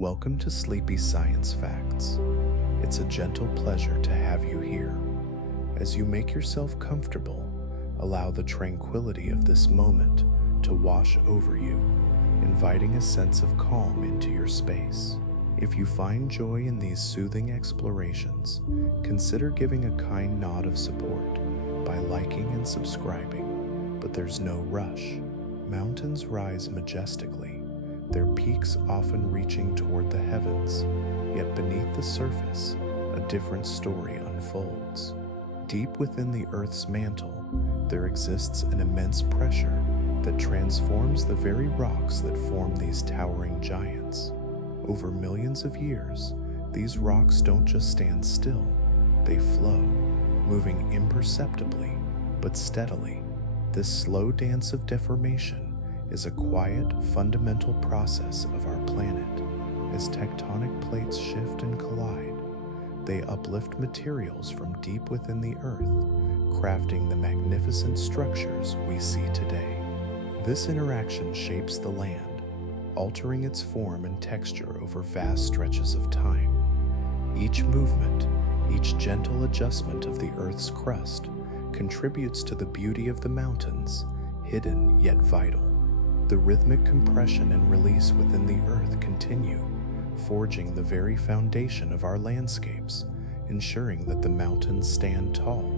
Welcome to Sleepy Science Facts. It's a gentle pleasure to have you here. As you make yourself comfortable, allow the tranquility of this moment to wash over you, inviting a sense of calm into your space. If you find joy in these soothing explorations, consider giving a kind nod of support by liking and subscribing, but there's no rush. Mountains rise majestically, their peaks often reaching toward the heavens, yet beneath the surface, a different story unfolds. Deep within the Earth's mantle, there exists an immense pressure that transforms the very rocks that form these towering giants. Over millions of years, these rocks don't just stand still, they flow, moving imperceptibly but steadily. This slow dance of deformation is a quiet, fundamental process of our planet. As tectonic plates shift and collide, they uplift materials from deep within the Earth, crafting the magnificent structures we see today. This interaction shapes the land, altering its form and texture over vast stretches of time. Each movement, each gentle adjustment of the Earth's crust contributes to the beauty of the mountains, hidden yet vital. The rhythmic compression and release within the Earth continue, forging the very foundation of our landscapes, ensuring that the mountains stand tall,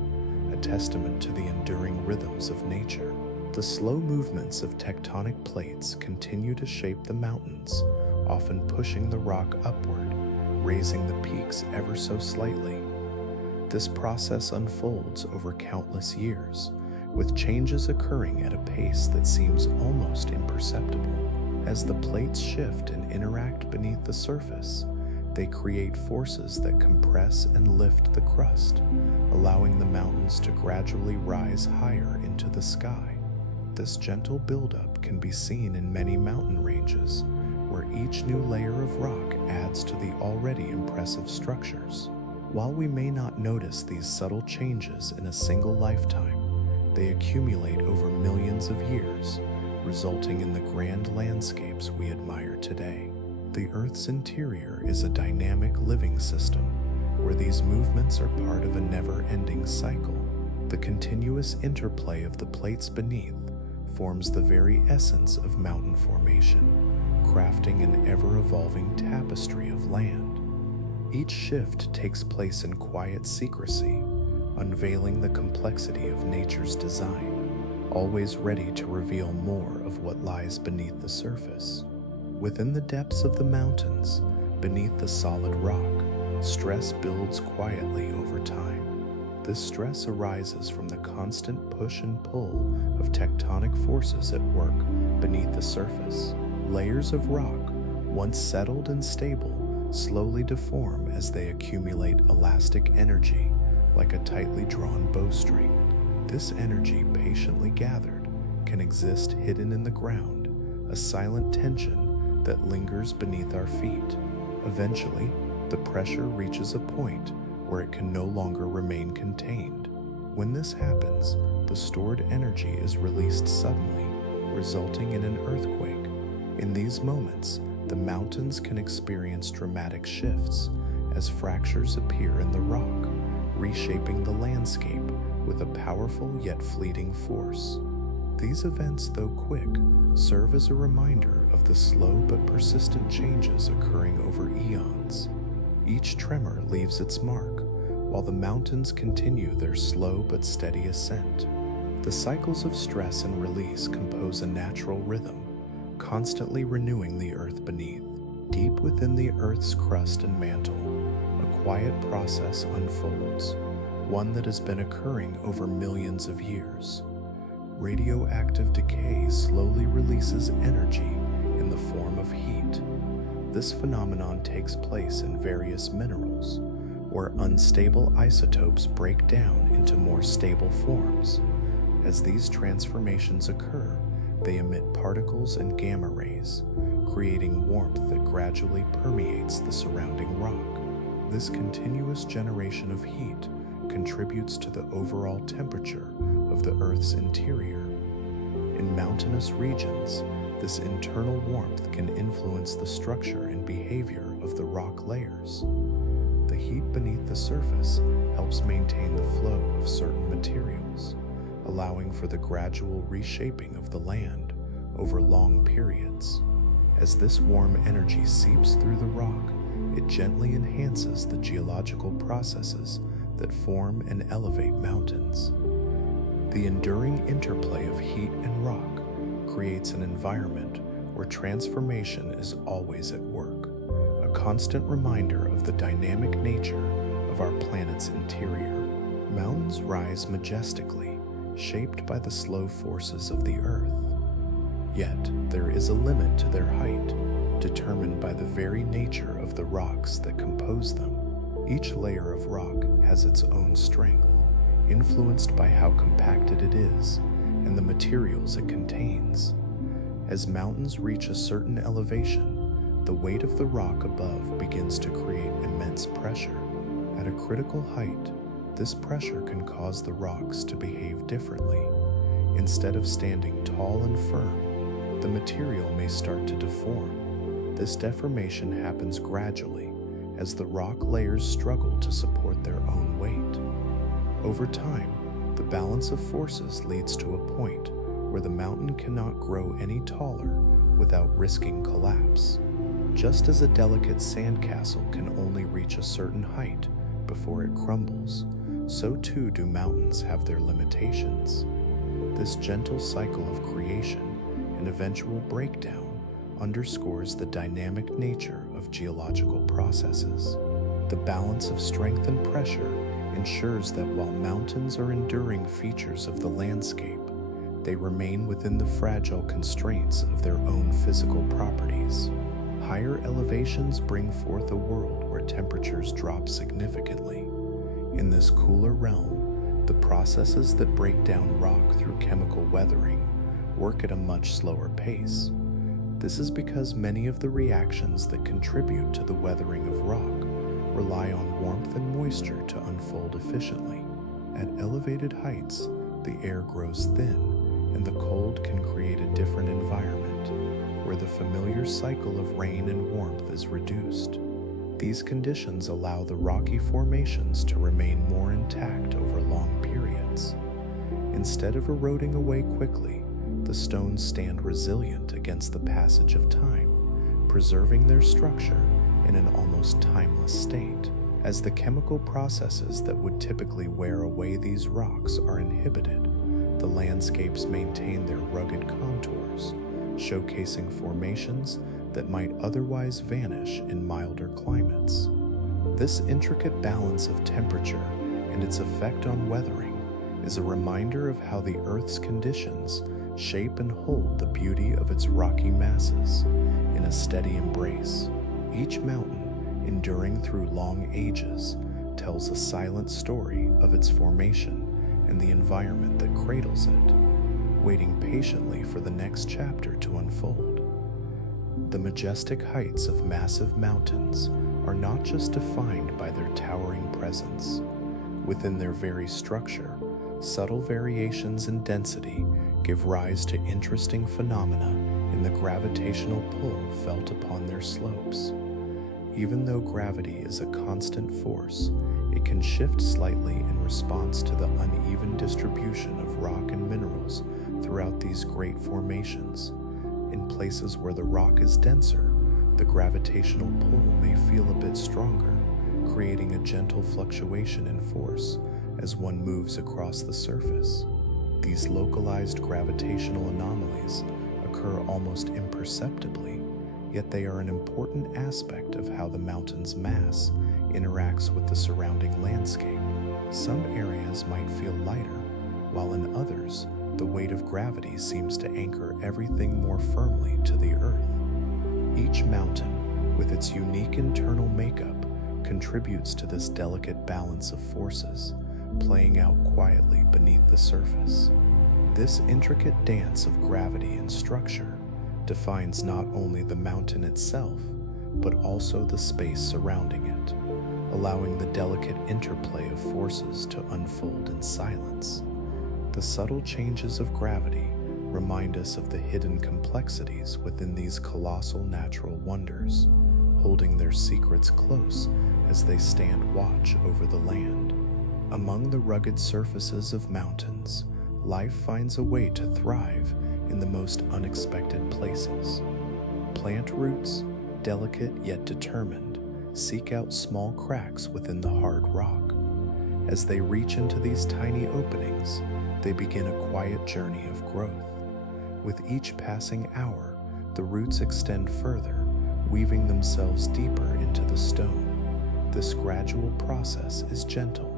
a testament to the enduring rhythms of nature. The slow movements of tectonic plates continue to shape the mountains, often pushing the rock upward, raising the peaks ever so slightly. This process unfolds over countless years, with changes occurring at a pace that seems almost imperceptible. As the plates shift and interact beneath the surface, they create forces that compress and lift the crust, allowing the mountains to gradually rise higher into the sky. This gentle buildup can be seen in many mountain ranges, where each new layer of rock adds to the already impressive structures. While we may not notice these subtle changes in a single lifetime, they accumulate over millions of years, resulting in the grand landscapes we admire today. The Earth's interior is a dynamic living system, where these movements are part of a never-ending cycle. The continuous interplay of the plates beneath forms the very essence of mountain formation, crafting an ever-evolving tapestry of land. Each shift takes place in quiet secrecy, unveiling the complexity of nature's design, always ready to reveal more of what lies beneath the surface. Within the depths of the mountains, beneath the solid rock, stress builds quietly over time. This stress arises from the constant push and pull of tectonic forces at work beneath the surface. Layers of rock, once settled and stable, slowly deform as they accumulate elastic energy, like a tightly drawn bowstring. This energy, patiently gathered, can exist hidden in the ground, a silent tension that lingers beneath our feet. Eventually, the pressure reaches a point where it can no longer remain contained. When this happens, the stored energy is released suddenly, resulting in an earthquake. In these moments, the mountains can experience dramatic shifts as fractures appear in the rock, reshaping the landscape with a powerful yet fleeting force. These events, though quick, serve as a reminder of the slow but persistent changes occurring over eons. Each tremor leaves its mark, while the mountains continue their slow but steady ascent. The cycles of stress and release compose a natural rhythm, constantly renewing the earth beneath. Deep within the Earth's crust and mantle, a quiet process unfolds, one that has been occurring over millions of years. Radioactive decay slowly releases energy in the form of heat. This phenomenon takes place in various minerals, where unstable isotopes break down into more stable forms. As these transformations occur, they emit particles and gamma rays, creating warmth that gradually permeates the surrounding rock. This continuous generation of heat contributes to the overall temperature of the Earth's interior. In mountainous regions, This internal warmth can influence the structure and behavior of the rock layers. The heat beneath the surface helps maintain the flow of certain materials, allowing for the gradual reshaping of the land over long periods. As this warm energy seeps through the rock, it gently enhances the geological processes that form and elevate mountains. The enduring interplay of heat and rock creates an environment where transformation is always at work, a constant reminder of the dynamic nature of our planet's interior. Mountains rise majestically, shaped by the slow forces of the earth. Yet, there is a limit to their height, determined by the very nature of the rocks that compose them. Each layer of rock has its own strength, influenced by how compacted it is and the materials it contains. As mountains reach a certain elevation, the weight of the rock above begins to create immense pressure. At a critical height, this pressure can cause the rocks to behave differently. Instead of standing tall and firm, the material may start to deform. This deformation happens gradually as the rock layers struggle to support their own weight. Over time, the balance of forces leads to a point where the mountain cannot grow any taller without risking collapse. Just as a delicate sandcastle can only reach a certain height before it crumbles, so too do mountains have their limitations. This gentle cycle of creation and eventual breakdown underscores the dynamic nature of geological processes. The balance of strength and pressure ensures that while mountains are enduring features of the landscape, they remain within the fragile constraints of their own physical properties. Higher elevations bring forth a world where temperatures drop significantly. In this cooler realm, the processes that break down rock through chemical weathering work at a much slower pace. This is because many of the reactions that contribute to the weathering of rock rely on warmth and moisture to unfold efficiently. At elevated heights, the air grows thin, and the cold can create a different environment, where the familiar cycle of rain and warmth is reduced. These conditions allow the rocky formations to remain more intact over long periods. Instead of eroding away quickly, the stones stand resilient against the passage of time, preserving their structure in an almost timeless state. As the chemical processes that would typically wear away these rocks are inhibited, the landscapes maintain their rugged contours, showcasing formations that might otherwise vanish in milder climates. This intricate balance of temperature and its effect on weathering is a reminder of how the Earth's conditions shape and hold the beauty of its rocky masses in a steady embrace. Each mountain, enduring through long ages, tells a silent story of its formation and the environment that cradles it, waiting patiently for the next chapter to unfold. The majestic heights of massive mountains are not just defined by their towering presence. Within their very structure, subtle variations in density give rise to interesting phenomena in the gravitational pull felt upon their slopes. Even though gravity is a constant force, it can shift slightly in response to the uneven distribution of rock and minerals throughout these great formations. In places where the rock is denser, the gravitational pull may feel a bit stronger, creating a gentle fluctuation in force as one moves across the surface. These localized gravitational anomalies occur almost imperceptibly, yet they are an important aspect of how the mountain's mass interacts with the surrounding landscape. Some areas might feel lighter, while in others, the weight of gravity seems to anchor everything more firmly to the earth. Each mountain, with its unique internal makeup, contributes to this delicate balance of forces, playing out quietly beneath the surface. This intricate dance of gravity and structure defines not only the mountain itself, but also the space surrounding it, allowing the delicate interplay of forces to unfold in silence. The subtle changes of gravity remind us of the hidden complexities within these colossal natural wonders, holding their secrets close as they stand watch over the land. Among the rugged surfaces of mountains, life finds a way to thrive in the most unexpected places. Plant roots, delicate yet determined, seek out small cracks within the hard rock. As they reach into these tiny openings, they begin a quiet journey of growth. With each passing hour, the roots extend further, weaving themselves deeper into the stone. This gradual process is gentle.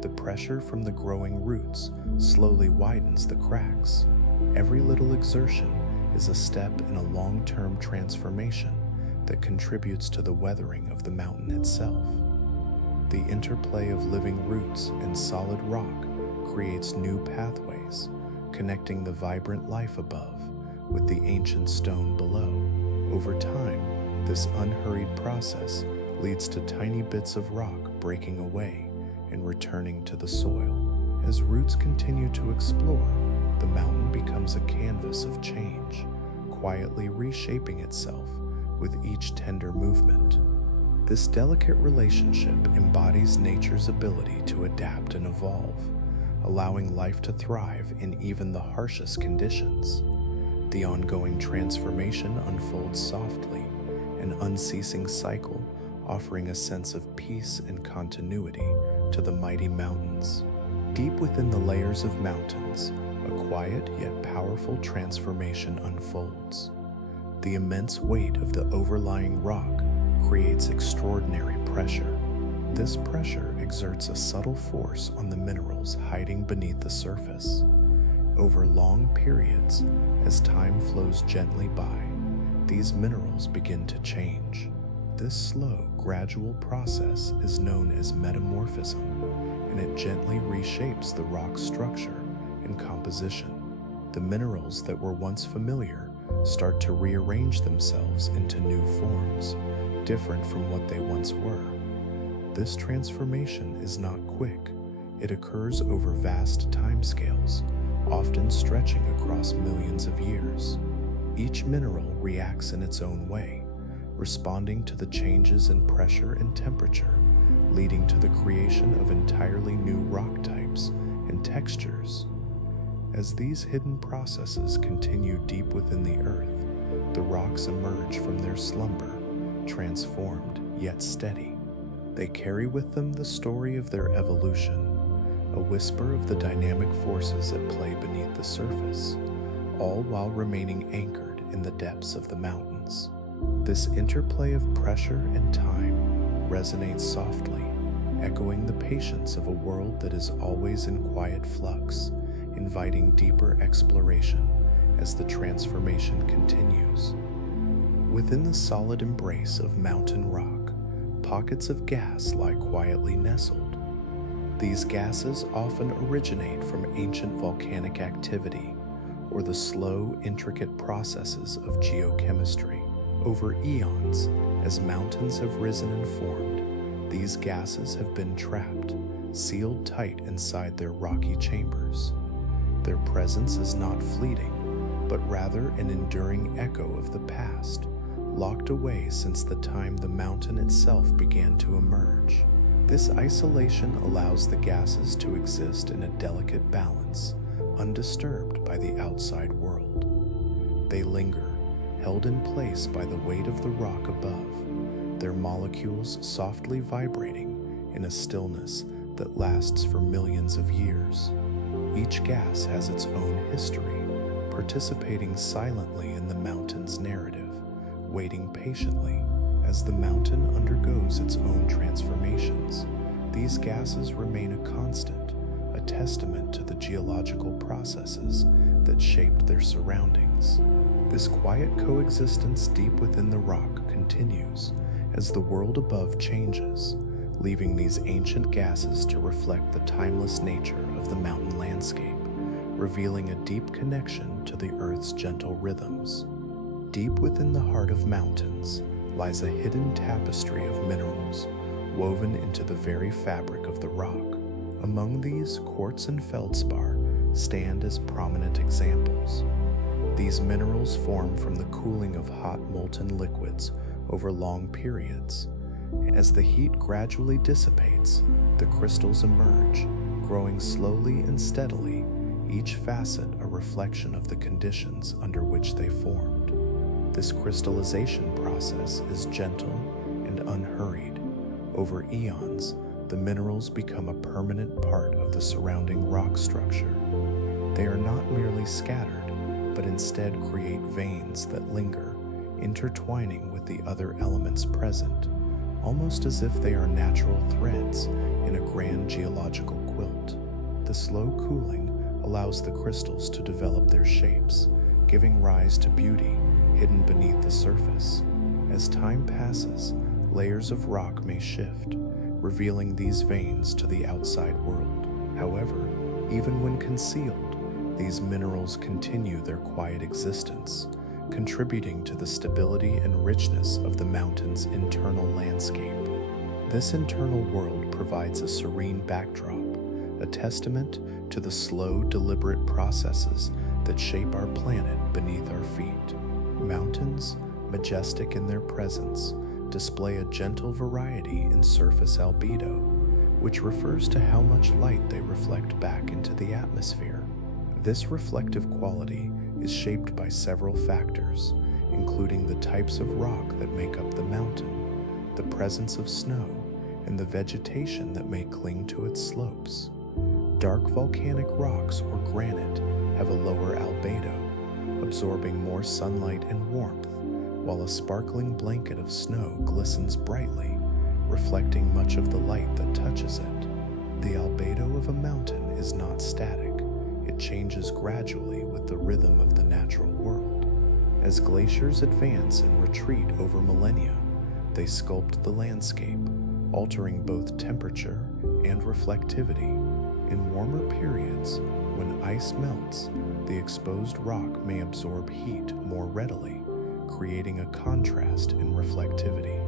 The pressure from the growing roots slowly widens the cracks. Every little exertion is a step in a long-term transformation that contributes to the weathering of the mountain itself. The interplay of living roots and solid rock creates new pathways, connecting the vibrant life above with the ancient stone below. Over time, this unhurried process leads to tiny bits of rock breaking away and returning to the soil. As roots continue to explore, the mountain becomes a canvas of change, quietly reshaping itself with each tender movement. This delicate relationship embodies nature's ability to adapt and evolve, allowing life to thrive in even the harshest conditions. The ongoing transformation unfolds softly, an unceasing cycle offering a sense of peace and continuity to the mighty mountains. Deep within the layers of mountains, a quiet yet powerful transformation unfolds. The immense weight of the overlying rock creates extraordinary pressure. This pressure exerts a subtle force on the minerals hiding beneath the surface. Over long periods, as time flows gently by, these minerals begin to change. This slow, gradual process is known as metamorphism, and it gently reshapes the rock's structure and composition. The minerals that were once familiar start to rearrange themselves into new forms, different from what they once were. This transformation is not quick. It occurs over vast timescales, often stretching across millions of years. Each mineral reacts in its own way, responding to the changes in pressure and temperature, leading to the creation of entirely new rock types and textures. As these hidden processes continue deep within the earth, the rocks emerge from their slumber, transformed yet steady. They carry with them the story of their evolution, a whisper of the dynamic forces at play beneath the surface, all while remaining anchored in the depths of the mountains. This interplay of pressure and time resonates softly, echoing the patience of a world that is always in quiet flux, inviting deeper exploration as the transformation continues. Within the solid embrace of mountain rock, pockets of gas lie quietly nestled. These gases often originate from ancient volcanic activity or the slow, intricate processes of geochemistry. Over eons, as mountains have risen and formed, these gases have been trapped, sealed tight inside their rocky chambers. Their presence is not fleeting, but rather an enduring echo of the past, locked away since the time the mountain itself began to emerge. This isolation allows the gases to exist in a delicate balance, undisturbed by the outside world. They linger, held in place by the weight of the rock above, their molecules softly vibrating in a stillness that lasts for millions of years. Each gas has its own history, participating silently in the mountain's narrative, waiting patiently as the mountain undergoes its own transformations. These gases remain a constant, a testament to the geological processes that shaped their surroundings. This quiet coexistence deep within the rock continues as the world above changes, leaving these ancient gases to reflect the timeless nature of the mountain landscape, revealing a deep connection to the Earth's gentle rhythms. Deep within the heart of mountains lies a hidden tapestry of minerals woven into the very fabric of the rock. Among these, quartz and feldspar stand as prominent examples. These minerals form from the cooling of hot molten liquids over long periods. As the heat gradually dissipates, the crystals emerge, growing slowly and steadily, each facet a reflection of the conditions under which they formed. This crystallization process is gentle and unhurried. Over eons, the minerals become a permanent part of the surrounding rock structure. They are not merely scattered, but instead create veins that linger, intertwining with the other elements present, almost as if they are natural threads in a grand geological quilt. The slow cooling allows the crystals to develop their shapes, giving rise to beauty hidden beneath the surface. As time passes, layers of rock may shift, revealing these veins to the outside world. However, even when concealed, these minerals continue their quiet existence, contributing to the stability and richness of the mountain's internal landscape. This internal world provides a serene backdrop, a testament to the slow, deliberate processes that shape our planet beneath our feet. Mountains, majestic in their presence, display a gentle variety in surface albedo, which refers to how much light they reflect back into the atmosphere. This reflective quality is shaped by several factors, including the types of rock that make up the mountain, the presence of snow, and the vegetation that may cling to its slopes. Dark volcanic rocks or granite have a lower albedo, absorbing more sunlight and warmth, while a sparkling blanket of snow glistens brightly, reflecting much of the light that touches it. The albedo of a mountain is not static. It changes gradually with the rhythm of the natural world. As glaciers advance and retreat over millennia, they sculpt the landscape, altering both temperature and reflectivity. In warmer periods, when ice melts, the exposed rock may absorb heat more readily, creating a contrast in reflectivity.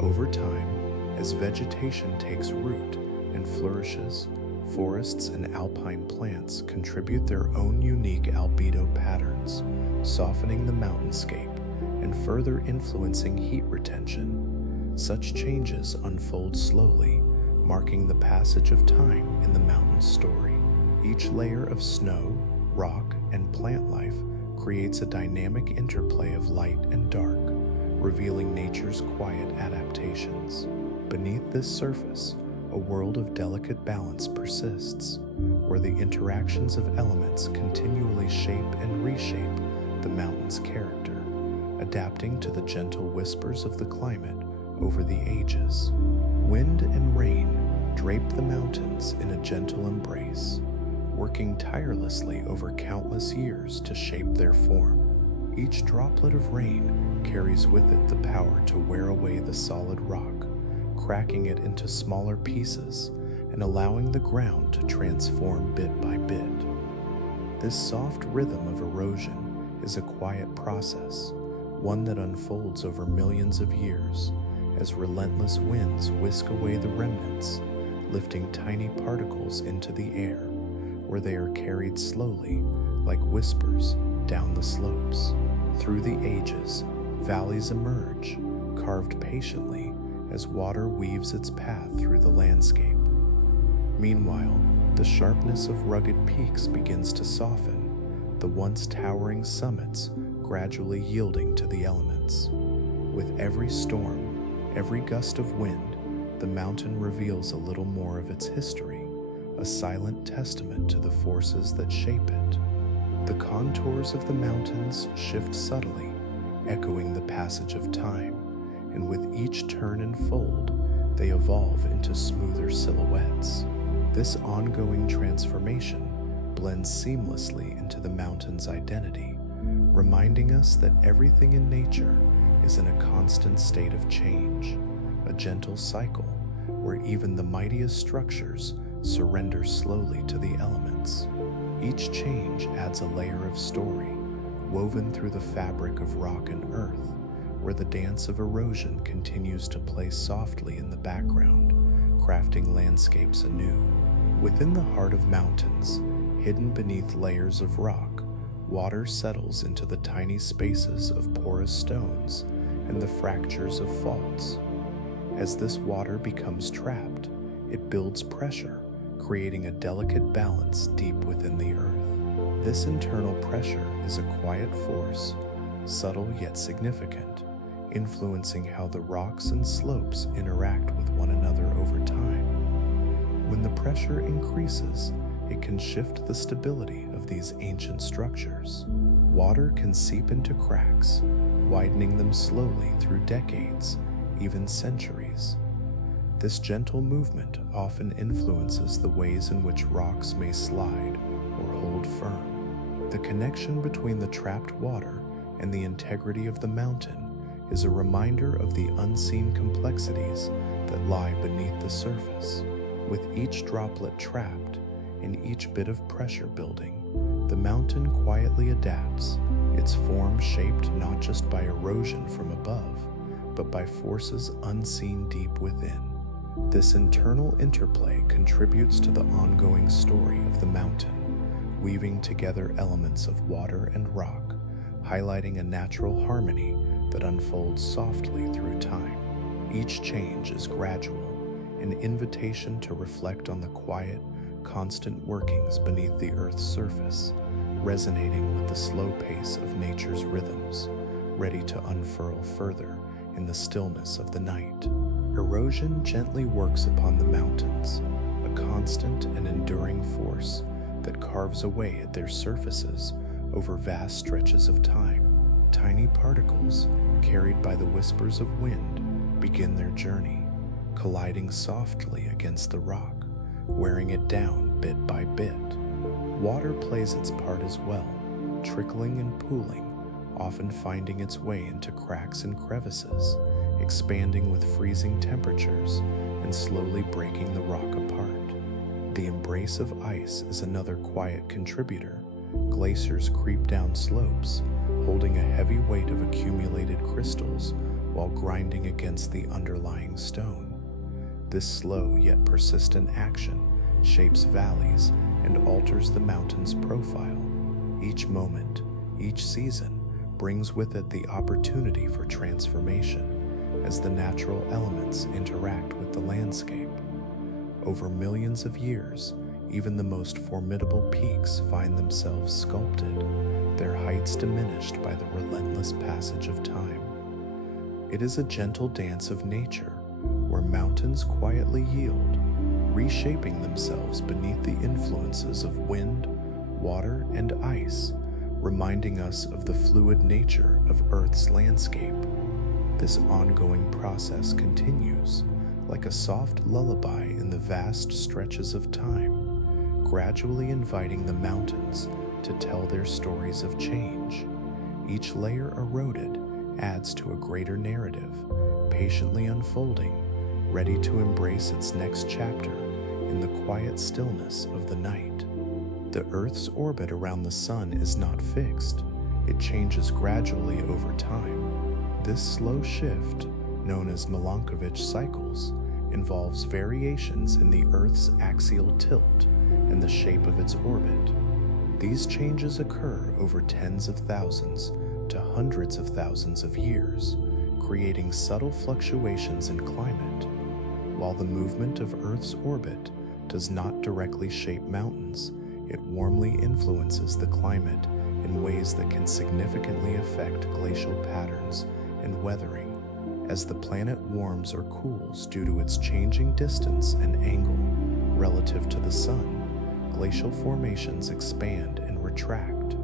Over time, as vegetation takes root and flourishes, forests and alpine plants contribute their own unique albedo patterns, softening the mountainscape and further influencing heat retention. Such changes unfold slowly, marking the passage of time in the mountain's story. Each layer of snow, rock, and plant life creates a dynamic interplay of light and dark, revealing nature's quiet adaptations. Beneath this surface, a world of delicate balance persists, where the interactions of elements continually shape and reshape the mountain's character, adapting to the gentle whispers of the climate over the ages. Wind and rain drape the mountains in a gentle embrace, working tirelessly over countless years to shape their form. Each droplet of rain carries with it the power to wear away the solid rock, cracking it into smaller pieces and allowing the ground to transform bit by bit. This soft rhythm of erosion is a quiet process, one that unfolds over millions of years as relentless winds whisk away the remnants, lifting tiny particles into the air, where they are carried slowly, like whispers, down the slopes. Through the ages, valleys emerge, carved patiently as water weaves its path through the landscape. Meanwhile, the sharpness of rugged peaks begins to soften, the once towering summits gradually yielding to the elements. With every storm, every gust of wind, the mountain reveals a little more of its history, a silent testament to the forces that shape it. The contours of the mountains shift subtly, echoing the passage of time, and with each turn and fold, they evolve into smoother silhouettes. This ongoing transformation blends seamlessly into the mountain's identity, reminding us that everything in nature is in a constant state of change, a gentle cycle where even the mightiest structures surrender slowly to the elements. Each change adds a layer of story, woven through the fabric of rock and earth, where the dance of erosion continues to play softly in the background, crafting landscapes anew. Within the heart of mountains, hidden beneath layers of rock, Water settles into the tiny spaces of porous stones and the fractures of faults. As this water becomes trapped, it builds pressure, creating a delicate balance deep within the earth. This internal pressure is a quiet force, subtle yet significant, influencing how the rocks and slopes interact with one another over time. When the pressure increases, it can shift the stability of these ancient structures. Water can seep into cracks, widening them slowly through decades, even centuries. This gentle movement often influences the ways in which rocks may slide or hold firm. The connection between the trapped water and the integrity of the mountain is a reminder of the unseen complexities that lie beneath the surface. With each droplet trapped and each bit of pressure building, the mountain quietly adapts, its form shaped not just by erosion from above, but by forces unseen deep within. This internal interplay contributes to the ongoing story of the mountain, weaving together elements of water and rock, highlighting a natural harmony that unfolds softly through time. Each change is gradual, an invitation to reflect on the quiet, constant workings beneath the Earth's surface, resonating with the slow pace of nature's rhythms, ready to unfurl further in the stillness of the night. Erosion gently works upon the mountains, a constant and enduring force that carves away at their surfaces over vast stretches of time. Tiny particles, carried by the whispers of wind, begin their journey, colliding softly against the rock, wearing it down bit by bit. Water plays its part as well, trickling and pooling, often finding its way into cracks and crevices, expanding with freezing temperatures and slowly breaking the rock apart. The embrace of ice is another quiet contributor. Glaciers creep down slopes, holding a heavy weight of accumulated crystals while grinding against the underlying stone. This slow yet persistent action shapes valleys and alters the mountain's profile. Each moment, each season, brings with it the opportunity for transformation as the natural elements interact with the landscape. Over millions of years, even the most formidable peaks find themselves sculpted, their heights diminished by the relentless passage of time. It is a gentle dance of nature, where mountains quietly yield, reshaping themselves beneath the influences of wind, water, and ice, reminding us of the fluid nature of Earth's landscape. This ongoing process continues, like a soft lullaby in the vast stretches of time, gradually inviting the mountains to tell their stories of change. Each layer eroded adds to a greater narrative, patiently unfolding, ready to embrace its next chapter in the quiet stillness of the night. The Earth's orbit around the Sun is not fixed. It changes gradually over time. This slow shift, known as Milankovitch cycles, involves variations in the Earth's axial tilt and the shape of its orbit. These changes occur over tens of thousands to hundreds of thousands of years, creating subtle fluctuations in climate. While the movement of Earth's orbit does not directly shape mountains, it warmly influences the climate in ways that can significantly affect glacial patterns and weathering. As the planet warms or cools due to its changing distance and angle relative to the Sun, glacial formations expand and retract.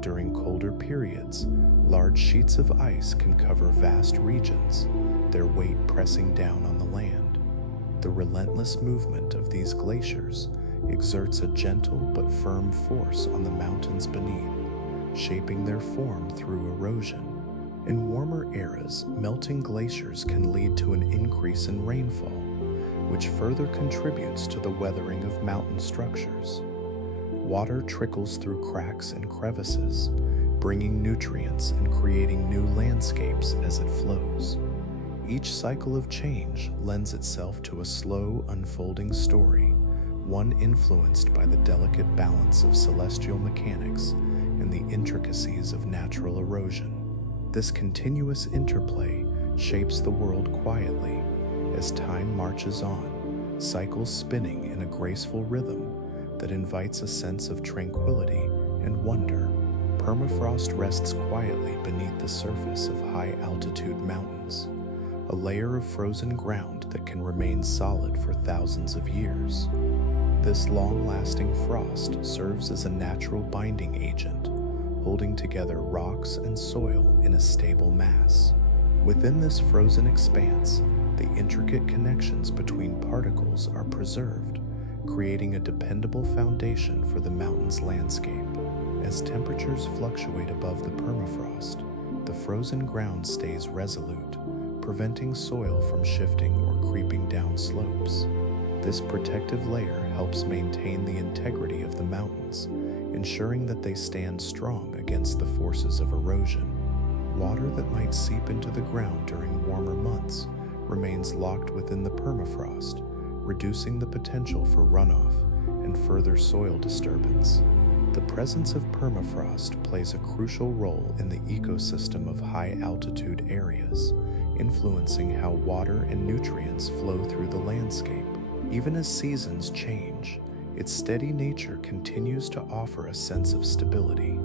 During colder periods, large sheets of ice can cover vast regions, their weight pressing down on the land. The relentless movement of these glaciers exerts a gentle but firm force on the mountains beneath, shaping their form through erosion. In warmer eras, melting glaciers can lead to an increase in rainfall, which further contributes to the weathering of mountain structures. Water trickles through cracks and crevices, bringing nutrients and creating new landscapes as it flows. Each cycle of change lends itself to a slow, unfolding story, one influenced by the delicate balance of celestial mechanics and the intricacies of natural erosion. This continuous interplay shapes the world quietly as time marches on, cycles spinning in a graceful rhythm that invites a sense of tranquility and wonder. Permafrost rests quietly beneath the surface of high-altitude mountains, a layer of frozen ground that can remain solid for thousands of years. This long-lasting frost serves as a natural binding agent, holding together rocks and soil in a stable mass. Within this frozen expanse, the intricate connections between particles are preserved, creating a dependable foundation for the mountain's landscape. As temperatures fluctuate above the permafrost, the frozen ground stays resolute, preventing soil from shifting or creeping down slopes. This protective layer helps maintain the integrity of the mountains, ensuring that they stand strong against the forces of erosion. Water that might seep into the ground during warmer months remains locked within the permafrost, reducing the potential for runoff and further soil disturbance. The presence of permafrost plays a crucial role in the ecosystem of high-altitude areas, influencing how water and nutrients flow through the landscape. Even as seasons change, its steady nature continues to offer a sense of stability.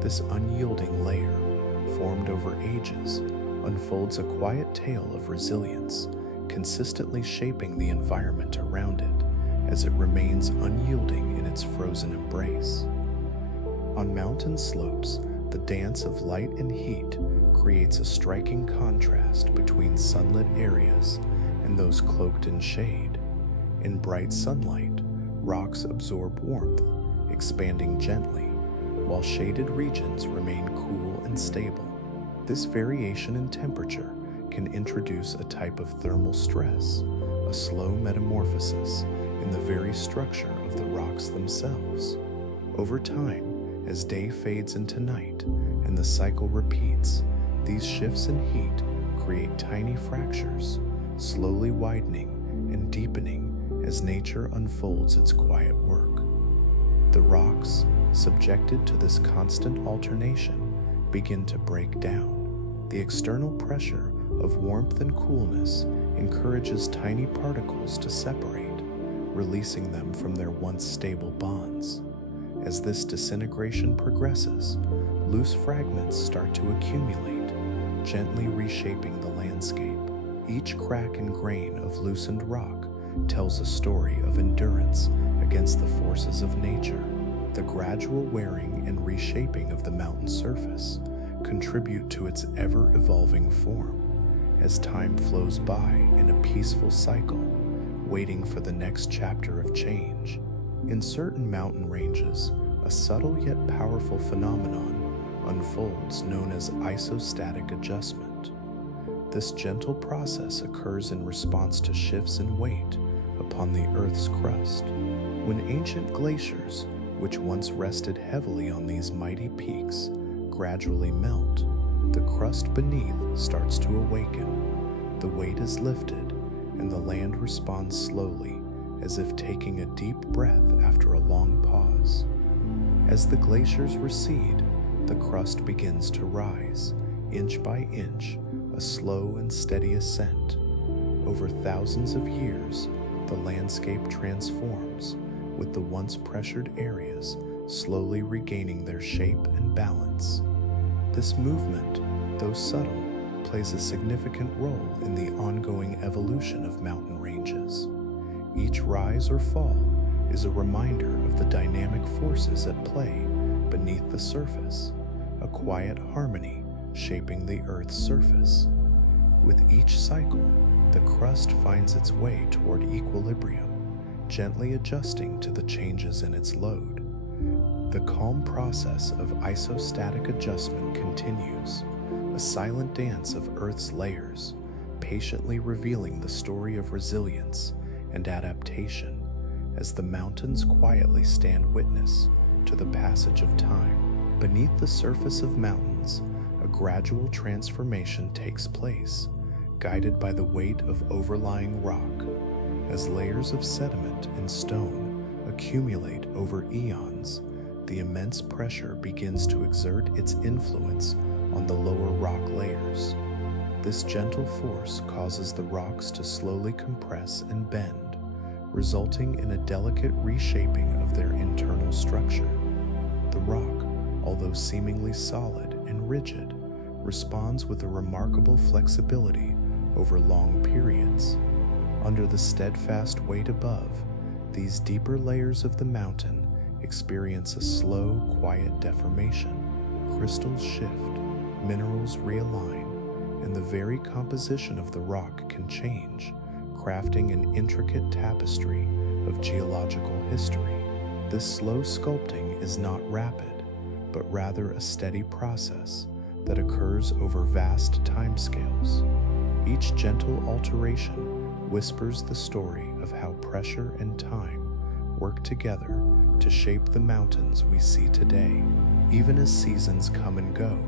This unyielding layer, formed over ages, unfolds a quiet tale of resilience, consistently shaping the environment around it as it remains unyielding in its frozen embrace. On mountain slopes, the dance of light and heat creates a striking contrast between sunlit areas and those cloaked in shade. In bright sunlight, rocks absorb warmth, expanding gently, while shaded regions remain cool and stable. This variation in temperature can introduce a type of thermal stress, a slow metamorphosis in the very structure of the rocks themselves. Over time, as day fades into night and the cycle repeats, these shifts in heat create tiny fractures, slowly widening and deepening as nature unfolds its quiet work. The rocks, subjected to this constant alternation, begin to break down. The external pressure of warmth and coolness encourages tiny particles to separate, releasing them from their once stable bonds. As this disintegration progresses, loose fragments start to accumulate, gently reshaping the landscape. Each crack and grain of loosened rock tells a story of endurance against the forces of nature. The gradual wearing and reshaping of the mountain surface contribute to its ever-evolving form as time flows by in a peaceful cycle, waiting for the next chapter of change. In certain mountain ranges, a subtle yet powerful phenomenon unfolds known as isostatic adjustment. This gentle process occurs in response to shifts in weight upon the Earth's crust. When ancient glaciers, which once rested heavily on these mighty peaks, gradually melt, the crust beneath starts to awaken. The weight is lifted, and the land responds slowly, as if taking a deep breath after a long pause. As the glaciers recede, the crust begins to rise, inch by inch, a slow and steady ascent. Over thousands of years, the landscape transforms, with the once pressured areas slowly regaining their shape and balance. This movement, though subtle, plays a significant role in the ongoing evolution of mountain ranges. Each rise or fall is a reminder of the dynamic forces at play beneath the surface, a quiet harmony shaping the Earth's surface. With each cycle, the crust finds its way toward equilibrium, gently adjusting to the changes in its load. The calm process of isostatic adjustment continues, a silent dance of Earth's layers, patiently revealing the story of resilience and adaptation as the mountains quietly stand witness to the passage of time. Beneath the surface of mountains, a gradual transformation takes place, guided by the weight of overlying rock. As layers of sediment and stone accumulate over eons, the immense pressure begins to exert its influence on the lower rock layers. This gentle force causes the rocks to slowly compress and bend, resulting in a delicate reshaping of their internal structure. The rock, although seemingly solid and rigid, responds with a remarkable flexibility over long periods. Under the steadfast weight above, these deeper layers of the mountain experience a slow, quiet deformation. Crystals shift, minerals realign, and the very composition of the rock can change, crafting an intricate tapestry of geological history. This slow sculpting is not rapid, but rather a steady process that occurs over vast timescales. Each gentle alteration whispers the story of how pressure and time work together to shape the mountains we see today. Even as seasons come and go,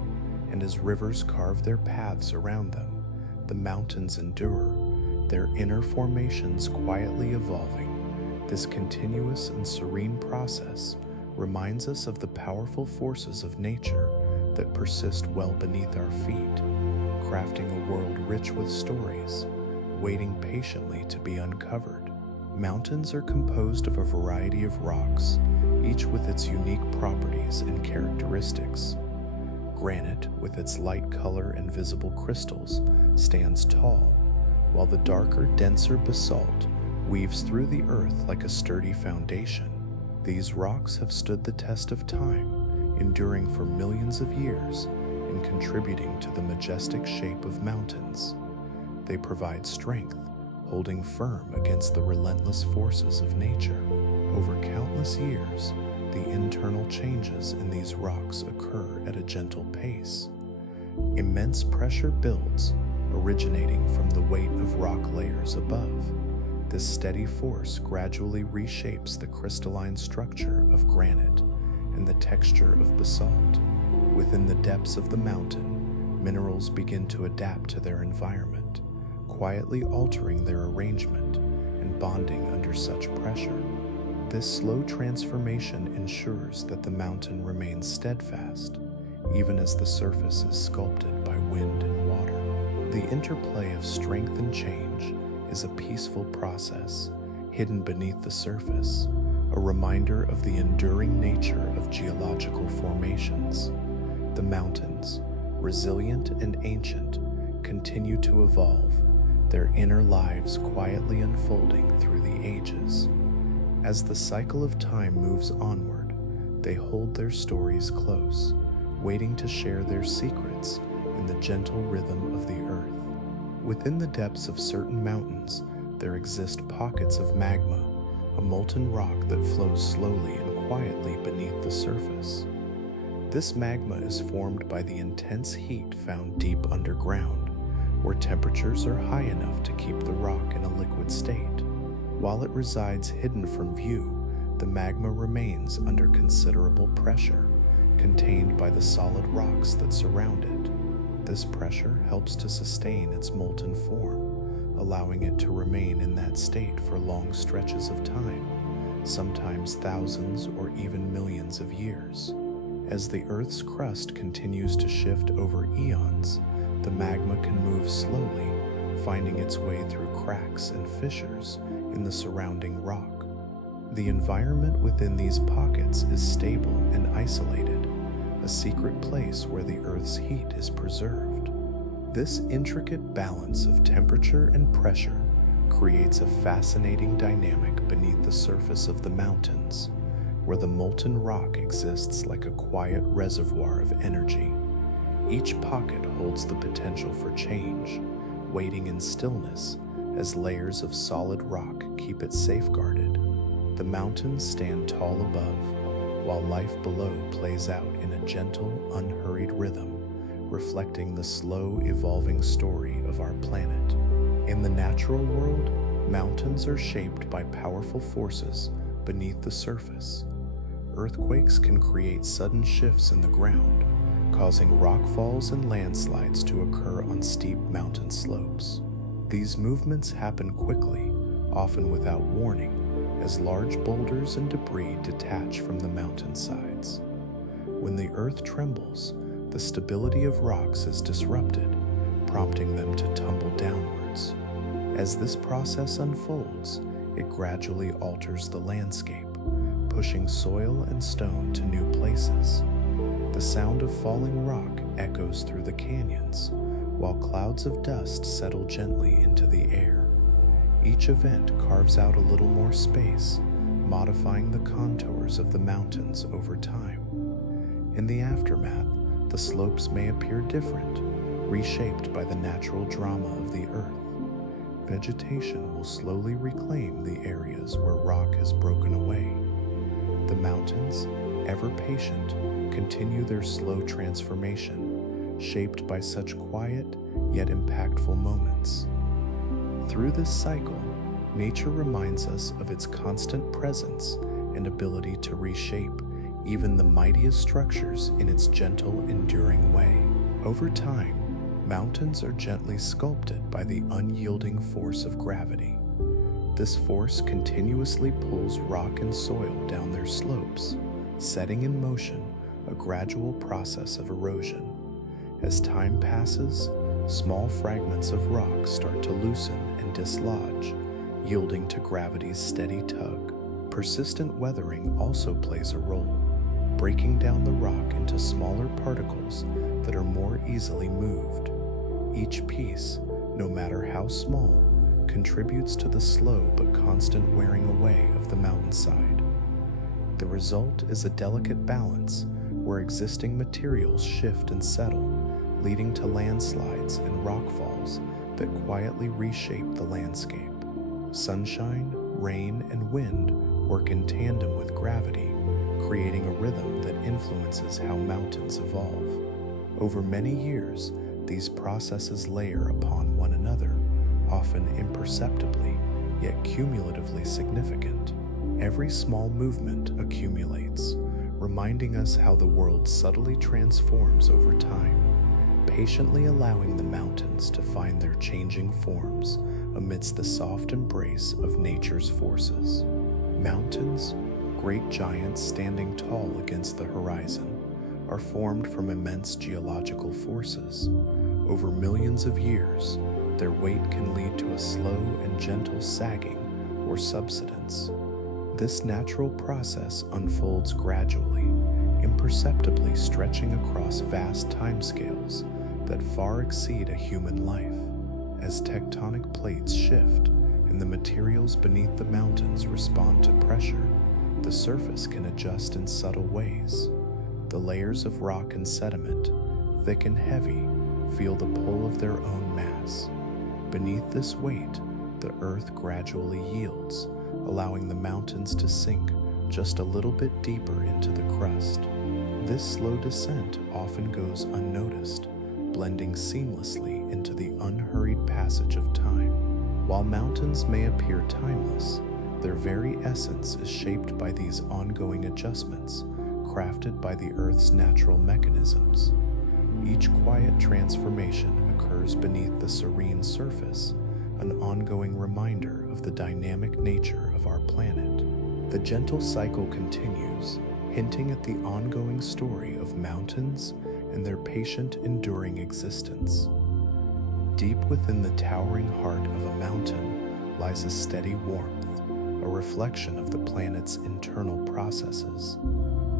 and as rivers carve their paths around them, the mountains endure, their inner formations quietly evolving. This continuous and serene process reminds us of the powerful forces of nature that persist well beneath our feet, crafting a world rich with stories, waiting patiently to be uncovered. Mountains are composed of a variety of rocks, each with its unique properties and characteristics. Granite, with its light color and visible crystals, stands tall, while the darker, denser basalt weaves through the earth like a sturdy foundation. These rocks have stood the test of time, enduring for millions of years and contributing to the majestic shape of mountains. They provide strength, holding firm against the relentless forces of nature. Over countless years, the internal changes in these rocks occur at a gentle pace. Immense pressure builds, originating from the weight of rock layers above. This steady force gradually reshapes the crystalline structure of granite and the texture of basalt. Within the depths of the mountain, minerals begin to adapt to their environment, quietly altering their arrangement and bonding under such pressure. This slow transformation ensures that the mountain remains steadfast, even as the surface is sculpted by wind and water. The interplay of strength and change is a peaceful process hidden beneath the surface, a reminder of the enduring nature of geological formations. The mountains, resilient and ancient, continue to evolve, their inner lives quietly unfolding through the ages. As the cycle of time moves onward, they hold their stories close, waiting to share their secrets in the gentle rhythm of the earth. Within the depths of certain mountains, there exist pockets of magma, a molten rock that flows slowly and quietly beneath the surface. This magma is formed by the intense heat found deep underground, where temperatures are high enough to keep the rock in a liquid state. While it resides hidden from view, the magma remains under considerable pressure, contained by the solid rocks that surround it. This pressure helps to sustain its molten form, allowing it to remain in that state for long stretches of time, sometimes thousands or even millions of years. As the Earth's crust continues to shift over eons, the magma can move slowly, finding its way through cracks and fissures in the surrounding rock. The environment within these pockets is stable and isolated, a secret place where the Earth's heat is preserved. This intricate balance of temperature and pressure creates a fascinating dynamic beneath the surface of the mountains, where the molten rock exists like a quiet reservoir of energy. Each pocket holds the potential for change, waiting in stillness as layers of solid rock keep it safeguarded. The mountains stand tall above, while life below plays out in a gentle, unhurried rhythm, reflecting the slow, evolving story of our planet. In the natural world, mountains are shaped by powerful forces beneath the surface. Earthquakes can create sudden shifts in the ground, causing rockfalls and landslides to occur on steep mountain slopes. These movements happen quickly, often without warning, as large boulders and debris detach from the mountain sides. When the earth trembles, the stability of rocks is disrupted, prompting them to tumble downwards. As this process unfolds, it gradually alters the landscape, pushing soil and stone to new places. The sound of falling rock echoes through the canyons, while clouds of dust settle gently into the air. Each event carves out a little more space, modifying the contours of the mountains over time. In the aftermath, the slopes may appear different, reshaped by the natural drama of the earth. Vegetation will slowly reclaim the areas where rock has broken away. The mountains, ever patient, continue their slow transformation, shaped by such quiet yet impactful moments. Through this cycle, nature reminds us of its constant presence and ability to reshape even the mightiest structures in its gentle, enduring way. Over time, mountains are gently sculpted by the unyielding force of gravity. This force continuously pulls rock and soil down their slopes, setting in motion a gradual process of erosion. As time passes, small fragments of rock start to loosen and dislodge, yielding to gravity's steady tug. Persistent weathering also plays a role, breaking down the rock into smaller particles that are more easily moved. Each piece, no matter how small, contributes to the slow but constant wearing away of the mountainside. The result is a delicate balance where existing materials shift and settle, leading to landslides and rockfalls that quietly reshape the landscape. Sunshine, rain, and wind work in tandem with gravity, creating a rhythm that influences how mountains evolve. Over many years, these processes layer upon one another, often imperceptibly, yet cumulatively significant. Every small movement accumulates, reminding us how the world subtly transforms over time, patiently allowing the mountains to find their changing forms amidst the soft embrace of nature's forces. Mountains, great giants standing tall against the horizon, are formed from immense geological forces. Over millions of years, their weight can lead to a slow and gentle sagging or subsidence. This natural process unfolds gradually, imperceptibly stretching across vast timescales that far exceed a human life. As tectonic plates shift and the materials beneath the mountains respond to pressure, the surface can adjust in subtle ways. The layers of rock and sediment, thick and heavy, feel the pull of their own mass. Beneath this weight, the earth gradually yields, allowing the mountains to sink just a little bit deeper into the crust. This slow descent often goes unnoticed, blending seamlessly into the unhurried passage of time. While mountains may appear timeless, their very essence is shaped by these ongoing adjustments, crafted by the Earth's natural mechanisms. Each quiet transformation occurs beneath the serene surface, an ongoing reminder of the dynamic nature of our planet. The gentle cycle continues, hinting at the ongoing story of mountains and their patient, enduring existence. Deep within the towering heart of a mountain lies a steady warmth, a reflection of the planet's internal processes.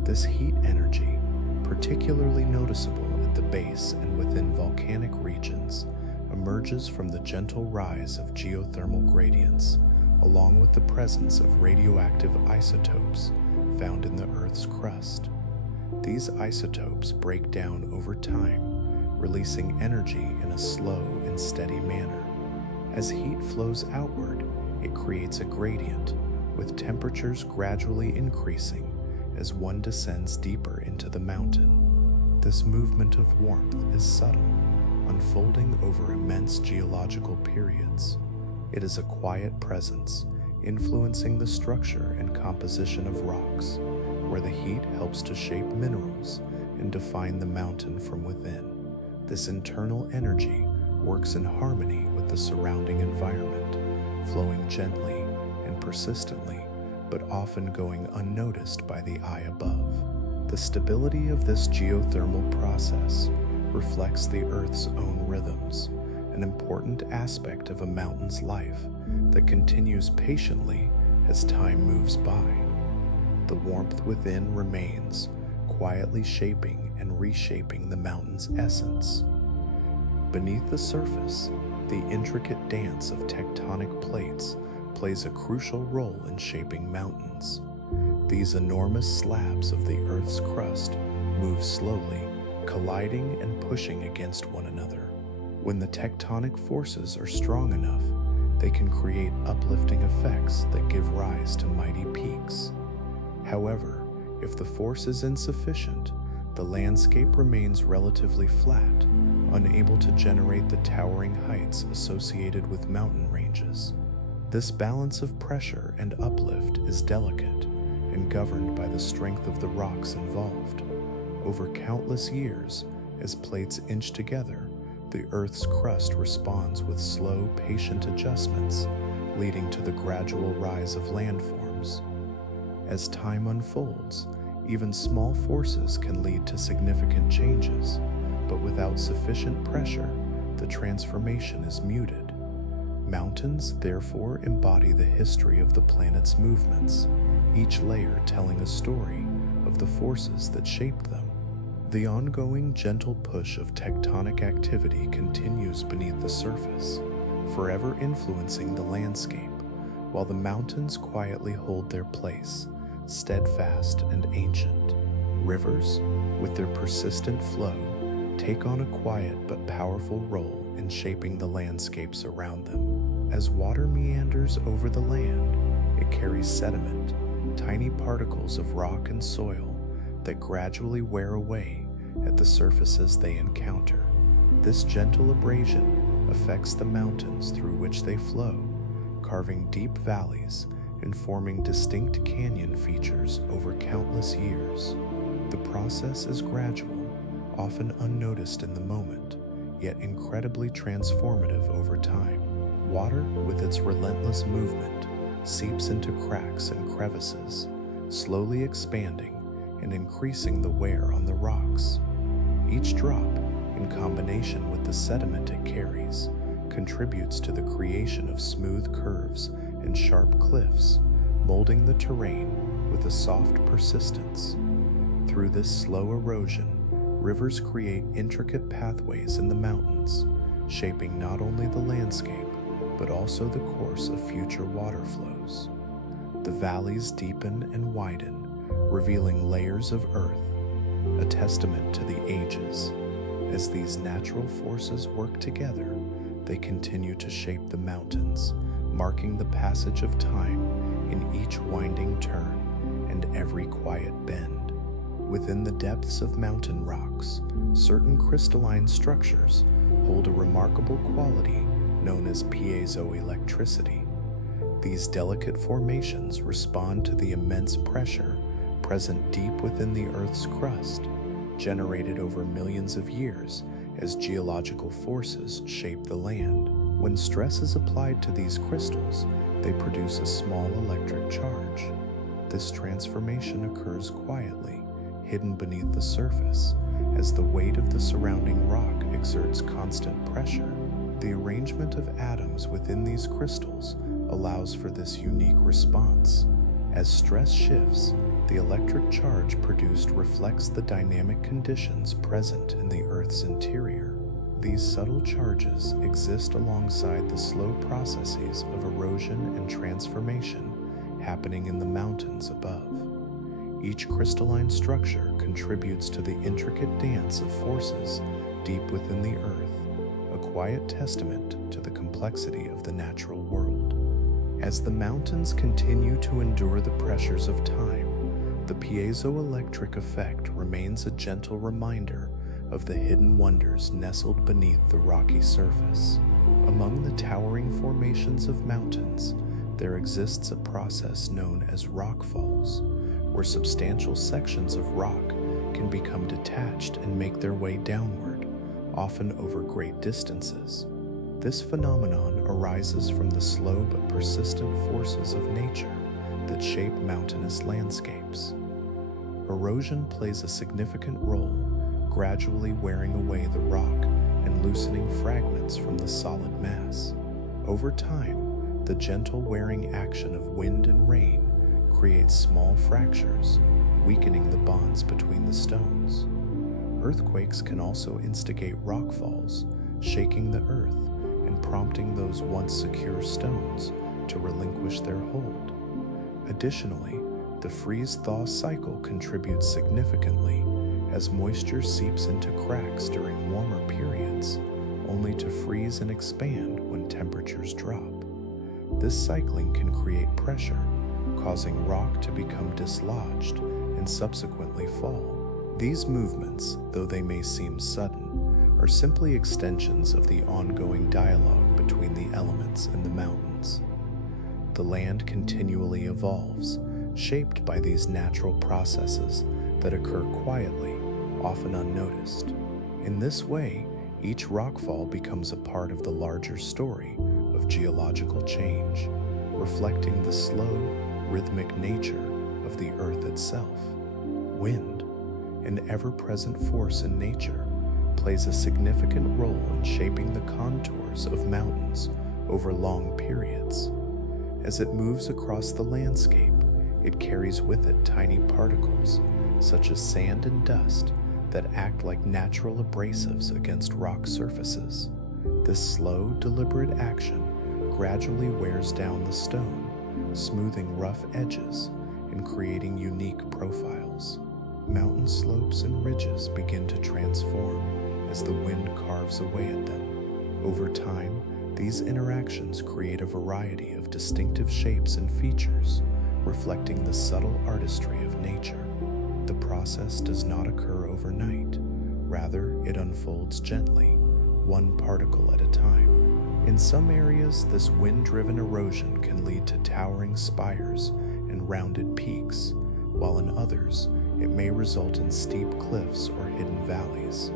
This heat energy, particularly noticeable at the base and within volcanic regions, emerges from the gentle rise of geothermal gradients, along with the presence of radioactive isotopes found in the Earth's crust. These isotopes break down over time, releasing energy in a slow and steady manner. As heat flows outward, it creates a gradient, with temperatures gradually increasing as one descends deeper into the mountain. This movement of warmth is subtle, unfolding over immense geological periods. It is a quiet presence, influencing the structure and composition of rocks, where the heat helps to shape minerals and define the mountain from within. This internal energy works in harmony with the surrounding environment, flowing gently and persistently but often going unnoticed by the eye above. The stability of this geothermal process reflects the Earth's own rhythms, an important aspect of a mountain's life that continues patiently as time moves by. The warmth within remains, quietly shaping and reshaping the mountain's essence. Beneath the surface, the intricate dance of tectonic plates plays a crucial role in shaping mountains. These enormous slabs of the Earth's crust move slowly, colliding and pushing against one another. When the tectonic forces are strong enough, they can create uplifting effects that give rise to mighty peaks. However, if the force is insufficient, the landscape remains relatively flat, unable to generate the towering heights associated with mountain ranges. This balance of pressure and uplift is delicate and governed by the strength of the rocks involved. Over countless years, as plates inch together, the Earth's crust responds with slow, patient adjustments, leading to the gradual rise of landforms. As time unfolds, even small forces can lead to significant changes, but without sufficient pressure, the transformation is muted. Mountains therefore embody the history of the planet's movements, each layer telling a story of the forces that shaped them. The ongoing gentle push of tectonic activity continues beneath the surface, forever influencing the landscape, while the mountains quietly hold their place, steadfast and ancient. Rivers, with their persistent flow, take on a quiet but powerful role in shaping the landscapes around them. As water meanders over the land, it carries sediment, tiny particles of rock and soil that gradually wear away at the surfaces they encounter. This gentle abrasion affects the mountains through which they flow, carving deep valleys and forming distinct canyon features over countless years. The process is gradual, often unnoticed in the moment, yet incredibly transformative over time. Water, with its relentless movement, seeps into cracks and crevices, slowly expanding and increasing the wear on the rocks. Each drop, in combination with the sediment it carries, contributes to the creation of smooth curves and sharp cliffs, molding the terrain with a soft persistence. Through this slow erosion, rivers create intricate pathways in the mountains, shaping not only the landscape, but also the course of future water flows. The valleys deepen and widen, revealing layers of earth, a testament to the ages. As these natural forces work together, they continue to shape the mountains, marking the passage of time in each winding turn and every quiet bend. Within the depths of mountain rocks, certain crystalline structures hold a remarkable quality known as piezoelectricity. These delicate formations respond to the immense pressure present deep within the Earth's crust, generated over millions of years as geological forces shape the land. When stress is applied to these crystals, they produce a small electric charge. This transformation occurs quietly, hidden beneath the surface, as the weight of the surrounding rock exerts constant pressure. The arrangement of atoms within these crystals allows for this unique response. As stress shifts, the electric charge produced reflects the dynamic conditions present in the Earth's interior. These subtle charges exist alongside the slow processes of erosion and transformation happening in the mountains above. Each crystalline structure contributes to the intricate dance of forces deep within the Earth, a quiet testament to the complexity of the natural world. As the mountains continue to endure the pressures of time, the piezoelectric effect remains a gentle reminder of the hidden wonders nestled beneath the rocky surface. Among the towering formations of mountains, there exists a process known as rockfalls, where substantial sections of rock can become detached and make their way downward, often over great distances. This phenomenon arises from the slow but persistent forces of nature that shape mountainous landscapes. Erosion plays a significant role, gradually wearing away the rock and loosening fragments from the solid mass. Over time, the gentle wearing action of wind and rain creates small fractures, weakening the bonds between the stones. Earthquakes can also instigate rockfalls, shaking the earth and prompting those once secure stones to relinquish their hold. Additionally, the freeze-thaw cycle contributes significantly as moisture seeps into cracks during warmer periods, only to freeze and expand when temperatures drop. This cycling can create pressure, causing rock to become dislodged and subsequently fall. These movements, though they may seem sudden, are simply extensions of the ongoing dialogue between the elements in the mountains. The land continually evolves, shaped by these natural processes that occur quietly, often unnoticed. In this way, each rockfall becomes a part of the larger story of geological change, reflecting the slow, rhythmic nature of the earth itself. Wind, an ever-present force in nature, plays a significant role in shaping the contours of mountains over long periods. As it moves across the landscape, it carries with it tiny particles, such as sand and dust, that act like natural abrasives against rock surfaces. This slow, deliberate action gradually wears down the stone, smoothing rough edges and creating unique profiles. Mountain slopes and ridges begin to transform as the wind carves away at them. Over time, these interactions create a variety of distinctive shapes and features, reflecting the subtle artistry of nature. The process does not occur overnight. Rather, it unfolds gently, one particle at a time. In some areas, this wind-driven erosion can lead to towering spires and rounded peaks, while in others, it may result in steep cliffs or hidden valleys.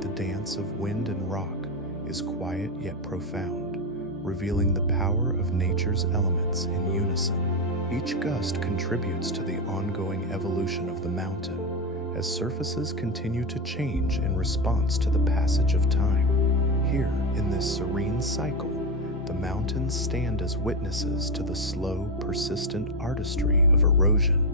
The dance of wind and rock is quiet yet profound, revealing the power of nature's elements in unison. Each gust contributes to the ongoing evolution of the mountain, as surfaces continue to change in response to the passage of time. Here, in this serene cycle, the mountains stand as witnesses to the slow, persistent artistry of erosion,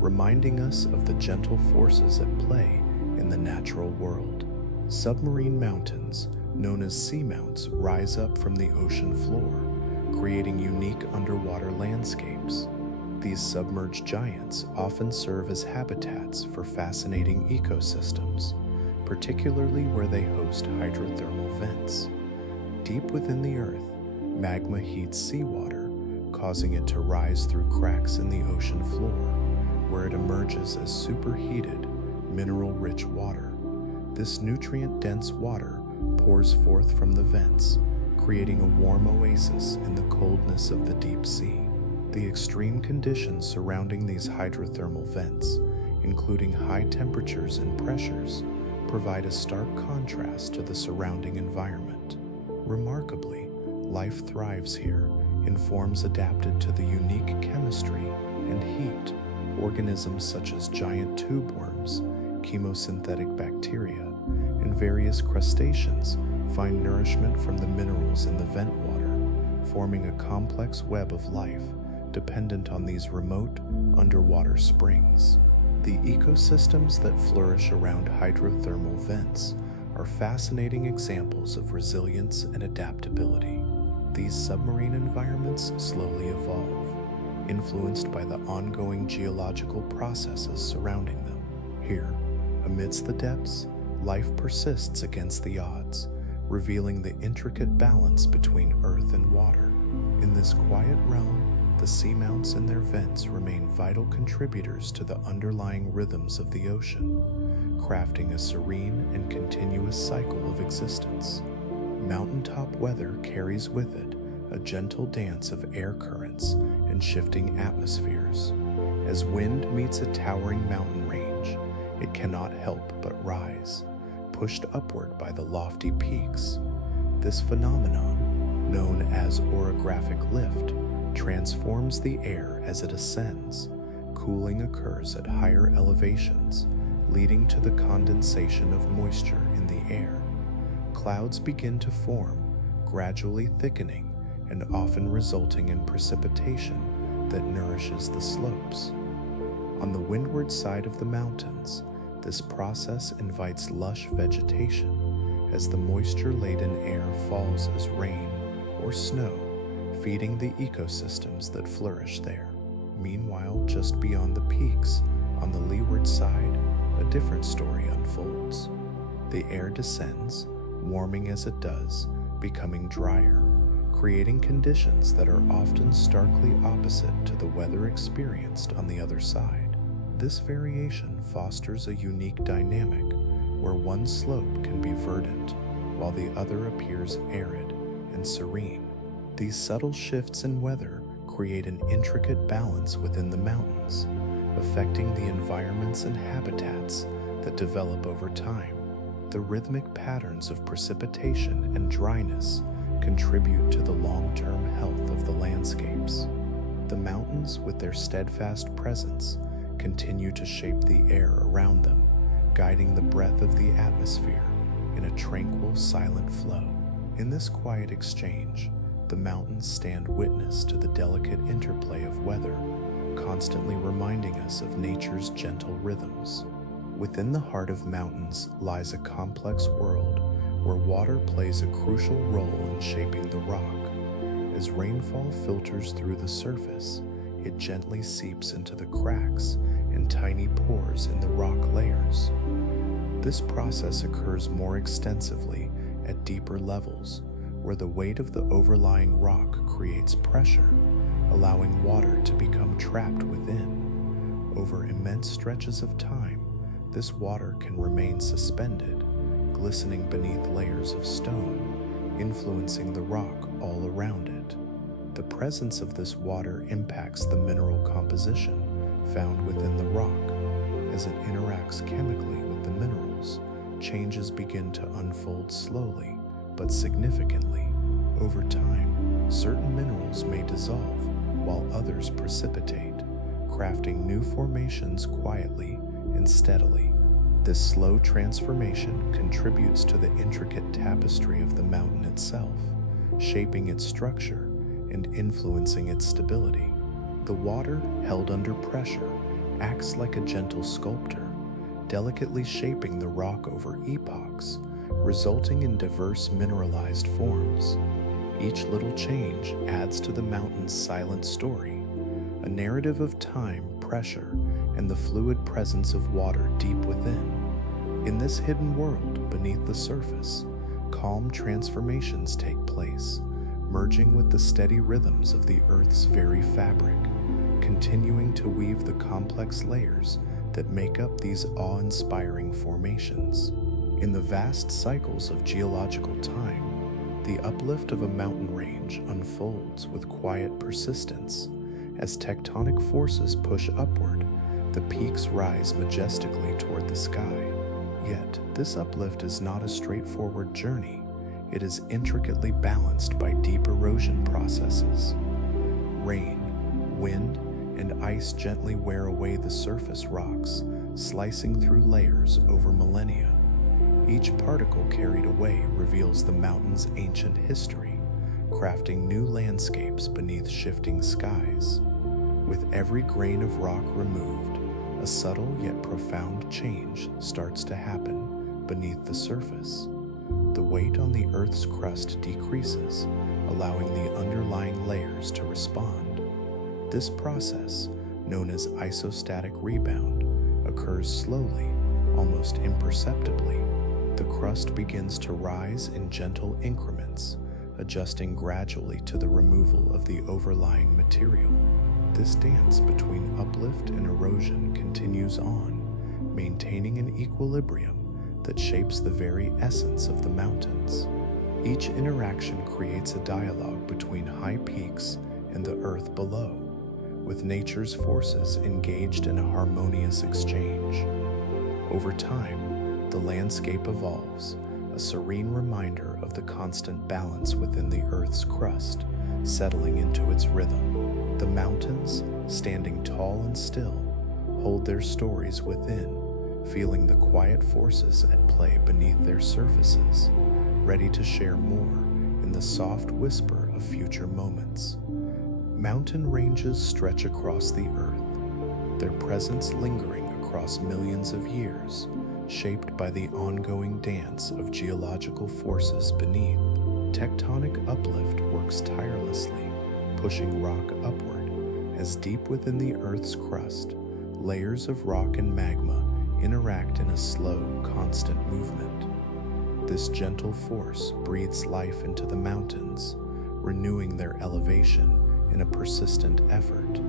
reminding us of the gentle forces at play in the natural world. Submarine mountains, known as seamounts, rise up from the ocean floor, creating unique underwater landscapes. These submerged giants often serve as habitats for fascinating ecosystems, particularly where they host hydrothermal vents. Deep within the earth, magma heats seawater, causing it to rise through cracks in the ocean floor, where it emerges as superheated, mineral-rich water. This nutrient-dense water pours forth from the vents, creating a warm oasis in the coldness of the deep sea. The extreme conditions surrounding these hydrothermal vents, including high temperatures and pressures, provide a stark contrast to the surrounding environment. Remarkably, life thrives here in forms adapted to the unique chemistry and heat. Organisms such as giant tube worms, chemosynthetic bacteria, and various crustaceans find nourishment from the minerals in the vent water, forming a complex web of life dependent on these remote underwater springs. The ecosystems that flourish around hydrothermal vents are fascinating examples of resilience and adaptability. These submarine environments slowly evolve, influenced by the ongoing geological processes surrounding them. Here, amidst the depths, life persists against the odds, revealing the intricate balance between earth and water. In this quiet realm, the seamounts and their vents remain vital contributors to the underlying rhythms of the ocean, crafting a serene and continuous cycle of existence. Mountaintop weather carries with it a gentle dance of air currents and shifting atmospheres. As wind meets a towering mountain range, it cannot help but rise, pushed upward by the lofty peaks. This phenomenon, known as orographic lift, transforms the air as it ascends. Cooling occurs at higher elevations, leading to the condensation of moisture in the air. Clouds begin to form, gradually thickening and often resulting in precipitation that nourishes the slopes. On the windward side of the mountains, this process invites lush vegetation as the moisture-laden air falls as rain or snow, feeding the ecosystems that flourish there. Meanwhile, just beyond the peaks, on the leeward side, a different story unfolds. The air descends, warming as it does, becoming drier, creating conditions that are often starkly opposite to the weather experienced on the other side. This variation fosters a unique dynamic where one slope can be verdant while the other appears arid and serene. These subtle shifts in weather create an intricate balance within the mountains, affecting the environments and habitats that develop over time. The rhythmic patterns of precipitation and dryness contribute to the long-term health of the landscapes. The mountains, with their steadfast presence, continue to shape the air around them, guiding the breath of the atmosphere in a tranquil, silent flow. In this quiet exchange, the mountains stand witness to the delicate interplay of weather, constantly reminding us of nature's gentle rhythms. Within the heart of mountains lies a complex world where water plays a crucial role in shaping the rock. As rainfall filters through the surface, it gently seeps into the cracks and tiny pores in the rock layers. This process occurs more extensively at deeper levels, where the weight of the overlying rock creates pressure, allowing water to become trapped within. Over immense stretches of time, this water can remain suspended, glistening beneath layers of stone, influencing the rock all around it. The presence of this water impacts the mineral composition found within the rock. As it interacts chemically with the minerals, changes begin to unfold slowly but significantly. Over time, certain minerals may dissolve while others precipitate, crafting new formations quietly and steadily. This slow transformation contributes to the intricate tapestry of the mountain itself, shaping its structure and influencing its stability. The water, held under pressure, acts like a gentle sculptor, delicately shaping the rock over epochs, resulting in diverse mineralized forms. Each little change adds to the mountain's silent story, a narrative of time, pressure, and the fluid presence of water deep within. In this hidden world beneath the surface, calm transformations take place, merging with the steady rhythms of the Earth's very fabric, continuing to weave the complex layers that make up these awe-inspiring formations. In the vast cycles of geological time, the uplift of a mountain range unfolds with quiet persistence. As tectonic forces push upward, the peaks rise majestically toward the sky. Yet, this uplift is not a straightforward journey. It is intricately balanced by deep erosion processes. Rain, wind, and ice gently wear away the surface rocks, slicing through layers over millennia. Each particle carried away reveals the mountain's ancient history, crafting new landscapes beneath shifting skies. With every grain of rock removed, a subtle yet profound change starts to happen beneath the surface. The weight on the Earth's crust decreases, allowing the underlying layers to respond. This process, known as isostatic rebound, occurs slowly, almost imperceptibly. The crust begins to rise in gentle increments, adjusting gradually to the removal of the overlying material. This dance between uplift and erosion continues on, maintaining an equilibrium that shapes the very essence of the mountains. Each interaction creates a dialogue between high peaks and the earth below, with nature's forces engaged in a harmonious exchange. Over time, the landscape evolves, a serene reminder of the constant balance within the Earth's crust, settling into its rhythm. The mountains, standing tall and still, hold their stories within, feeling the quiet forces at play beneath their surfaces, ready to share more in the soft whisper of future moments. Mountain ranges stretch across the earth, their presence lingering across millions of years, shaped by the ongoing dance of geological forces beneath. Tectonic uplift works tirelessly, pushing rock upward, as deep within the Earth's crust, layers of rock and magma interact in a slow, constant movement. This gentle force breathes life into the mountains, renewing their elevation in a persistent effort.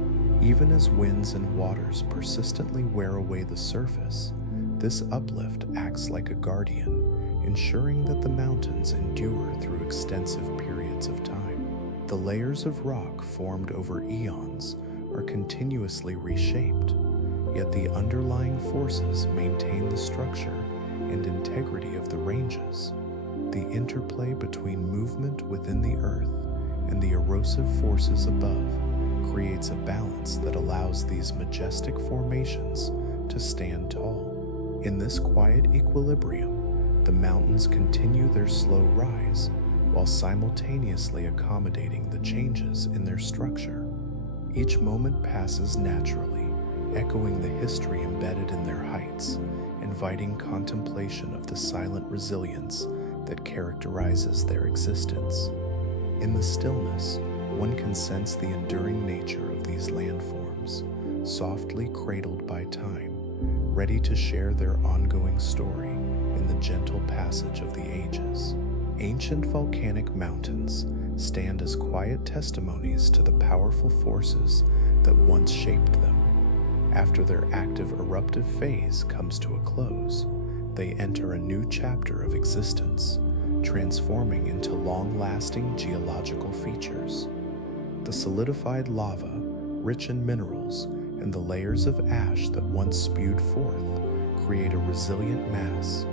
Even as winds and waters persistently wear away the surface, this uplift acts like a guardian, ensuring that the mountains endure through extensive periods of time. The layers of rock formed over eons are continuously reshaped, yet the underlying forces maintain the structure and integrity of the ranges. The interplay between movement within the earth and the erosive forces above creates a balance that allows these majestic formations to stand tall. In this quiet equilibrium, the mountains continue their slow rise while simultaneously accommodating the changes in their structure. Each moment passes naturally, echoing the history embedded in their heights, inviting contemplation of the silent resilience that characterizes their existence. In the stillness, one can sense the enduring nature of these landforms, softly cradled by time, ready to share their ongoing story in the gentle passage of the ages. Ancient volcanic mountains stand as quiet testimonies to the powerful forces that once shaped them. After their active eruptive phase comes to a close, they enter a new chapter of existence, transforming into long-lasting geological features. The solidified lava, rich in minerals, and the layers of ash that once spewed forth create a resilient mass.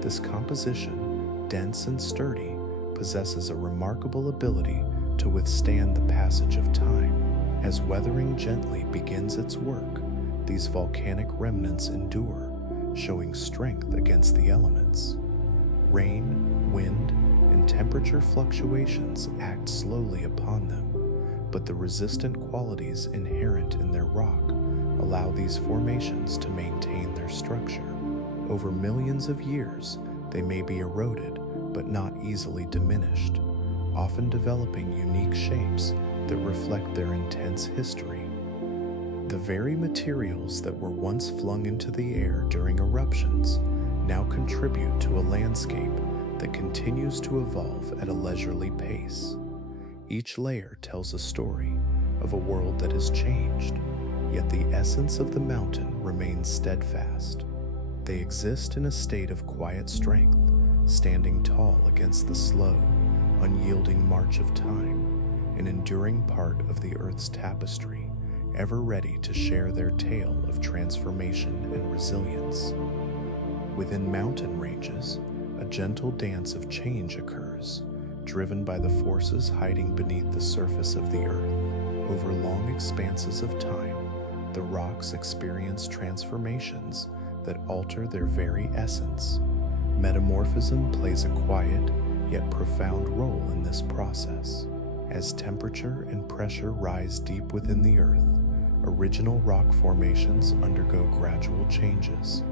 This composition, dense and sturdy, possesses a remarkable ability to withstand the passage of time. As weathering gently begins its work, these volcanic remnants endure, showing strength against the elements. Rain, wind, and temperature fluctuations act slowly upon them, but the resistant qualities inherent in their rock allow these formations to maintain their structure. Over millions of years, they may be eroded, but not easily diminished, often developing unique shapes that reflect their intense history. The very materials that were once flung into the air during eruptions now contribute to a landscape that continues to evolve at a leisurely pace. Each layer tells a story of a world that has changed, yet the essence of the mountain remains steadfast. They exist in a state of quiet strength, standing tall against the slow, unyielding march of time, an enduring part of the Earth's tapestry, ever ready to share their tale of transformation and resilience. Within mountain ranges, a gentle dance of change occurs, driven by the forces hiding beneath the surface of the earth. Over long expanses of time, the rocks experience transformations that alter their very essence. Metamorphism plays a quiet yet profound role in this process. As temperature and pressure rise deep within the earth, original rock formations undergo gradual changes.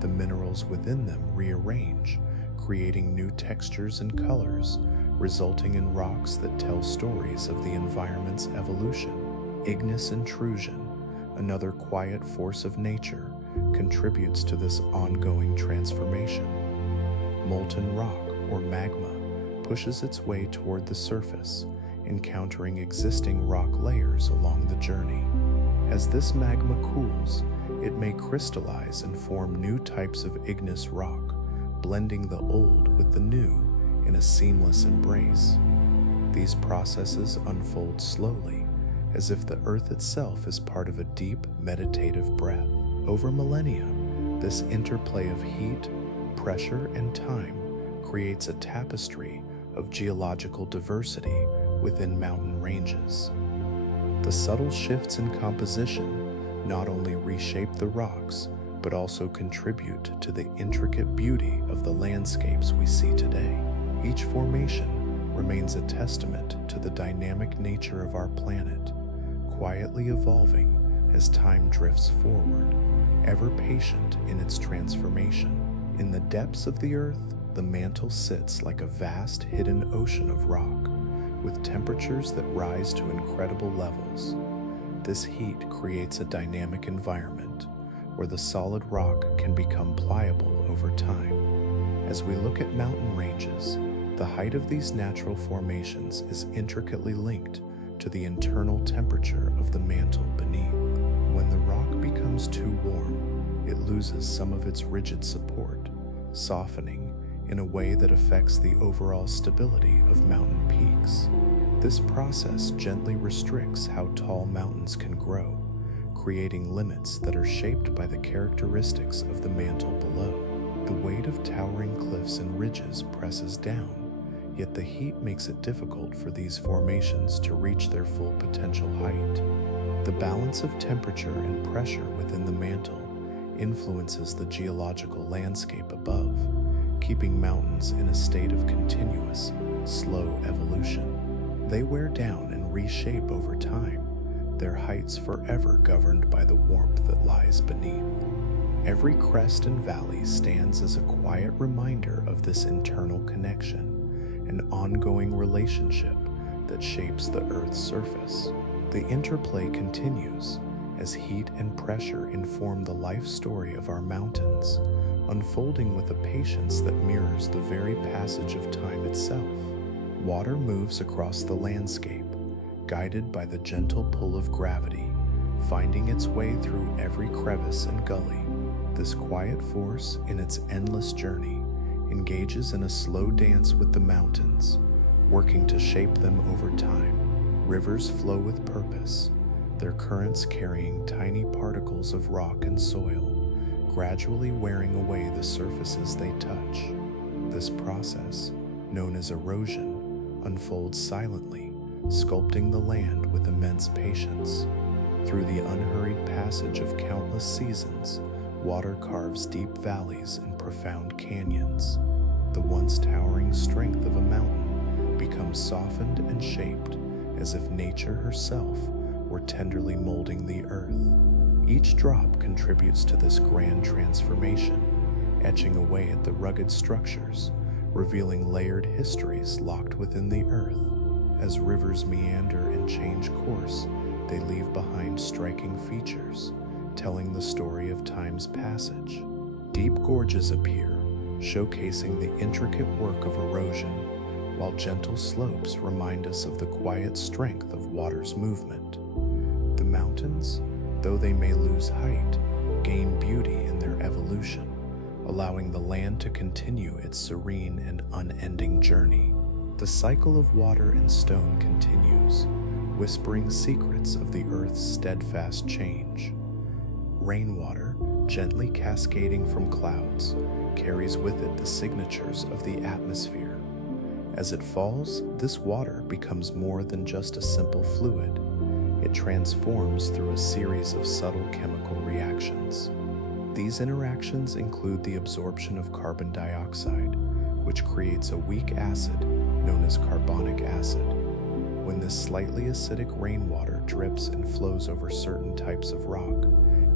The minerals within them rearrange, creating new textures and colors, resulting in rocks that tell stories of the environment's evolution. Igneous intrusion, another quiet force of nature, contributes to this ongoing transformation. Molten rock, or magma, pushes its way toward the surface, encountering existing rock layers along the journey. As this magma cools, it may crystallize and form new types of igneous rock, blending the old with the new in a seamless embrace. These processes unfold slowly, as if the earth itself is part of a deep, meditative breath. Over millennia, this interplay of heat, pressure, and time creates a tapestry of geological diversity within mountain ranges. The subtle shifts in composition not only reshape the rocks, but also contribute to the intricate beauty of the landscapes we see today. Each formation remains a testament to the dynamic nature of our planet, quietly evolving as time drifts forward, ever patient in its transformation. In the depths of the earth, the mantle sits like a vast hidden ocean of rock, with temperatures that rise to incredible levels. This heat creates a dynamic environment where the solid rock can become pliable over time. As we look at mountain ranges, the height of these natural formations is intricately linked to the internal temperature of the mantle beneath. When the rock becomes too warm, it loses some of its rigid support, softening in a way that affects the overall stability of mountain peaks. This process gently restricts how tall mountains can grow, creating limits that are shaped by the characteristics of the mantle below. The weight of towering cliffs and ridges presses down, yet the heat makes it difficult for these formations to reach their full potential height. The balance of temperature and pressure within the mantle influences the geological landscape above, keeping mountains in a state of continuous, slow evolution. They wear down and reshape over time, their heights forever governed by the warmth that lies beneath. Every crest and valley stands as a quiet reminder of this internal connection, an ongoing relationship that shapes the Earth's surface. The interplay continues as heat and pressure inform the life story of our mountains, unfolding with a patience that mirrors the very passage of time itself. Water moves across the landscape, guided by the gentle pull of gravity, finding its way through every crevice and gully. This quiet force, in its endless journey, engages in a slow dance with the mountains, working to shape them over time. Rivers flow with purpose, their currents carrying tiny particles of rock and soil, gradually wearing away the surfaces they touch. This process, known as erosion, unfolds silently, sculpting the land with immense patience. Through the unhurried passage of countless seasons, water carves deep valleys and profound canyons. The once towering strength of a mountain becomes softened and shaped as if nature herself were tenderly molding the earth. Each drop contributes to this grand transformation, etching away at the rugged structures, revealing layered histories locked within the earth. As rivers meander and change course, they leave behind striking features, telling the story of time's passage. Deep gorges appear, showcasing the intricate work of erosion, while gentle slopes remind us of the quiet strength of water's movement. The mountains, though they may lose height, gain beauty in their evolution, allowing the land to continue its serene and unending journey. The cycle of water and stone continues, whispering secrets of the earth's steadfast change. Rainwater, gently cascading from clouds, carries with it the signatures of the atmosphere. As it falls, this water becomes more than just a simple fluid. It transforms through a series of subtle chemical reactions. These interactions include the absorption of carbon dioxide, which creates a weak acid known as carbonic acid. When this slightly acidic rainwater drips and flows over certain types of rock,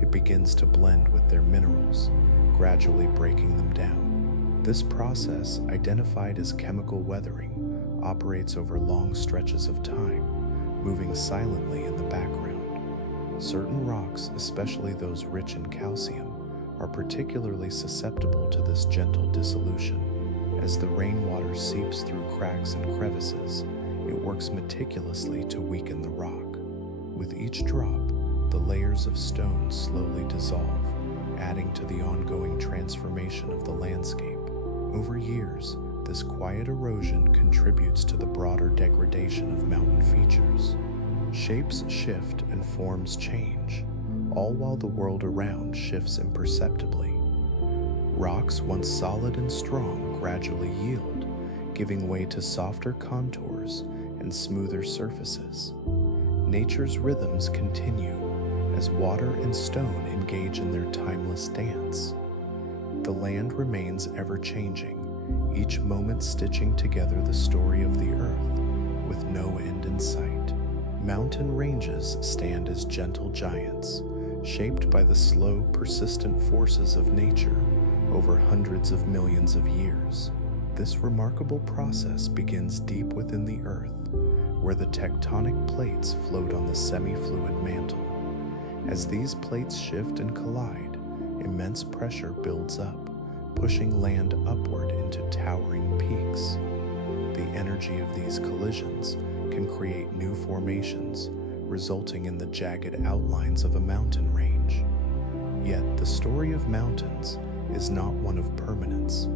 it begins to blend with their minerals, gradually breaking them down. This process, identified as chemical weathering, operates over long stretches of time, moving silently in the background. Certain rocks, especially those rich in calcium, are particularly susceptible to this gentle dissolution. As the rainwater seeps through cracks and crevices, it works meticulously to weaken the rock. With each drop, the layers of stone slowly dissolve, adding to the ongoing transformation of the landscape. Over years, this quiet erosion contributes to the broader degradation of mountain features. Shapes shift and forms change, all while the world around shifts imperceptibly. Rocks once solid and strong gradually yield, giving way to softer contours and smoother surfaces. Nature's rhythms continue as water and stone engage in their timeless dance. The land remains ever-changing, each moment stitching together the story of the earth with no end in sight. Mountain ranges stand as gentle giants, shaped by the slow, persistent forces of nature over hundreds of millions of years. This remarkable process begins deep within the earth, where the tectonic plates float on the semi-fluid mantle. As these plates shift and collide, immense pressure builds up, pushing land upward into towering peaks. The energy of these collisions can create new formations, resulting in the jagged outlines of a mountain range. Yet the story of mountains is not one of permanence.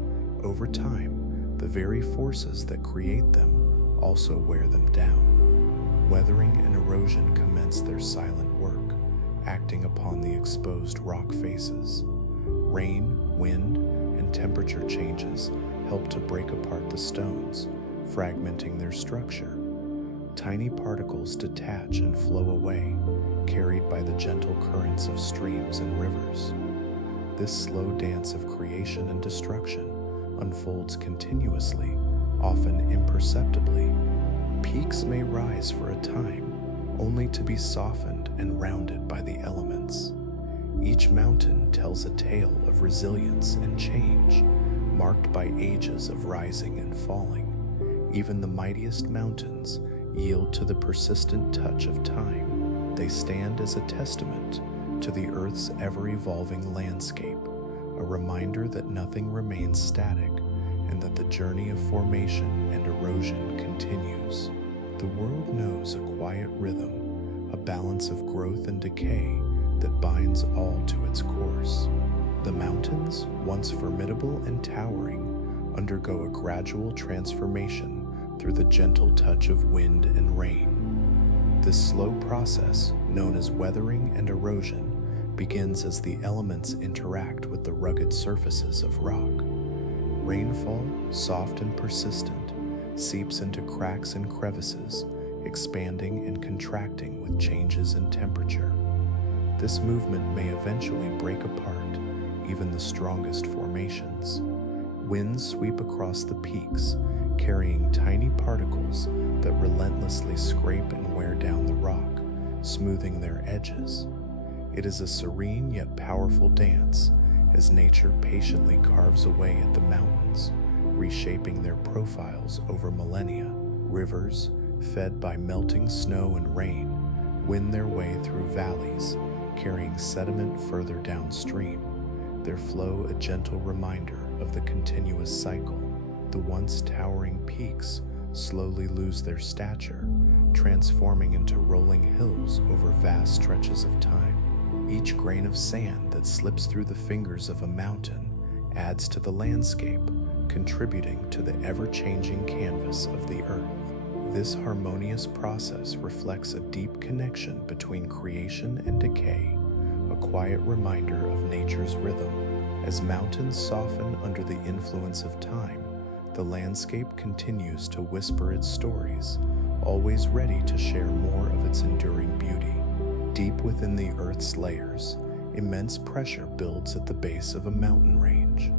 Over time, the very forces that create them also wear them down. Weathering and erosion commence their silent work, acting upon the exposed rock faces. Rain, wind, and temperature changes help to break apart the stones, fragmenting their structure. Tiny particles detach and flow away, carried by the gentle currents of streams and rivers. This slow dance of creation and destruction unfolds continuously, often imperceptibly. Peaks may rise for a time, only to be softened and rounded by the elements. Each mountain tells a tale of resilience and change, marked by ages of rising and falling. Even the mightiest mountains yield to the persistent touch of time. They stand as a testament to the Earth's ever-evolving landscape, a reminder that nothing remains static and that the journey of formation and erosion continues. The world knows a quiet rhythm, a balance of growth and decay that binds all to its course. The mountains, once formidable and towering, undergo a gradual transformation through the gentle touch of wind and rain. This slow process, known as weathering and erosion, begins as the elements interact with the rugged surfaces of rock. Rainfall, soft and persistent, seeps into cracks and crevices, expanding and contracting with changes in temperature. This movement may eventually break apart even the strongest formations. Winds sweep across the peaks, carrying tiny particles that relentlessly scrape and wear down the rock, smoothing their edges. It is a serene yet powerful dance as nature patiently carves away at the mountains, reshaping their profiles over millennia. Rivers, fed by melting snow and rain, win their way through valleys, carrying sediment further downstream, their flow a gentle reminder of the continuous cycle. The once towering peaks slowly lose their stature, transforming into rolling hills over vast stretches of time. Each grain of sand that slips through the fingers of a mountain adds to the landscape, contributing to the ever-changing canvas of the earth. This harmonious process reflects a deep connection between creation and decay, a quiet reminder of nature's rhythm. As mountains soften under the influence of time, the landscape continues to whisper its stories, always ready to share more of its enduring beauty. Deep within the Earth's layers, immense pressure builds at the base of a mountain range.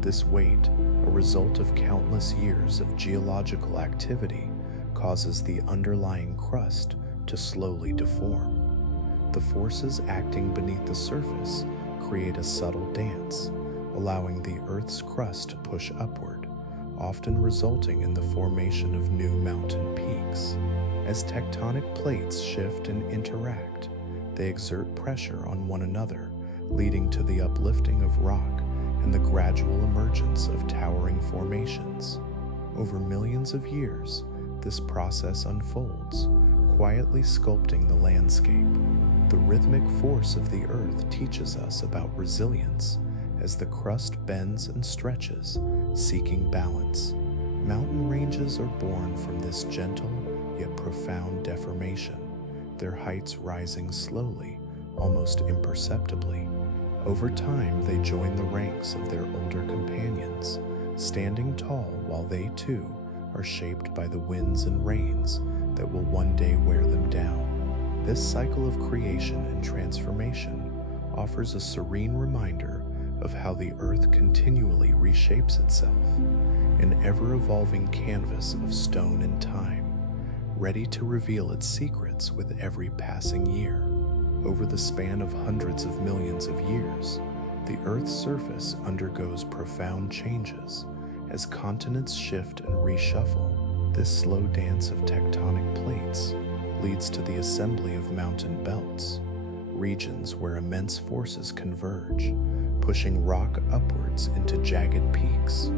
This weight, a result of countless years of geological activity, causes the underlying crust to slowly deform. The forces acting beneath the surface create a subtle dance, allowing the Earth's crust to push upward, often resulting in the formation of new mountain peaks. As tectonic plates shift and interact, they exert pressure on one another, leading to the uplifting of rock and the gradual emergence of towering formations. Over millions of years, this process unfolds, quietly sculpting the landscape. The rhythmic force of the earth teaches us about resilience as the crust bends and stretches, seeking balance. Mountain ranges are born from this gentle yet profound deformation, their heights rising slowly, almost imperceptibly. Over time, they join the ranks of their older companions, standing tall while they too are shaped by the winds and rains that will one day wear them down. This cycle of creation and transformation offers a serene reminder of how the earth continually reshapes itself, an ever-evolving canvas of stone and time, ready to reveal its secrets with every passing year. Over the span of hundreds of millions of years, the Earth's surface undergoes profound changes as continents shift and reshuffle. This slow dance of tectonic plates leads to the assembly of mountain belts, regions where immense forces converge, pushing rock upwards into jagged peaks.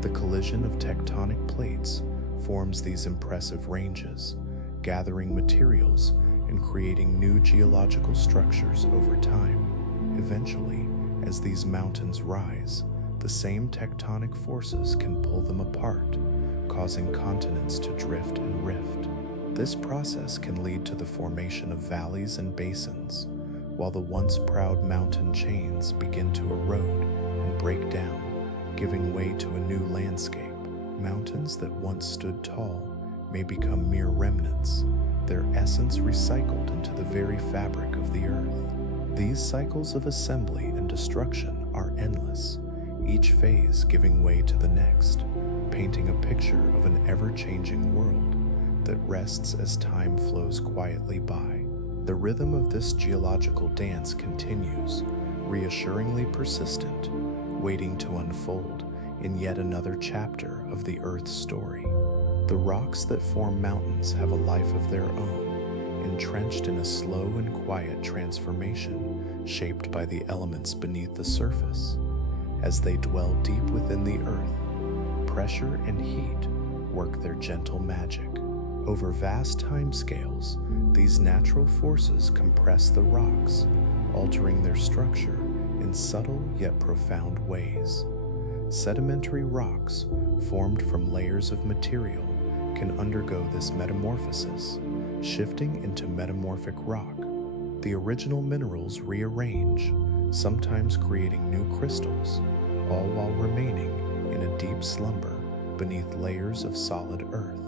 The collision of tectonic plates forms these impressive ranges, gathering materials and creating new geological structures over time. Eventually, as these mountains rise, the same tectonic forces can pull them apart, causing continents to drift and rift. This process can lead to the formation of valleys and basins, while the once proud mountain chains begin to erode and break down, giving way to a new landscape. Mountains that once stood tall may become mere remnants, their essence recycled into the very fabric of the earth. These cycles of assembly and destruction are endless, each phase giving way to the next, painting a picture of an ever-changing world that rests as time flows quietly by. The rhythm of this geological dance continues, reassuringly persistent, waiting to unfold in yet another chapter of the Earth's story. The rocks that form mountains have a life of their own, entrenched in a slow and quiet transformation shaped by the elements beneath the surface. As they dwell deep within the earth, pressure and heat work their gentle magic. Over vast timescales, these natural forces compress the rocks, altering their structure in subtle yet profound ways. Sedimentary rocks, formed from layers of material, can undergo this metamorphosis, shifting into metamorphic rock. The original minerals rearrange, sometimes creating new crystals, all while remaining in a deep slumber beneath layers of solid earth.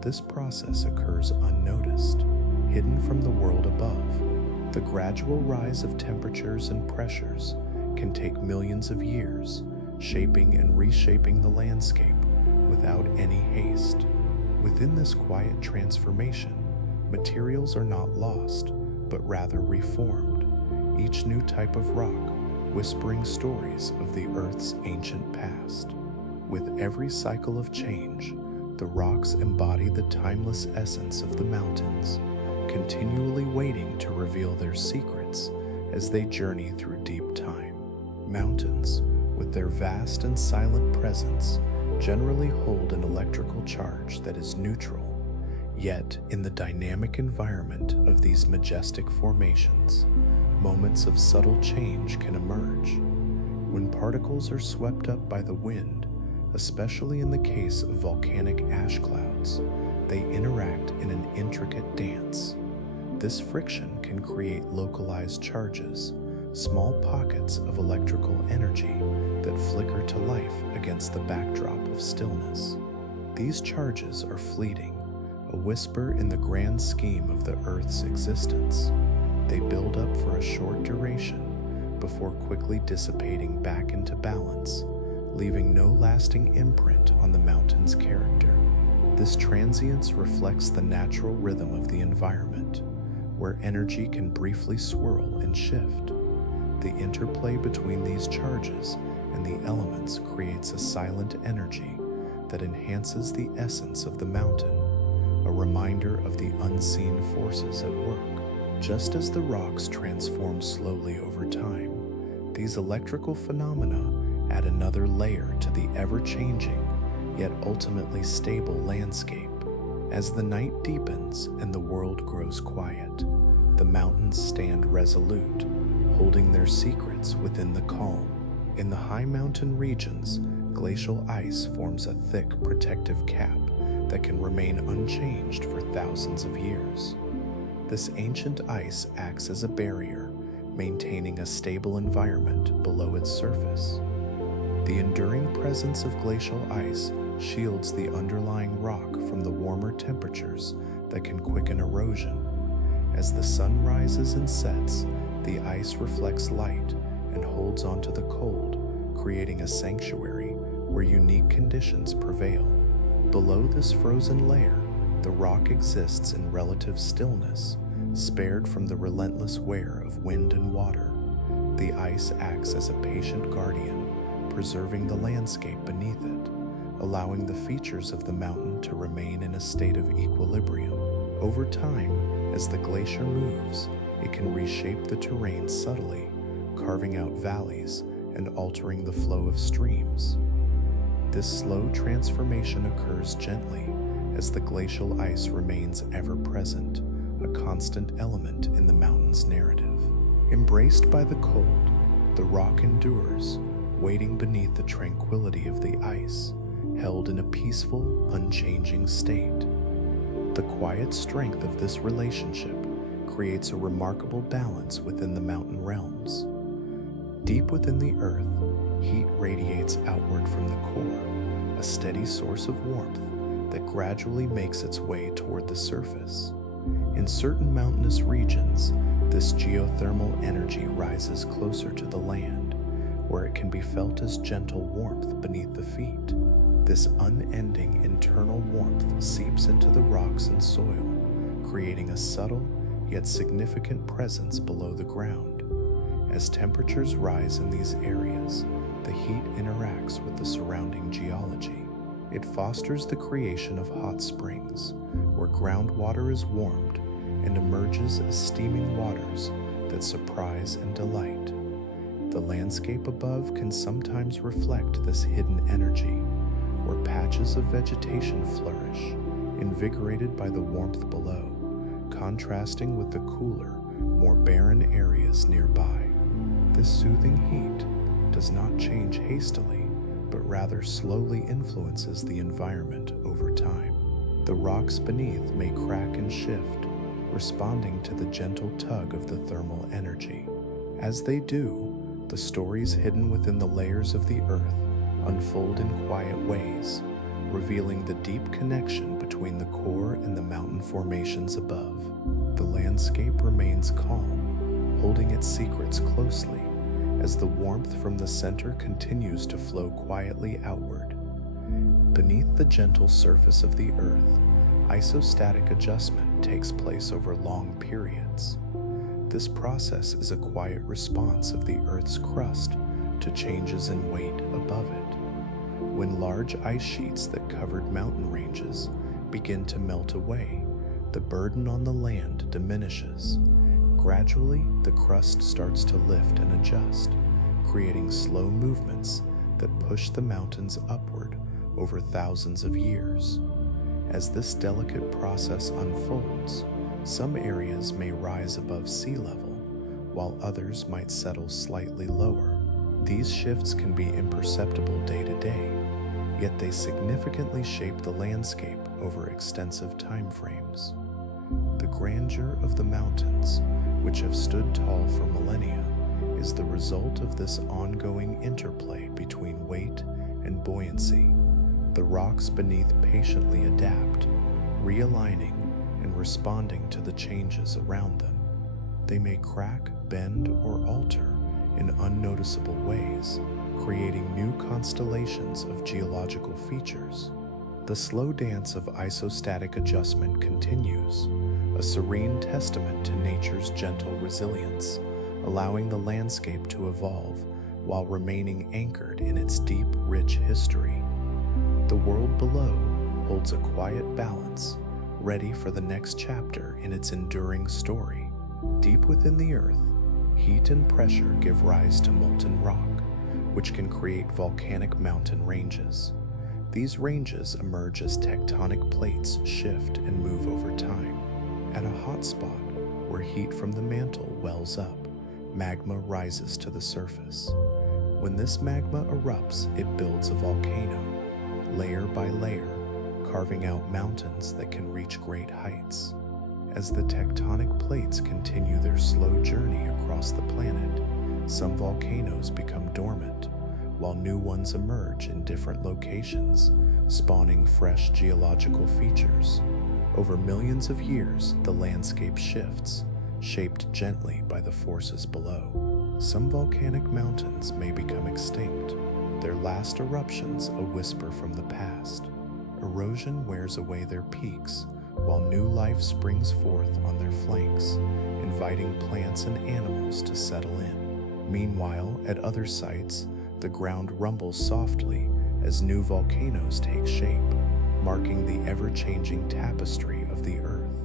This process occurs unnoticed, hidden from the world above. The gradual rise of temperatures and pressures can take millions of years, shaping and reshaping the landscape without any haste. Within this quiet transformation, materials are not lost, but rather reformed, each new type of rock whispering stories of the Earth's ancient past. With every cycle of change, the rocks embody the timeless essence of the mountains, continually waiting to reveal their secrets as they journey through deep time. Mountains, with their vast and silent presence, generally hold an electrical charge that is neutral. Yet, in the dynamic environment of these majestic formations, moments of subtle change can emerge. When particles are swept up by the wind, especially in the case of volcanic ash clouds, they interact in an intricate dance. This friction can create localized charges, small pockets of electrical energy that flicker to life against the backdrop of stillness. These charges are fleeting, a whisper in the grand scheme of the Earth's existence. They build up for a short duration before quickly dissipating back into balance, leaving no lasting imprint on the mountain's character. This transience reflects the natural rhythm of the environment, where energy can briefly swirl and shift. The interplay between these charges and the elements creates a silent energy that enhances the essence of the mountain, a reminder of the unseen forces at work. Just as the rocks transform slowly over time, these electrical phenomena add another layer to the ever-changing, yet ultimately stable landscape. As the night deepens and the world grows quiet, the mountains stand resolute, holding their secrets within the calm. In the high mountain regions, glacial ice forms a thick protective cap that can remain unchanged for thousands of years. This ancient ice acts as a barrier, maintaining a stable environment below its surface. The enduring presence of glacial ice shields the underlying rock from the warmer temperatures that can quicken erosion. As the sun rises and sets, the ice reflects light and holds onto the cold, creating a sanctuary where unique conditions prevail. Below this frozen layer, the rock exists in relative stillness, spared from the relentless wear of wind and water. The ice acts as a patient guardian, preserving the landscape beneath it, allowing the features of the mountain to remain in a state of equilibrium. Over time, as the glacier moves, it can reshape the terrain subtly, carving out valleys and altering the flow of streams. This slow transformation occurs gently as the glacial ice remains ever present, a constant element in the mountain's narrative. Embraced by the cold, the rock endures, waiting beneath the tranquility of the ice, held in a peaceful, unchanging state. The quiet strength of this relationship creates a remarkable balance within the mountain realms. Deep within the earth, heat radiates outward from the core, a steady source of warmth that gradually makes its way toward the surface. In certain mountainous regions, this geothermal energy rises closer to the land, where it can be felt as gentle warmth beneath the feet. This unending internal warmth seeps into the rocks and soil, creating a subtle yet significant presence below the ground. As temperatures rise in these areas, the heat interacts with the surrounding geology. It fosters the creation of hot springs, where groundwater is warmed and emerges as steaming waters that surprise and delight. The landscape above can sometimes reflect this hidden energy, where patches of vegetation flourish, invigorated by the warmth below, contrasting with the cooler, more barren areas nearby. This soothing heat does not change hastily, but rather slowly influences the environment over time. The rocks beneath may crack and shift, responding to the gentle tug of the thermal energy. As they do, the stories hidden within the layers of the earth unfold in quiet ways, revealing the deep connection between the core and the mountain formations above. The landscape remains calm, holding its secrets closely, as the warmth from the center continues to flow quietly outward. Beneath the gentle surface of the earth, isostatic adjustment takes place over long periods. This process is a quiet response of the Earth's crust to changes in weight above it. When large ice sheets that covered mountain ranges begin to melt away, the burden on the land diminishes. Gradually, the crust starts to lift and adjust, creating slow movements that push the mountains upward over thousands of years. As this delicate process unfolds, some areas may rise above sea level, while others might settle slightly lower. These shifts can be imperceptible day to day, yet they significantly shape the landscape over extensive time frames. The grandeur of the mountains, which have stood tall for millennia, is the result of this ongoing interplay between weight and buoyancy. The rocks beneath patiently adapt, realigning and responding to the changes around them. They may crack, bend, or alter in unnoticeable ways, creating new constellations of geological features. The slow dance of isostatic adjustment continues, a serene testament to nature's gentle resilience, allowing the landscape to evolve while remaining anchored in its deep, rich history. The world below holds a quiet balance, ready for the next chapter in its enduring story. Deep within the earth, heat and pressure give rise to molten rock, which can create volcanic mountain ranges. These ranges emerge as tectonic plates shift and move over time. At a hot spot, where heat from the mantle wells up, magma rises to the surface. When this magma erupts, it builds a volcano, layer by layer, carving out mountains that can reach great heights. As the tectonic plates continue their slow journey across the planet, some volcanoes become dormant, while new ones emerge in different locations, spawning fresh geological features. Over millions of years, the landscape shifts, shaped gently by the forces below. Some volcanic mountains may become extinct, their last eruptions a whisper from the past. Erosion wears away their peaks, while new life springs forth on their flanks, inviting plants and animals to settle in. Meanwhile, at other sites, the ground rumbles softly as new volcanoes take shape, marking the ever-changing tapestry of the Earth.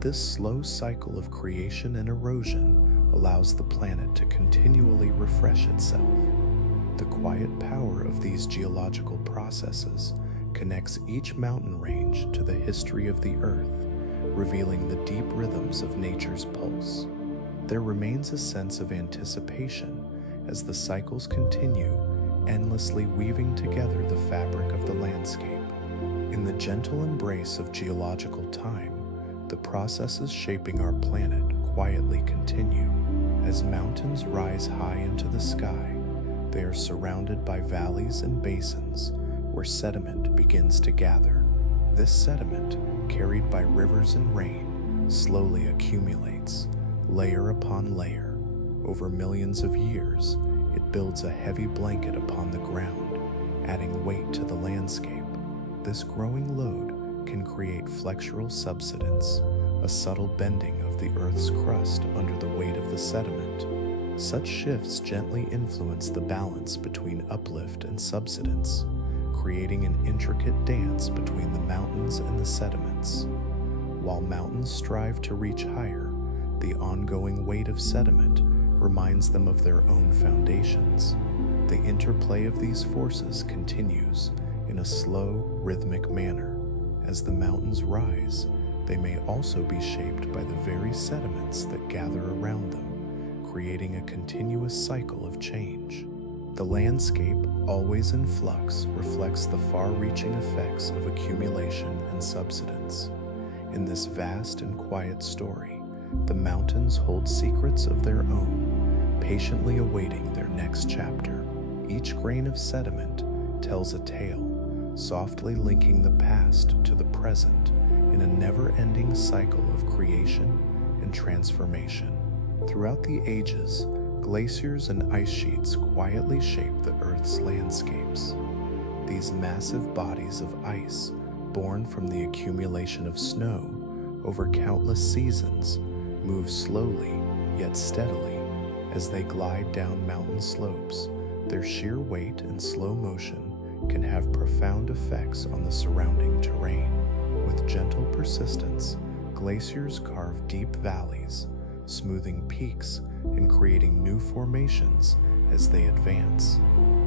This slow cycle of creation and erosion allows the planet to continually refresh itself. The quiet power of these geological processes connects each mountain range to the history of the Earth, revealing the deep rhythms of nature's pulse. There remains a sense of anticipation as the cycles continue, endlessly weaving together the fabric of the landscape. In the gentle embrace of geological time, the processes shaping our planet quietly continue. As mountains rise high into the sky, they are surrounded by valleys and basins where sediment begins to gather. This sediment, carried by rivers and rain, slowly accumulates, layer upon layer. Over millions of years, it builds a heavy blanket upon the ground, adding weight to the landscape. This growing load can create flexural subsidence, a subtle bending of the Earth's crust under the weight of the sediment. Such shifts gently influence the balance between uplift and subsidence, creating an intricate dance between the mountains and the sediments. While mountains strive to reach higher, the ongoing weight of sediment reminds them of their own foundations. The interplay of these forces continues in a slow, rhythmic manner. As the mountains rise, they may also be shaped by the very sediments that gather around them, creating a continuous cycle of change. The landscape, always in flux, reflects the far-reaching effects of accumulation and subsidence. In this vast and quiet story, the mountains hold secrets of their own, patiently awaiting their next chapter. Each grain of sediment tells a tale, softly linking the past to the present in a never-ending cycle of creation and transformation. Throughout the ages, glaciers and ice sheets quietly shape the Earth's landscapes. These massive bodies of ice, born from the accumulation of snow over countless seasons, move slowly yet steadily as they glide down mountain slopes. Their sheer weight and slow motion can have profound effects on the surrounding terrain. With gentle persistence, glaciers carve deep valleys, smoothing peaks and creating new formations as they advance.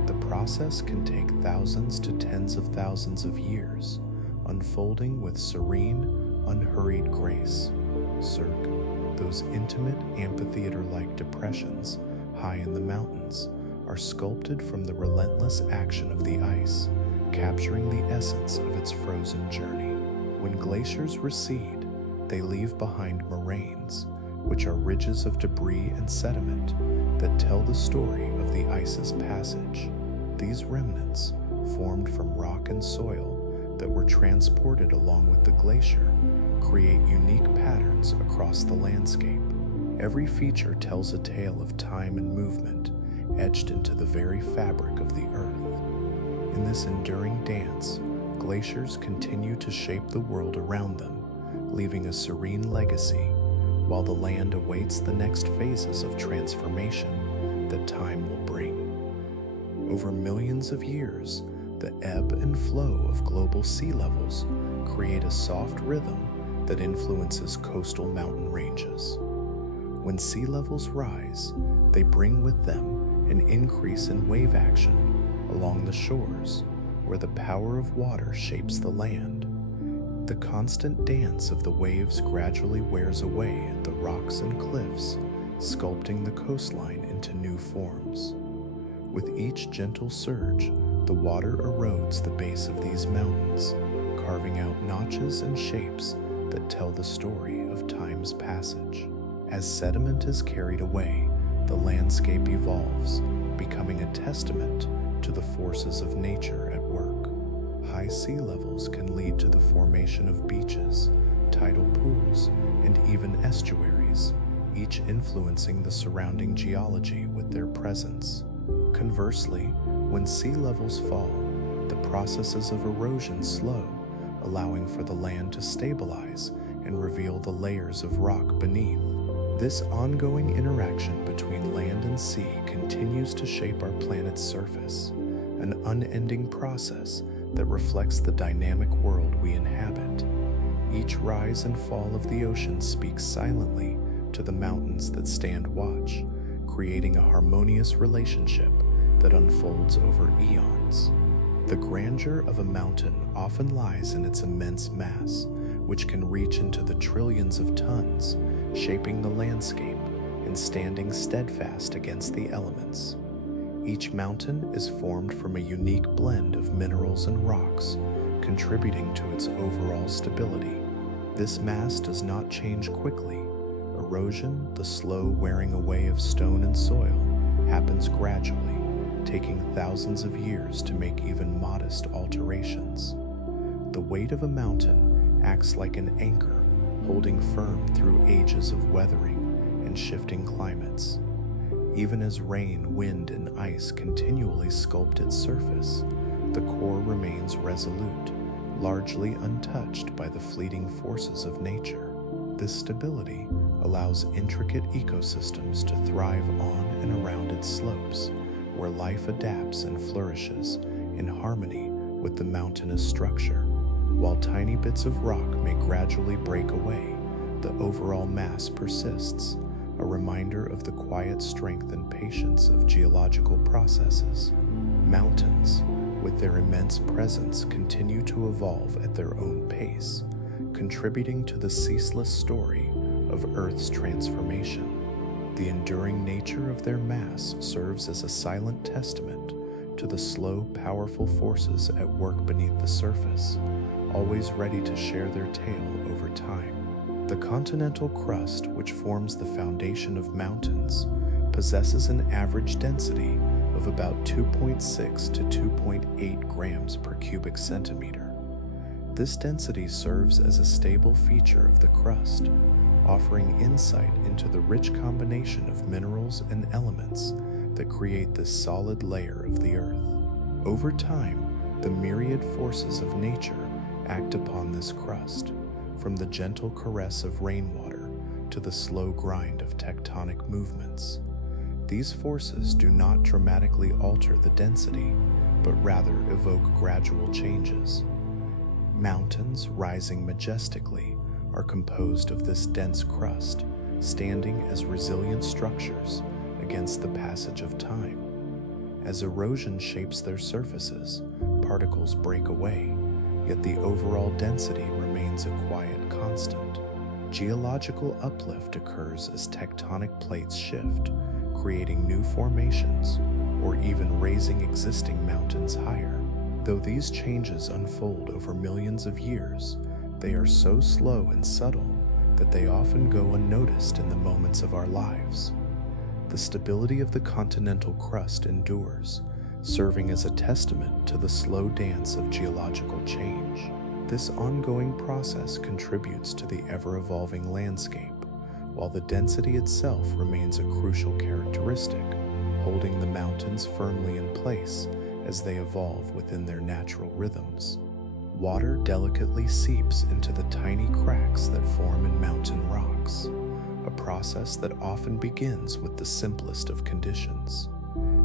The process can take thousands to tens of thousands of years, unfolding with serene, unhurried grace. Cirque, those intimate amphitheater-like depressions high in the mountains, are sculpted from the relentless action of the ice, capturing the essence of its frozen journey. When glaciers recede, they leave behind moraines, which are ridges of debris and sediment that tell the story of the ice's passage. These remnants, formed from rock and soil that were transported along with the glacier, create unique patterns across the landscape. Every feature tells a tale of time and movement, etched into the very fabric of the Earth. In this enduring dance, glaciers continue to shape the world around them, leaving a serene legacy, while the land awaits the next phases of transformation that time will bring. Over millions of years, the ebb and flow of global sea levels create a soft rhythm that influences coastal mountain ranges. When sea levels rise, they bring with them an increase in wave action along the shores, where the power of water shapes the land. The constant dance of the waves gradually wears away at the rocks and cliffs, sculpting the coastline into new forms. With each gentle surge, the water erodes the base of these mountains, carving out notches and shapes that tell the story of time's passage. As sediment is carried away, the landscape evolves, becoming a testament to the forces of nature at work. High sea levels can lead to the formation of beaches, tidal pools, and even estuaries, each influencing the surrounding geology with their presence. Conversely, when sea levels fall, the processes of erosion slow, allowing for the land to stabilize and reveal the layers of rock beneath. This ongoing interaction between land and sea continues to shape our planet's surface, an unending process that reflects the dynamic world we inhabit. Each rise and fall of the ocean speaks silently to the mountains that stand watch, creating a harmonious relationship that unfolds over eons. The grandeur of a mountain often lies in its immense mass, which can reach into the trillions of tons, shaping the landscape and standing steadfast against the elements. Each mountain is formed from a unique blend of minerals and rocks, contributing to its overall stability. This mass does not change quickly. Erosion, the slow wearing away of stone and soil, happens gradually, taking thousands of years to make even modest alterations. The weight of a mountain acts like an anchor, holding firm through ages of weathering and shifting climates. Even as rain, wind, and ice continually sculpt its surface, the core remains resolute, largely untouched by the fleeting forces of nature. This stability allows intricate ecosystems to thrive on and around its slopes, where life adapts and flourishes in harmony with the mountainous structure. While tiny bits of rock may gradually break away, the overall mass persists, a reminder of the quiet strength and patience of geological processes. Mountains, with their immense presence, continue to evolve at their own pace, contributing to the ceaseless story of Earth's transformation. The enduring nature of their mass serves as a silent testament to the slow, powerful forces at work beneath the surface, always ready to share their tale over time. The continental crust, which forms the foundation of mountains, possesses an average density of about 2.6 to 2.8 grams per cubic centimeter. This density serves as a stable feature of the crust, offering insight into the rich combination of minerals and elements that create this solid layer of the earth. Over time, the myriad forces of nature act upon this crust, from the gentle caress of rainwater to the slow grind of tectonic movements. These forces do not dramatically alter the density, but rather evoke gradual changes. Mountains rising majestically are composed of this dense crust, standing as resilient structures against the passage of time. As erosion shapes their surfaces, particles break away, yet the overall density remains a quiet constant. Geological uplift occurs as tectonic plates shift, creating new formations or even raising existing mountains higher. Though these changes unfold over millions of years, they are so slow and subtle that they often go unnoticed in the moments of our lives. The stability of the continental crust endures, serving as a testament to the slow dance of geological change. This ongoing process contributes to the ever-evolving landscape, while the density itself remains a crucial characteristic, holding the mountains firmly in place as they evolve within their natural rhythms. Water delicately seeps into the tiny cracks that form in mountain rocks, a process that often begins with the simplest of conditions.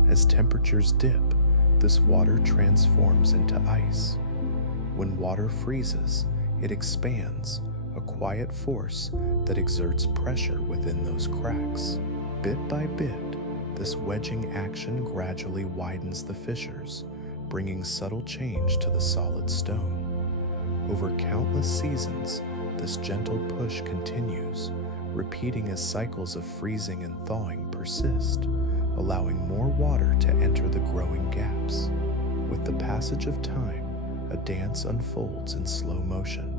As temperatures dip, this water transforms into ice. When water freezes, it expands, a quiet force that exerts pressure within those cracks. Bit by bit, this wedging action gradually widens the fissures, bringing subtle change to the solid stone. Over countless seasons, this gentle push continues, repeating as cycles of freezing and thawing persist, allowing more water to enter the growing gaps. With the passage of time, a dance unfolds in slow motion.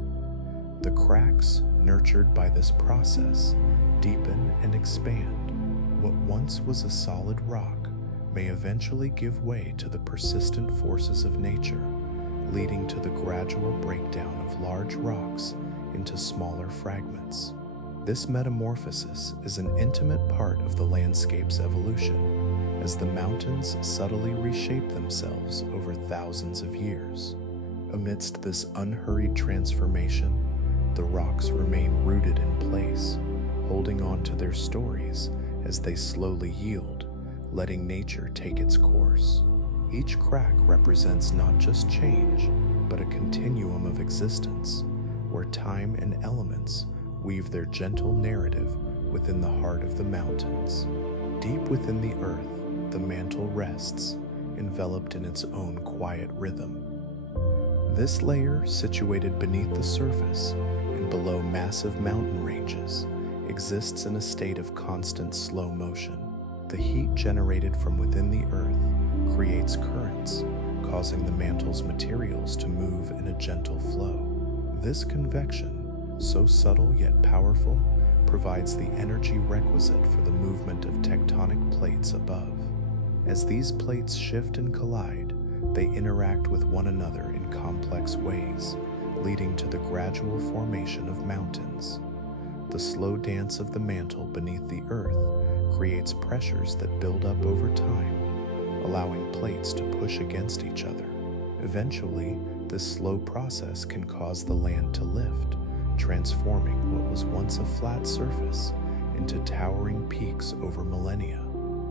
The cracks, nurtured by this process, deepen and expand. What once was a solid rock may eventually give way to the persistent forces of nature, leading to the gradual breakdown of large rocks into smaller fragments. This metamorphosis is an intimate part of the landscape's evolution, as the mountains subtly reshape themselves over thousands of years. Amidst this unhurried transformation, the rocks remain rooted in place, holding on to their stories as they slowly yield, letting nature take its course. Each crack represents not just change, but a continuum of existence, where time and elements weave their gentle narrative within the heart of the mountains. Deep within the earth, the mantle rests, enveloped in its own quiet rhythm. This layer, situated beneath the surface and below massive mountain ranges, exists in a state of constant slow motion. The heat generated from within the earth creates currents, causing the mantle's materials to move in a gentle flow. This convection, so subtle yet powerful, provides the energy requisite for the movement of tectonic plates above. As these plates shift and collide, they interact with one another in complex ways, leading to the gradual formation of mountains. The slow dance of the mantle beneath the earth creates pressures that build up over time, allowing plates to push against each other. Eventually, this slow process can cause the land to lift, transforming what was once a flat surface into towering peaks over millennia.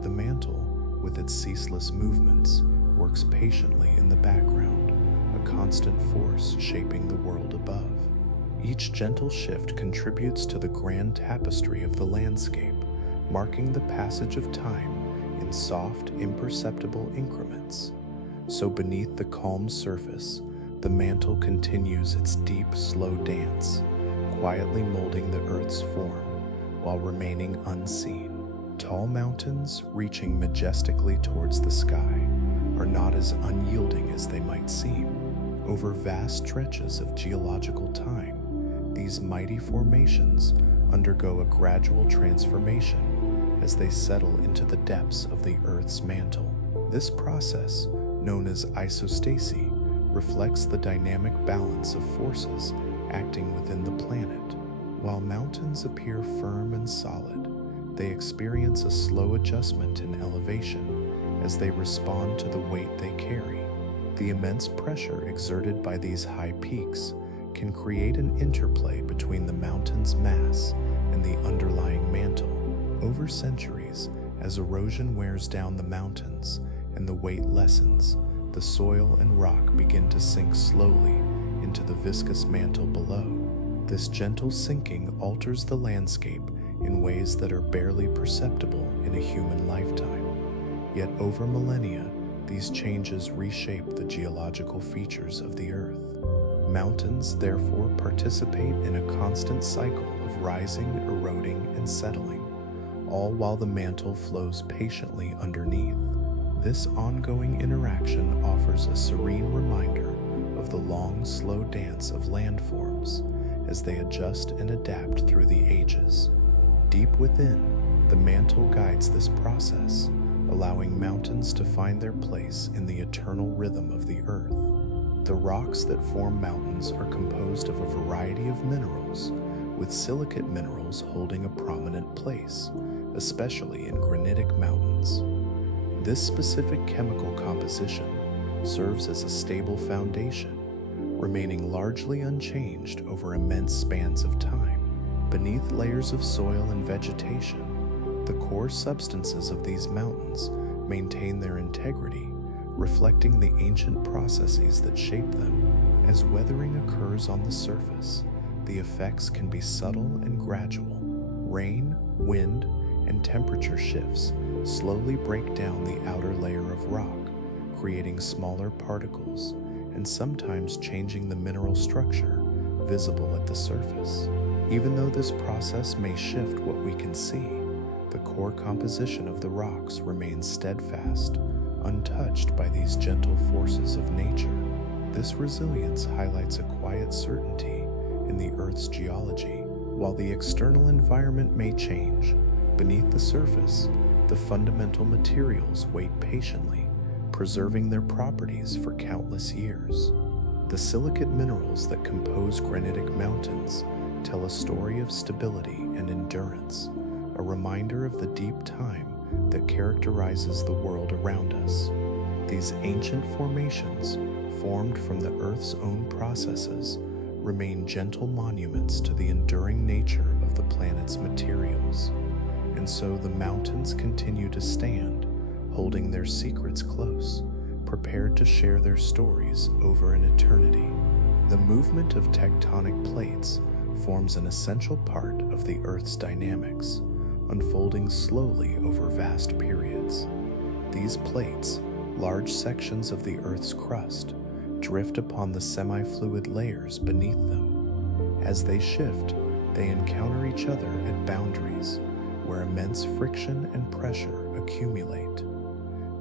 The mantle, with its ceaseless movements, works patiently in the background, a constant force shaping the world above. Each gentle shift contributes to the grand tapestry of the landscape, marking the passage of time in soft, imperceptible increments. So beneath the calm surface, the mantle continues its deep, slow dance, quietly molding the Earth's form while remaining unseen. Tall mountains, reaching majestically towards the sky, are not as unyielding as they might seem. Over vast stretches of geological time, these mighty formations undergo a gradual transformation as they settle into the depths of the Earth's mantle. This process, known as isostasy, reflects the dynamic balance of forces acting within the planet. While mountains appear firm and solid, they experience a slow adjustment in elevation as they respond to the weight they carry. The immense pressure exerted by these high peaks can create an interplay between the mountain's mass and the underlying mantle. Over centuries, as erosion wears down the mountains and the weight lessens, the soil and rock begin to sink slowly into the viscous mantle below. This gentle sinking alters the landscape in ways that are barely perceptible in a human lifetime. Yet over millennia, these changes reshape the geological features of the Earth. Mountains, therefore, participate in a constant cycle of rising, eroding, and settling, all while the mantle flows patiently underneath. This ongoing interaction offers a serene reminder of the long, slow dance of landforms as they adjust and adapt through the ages. Deep within, the mantle guides this process, allowing mountains to find their place in the eternal rhythm of the Earth. The rocks that form mountains are composed of a variety of minerals, with silicate minerals holding a prominent place, especially in granitic mountains. This specific chemical composition serves as a stable foundation, remaining largely unchanged over immense spans of time. Beneath layers of soil and vegetation, the core substances of these mountains maintain their integrity, reflecting the ancient processes that shape them. As weathering occurs on the surface, the effects can be subtle and gradual. Rain, wind, and temperature shifts slowly break down the outer layer of rock, creating smaller particles and sometimes changing the mineral structure visible at the surface. Even though this process may shift what we can see, the core composition of the rocks remains steadfast, untouched by these gentle forces of nature. This resilience highlights a quiet certainty in the Earth's geology. While the external environment may change, beneath the surface, the fundamental materials wait patiently, preserving their properties for countless years. The silicate minerals that compose granitic mountains tell a story of stability and endurance, a reminder of the deep time that characterizes the world around us. These ancient formations, formed from the Earth's own processes, remain gentle monuments to the enduring nature of the planet's materials. And so the mountains continue to stand, holding their secrets close, prepared to share their stories over an eternity. The movement of tectonic plates forms an essential part of the Earth's dynamics, unfolding slowly over vast periods. These plates, large sections of the Earth's crust, drift upon the semi-fluid layers beneath them. As they shift, they encounter each other at boundaries, where immense friction and pressure accumulate.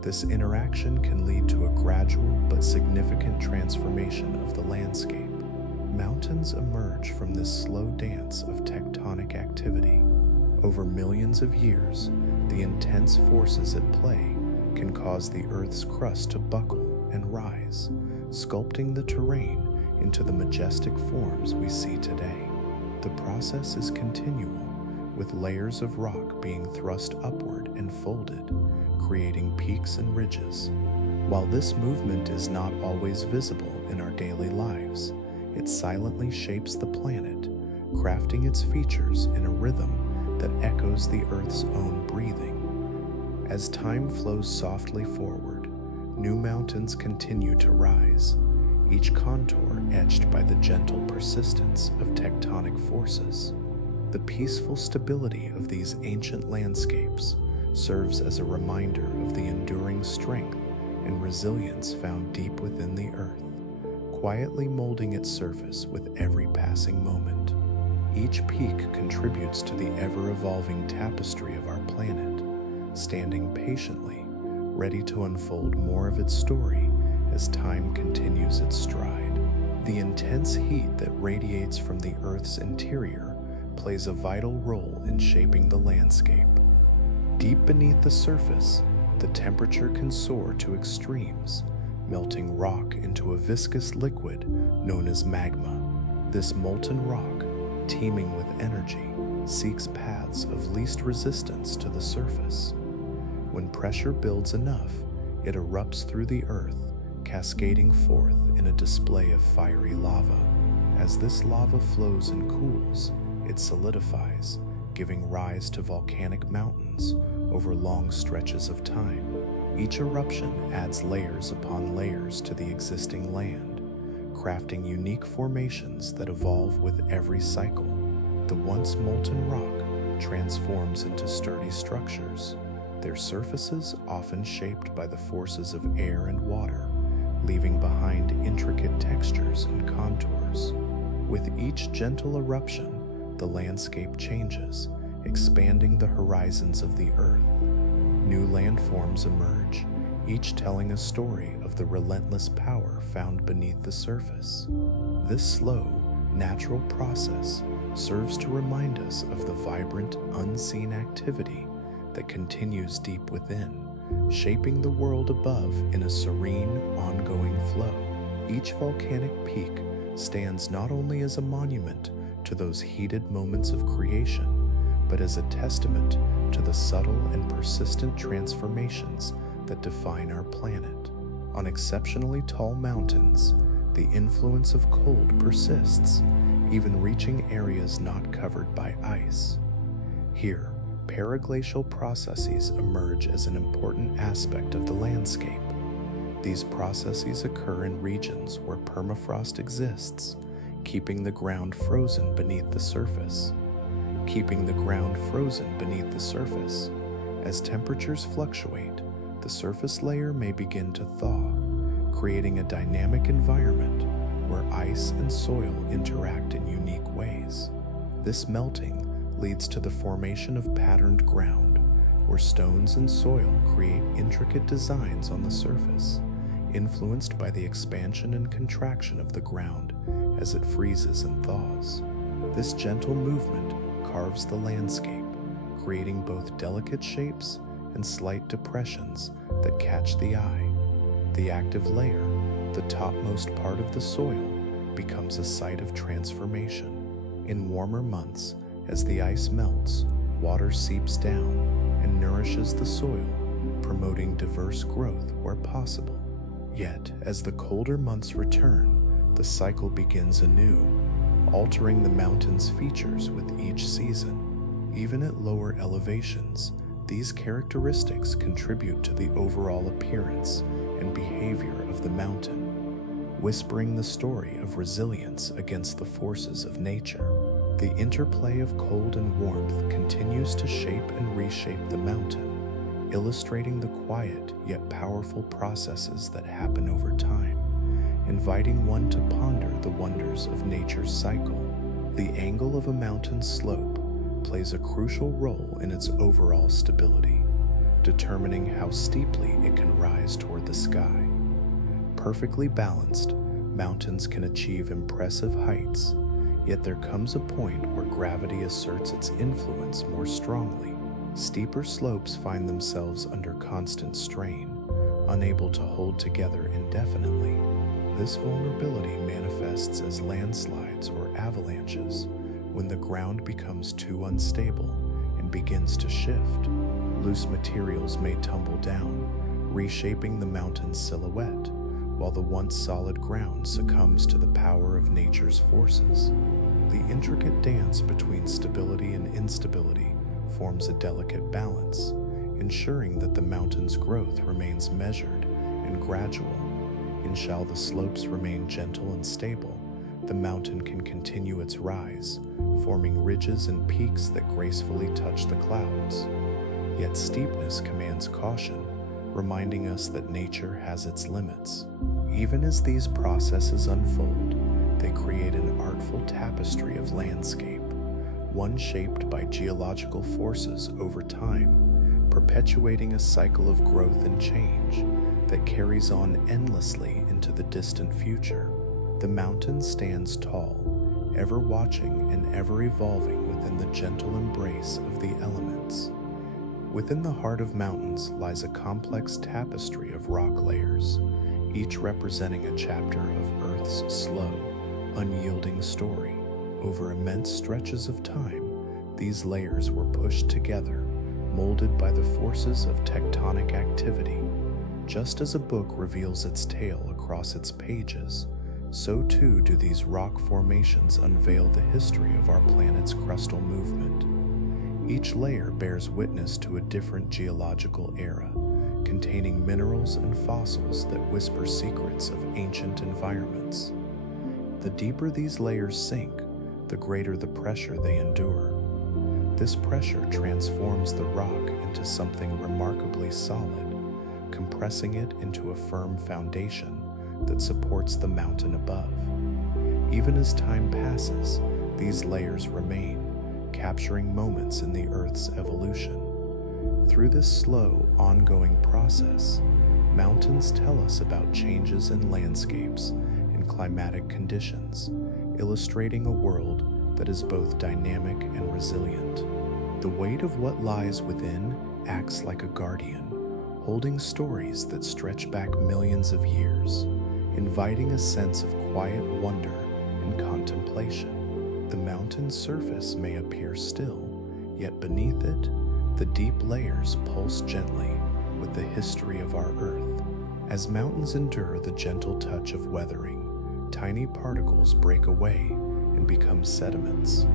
This interaction can lead to a gradual but significant transformation of the landscape. Mountains emerge from this slow dance of tectonic activity. Over millions of years, the intense forces at play can cause the Earth's crust to buckle and rise, sculpting the terrain into the majestic forms we see today. The process is continual, with layers of rock being thrust upward and folded, creating peaks and ridges. While this movement is not always visible in our daily lives, it silently shapes the planet, crafting its features in a rhythm that echoes the Earth's own breathing. As time flows softly forward, new mountains continue to rise, each contour etched by the gentle persistence of tectonic forces. The peaceful stability of these ancient landscapes serves as a reminder of the enduring strength and resilience found deep within the Earth, quietly molding its surface with every passing moment. Each peak contributes to the ever-evolving tapestry of our planet, standing patiently, ready to unfold more of its story as time continues its stride. The intense heat that radiates from the Earth's interior plays a vital role in shaping the landscape. Deep beneath the surface, the temperature can soar to extremes, melting rock into a viscous liquid known as magma. This molten rock, teeming with energy, seeks paths of least resistance to the surface. When pressure builds enough, it erupts through the Earth, cascading forth in a display of fiery lava. As this lava flows and cools, it solidifies, giving rise to volcanic mountains over long stretches of time. Each eruption adds layers upon layers to the existing land, crafting unique formations that evolve with every cycle. The once molten rock transforms into sturdy structures, their surfaces often shaped by the forces of air and water, leaving behind intricate textures and contours. With each gentle eruption, the landscape changes, expanding the horizons of the Earth. New landforms emerge, each telling a story of the relentless power found beneath the surface. This slow, natural process serves to remind us of the vibrant, unseen activity that continues deep within, shaping the world above in a serene, ongoing flow. Each volcanic peak stands not only as a monument to those heated moments of creation, but as a testament to the subtle and persistent transformations that define our planet. On exceptionally tall mountains, the influence of cold persists, even reaching areas not covered by ice. Here, paraglacial processes emerge as an important aspect of the landscape. These processes occur in regions where permafrost exists, keeping the ground frozen beneath the surface. As temperatures fluctuate, the surface layer may begin to thaw, creating a dynamic environment where ice and soil interact in unique ways. This melting leads to the formation of patterned ground, where stones and soil create intricate designs on the surface, influenced by the expansion and contraction of the ground as it freezes and thaws. This gentle movement carves the landscape, creating both delicate shapes and slight depressions that catch the eye. The active layer, the topmost part of the soil, becomes a site of transformation. In warmer months, as the ice melts, water seeps down and nourishes the soil, promoting diverse growth where possible. Yet, as the colder months return, the cycle begins anew, altering the mountain's features with each season. Even at lower elevations, these characteristics contribute to the overall appearance and behavior of the mountain, whispering the story of resilience against the forces of nature. The interplay of cold and warmth continues to shape and reshape the mountain, illustrating the quiet yet powerful processes that happen over time, inviting one to ponder the wonders of nature's cycle. The angle of a mountain slope plays a crucial role in its overall stability, determining how steeply it can rise toward the sky. Perfectly balanced, mountains can achieve impressive heights, yet there comes a point where gravity asserts its influence more strongly. Steeper slopes find themselves under constant strain, unable to hold together indefinitely. This vulnerability manifests as landslides or avalanches when the ground becomes too unstable and begins to shift. Loose materials may tumble down, reshaping the mountain's silhouette, while the once solid ground succumbs to the power of nature's forces. The intricate dance between stability and instability forms a delicate balance, ensuring that the mountain's growth remains measured and gradual. Shall the slopes remain gentle and stable, the mountain can continue its rise, forming ridges and peaks that gracefully touch the clouds. Yet steepness commands caution, reminding us that nature has its limits. Even as these processes unfold, they create an artful tapestry of landscape, one shaped by geological forces over time, perpetuating a cycle of growth and change that carries on endlessly into the distant future. The mountain stands tall, ever watching and ever evolving within the gentle embrace of the elements. Within the heart of mountains lies a complex tapestry of rock layers, each representing a chapter of Earth's slow, unyielding story. Over immense stretches of time, these layers were pushed together, molded by the forces of tectonic activity. Just as a book reveals its tale across its pages, so too do these rock formations unveil the history of our planet's crustal movement. Each layer bears witness to a different geological era, containing minerals and fossils that whisper secrets of ancient environments. The deeper these layers sink, the greater the pressure they endure. This pressure transforms the rock into something remarkably solid, compressing it into a firm foundation that supports the mountain above. Even as time passes, these layers remain, capturing moments in the Earth's evolution. Through this slow, ongoing process, mountains tell us about changes in landscapes and climatic conditions, illustrating a world that is both dynamic and resilient. The weight of what lies within acts like a guardian, holding stories that stretch back millions of years, inviting a sense of quiet wonder and contemplation. The mountain's surface may appear still, yet beneath it, the deep layers pulse gently with the history of our Earth. As mountains endure the gentle touch of weathering, tiny particles break away and become sediments.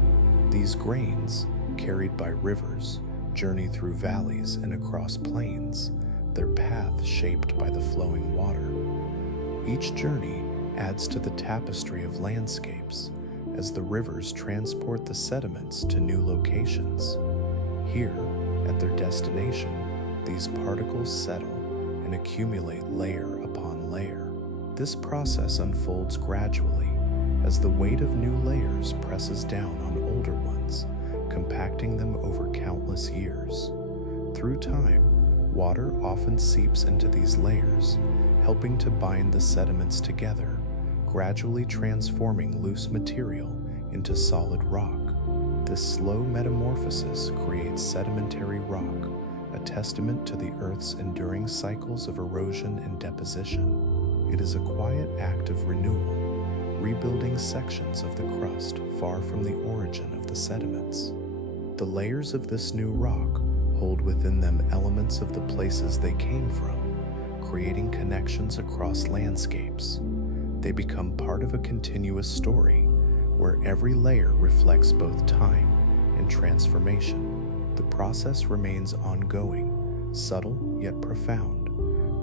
These grains, carried by rivers, journey through valleys and across plains, their path shaped by the flowing water. Each journey adds to the tapestry of landscapes as the rivers transport the sediments to new locations. Here, at their destination, these particles settle and accumulate layer upon layer. This process unfolds gradually as the weight of new layers presses down on older ones, compacting them over countless years. Through time, water often seeps into these layers, helping to bind the sediments together, gradually transforming loose material into solid rock. This slow metamorphosis creates sedimentary rock, a testament to the Earth's enduring cycles of erosion and deposition. It is a quiet act of renewal, rebuilding sections of the crust far from the origin of the sediments. The layers of this new rock hold within them elements of the places they came from, creating connections across landscapes. They become part of a continuous story, where every layer reflects both time and transformation. The process remains ongoing, subtle yet profound,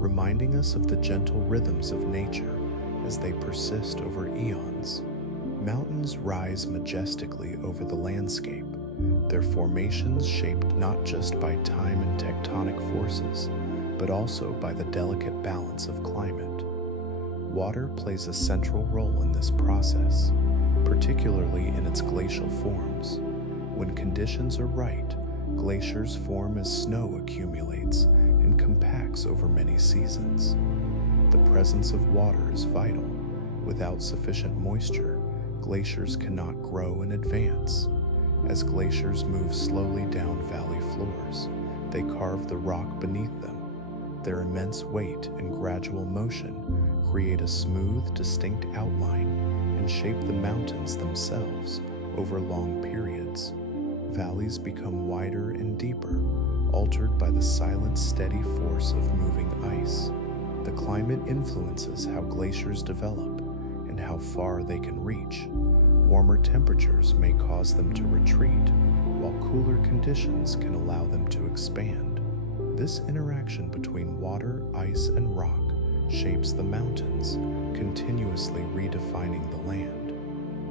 reminding us of the gentle rhythms of nature as they persist over eons. Mountains rise majestically over the landscape, their formations shaped not just by time and tectonic forces, but also by the delicate balance of climate. Water plays a central role in this process, particularly in its glacial forms. When conditions are right, glaciers form as snow accumulates and compacts over many seasons. The presence of water is vital. Without sufficient moisture, glaciers cannot grow and advance. As glaciers move slowly down valley floors, they carve the rock beneath them. Their immense weight and gradual motion create a smooth, distinct outline and shape the mountains themselves over long periods. Valleys become wider and deeper, altered by the silent, steady force of moving ice. The climate influences how glaciers develop and how far they can reach. Warmer temperatures may cause them to retreat, while cooler conditions can allow them to expand. This interaction between water, ice, and rock shapes the mountains, continuously redefining the land.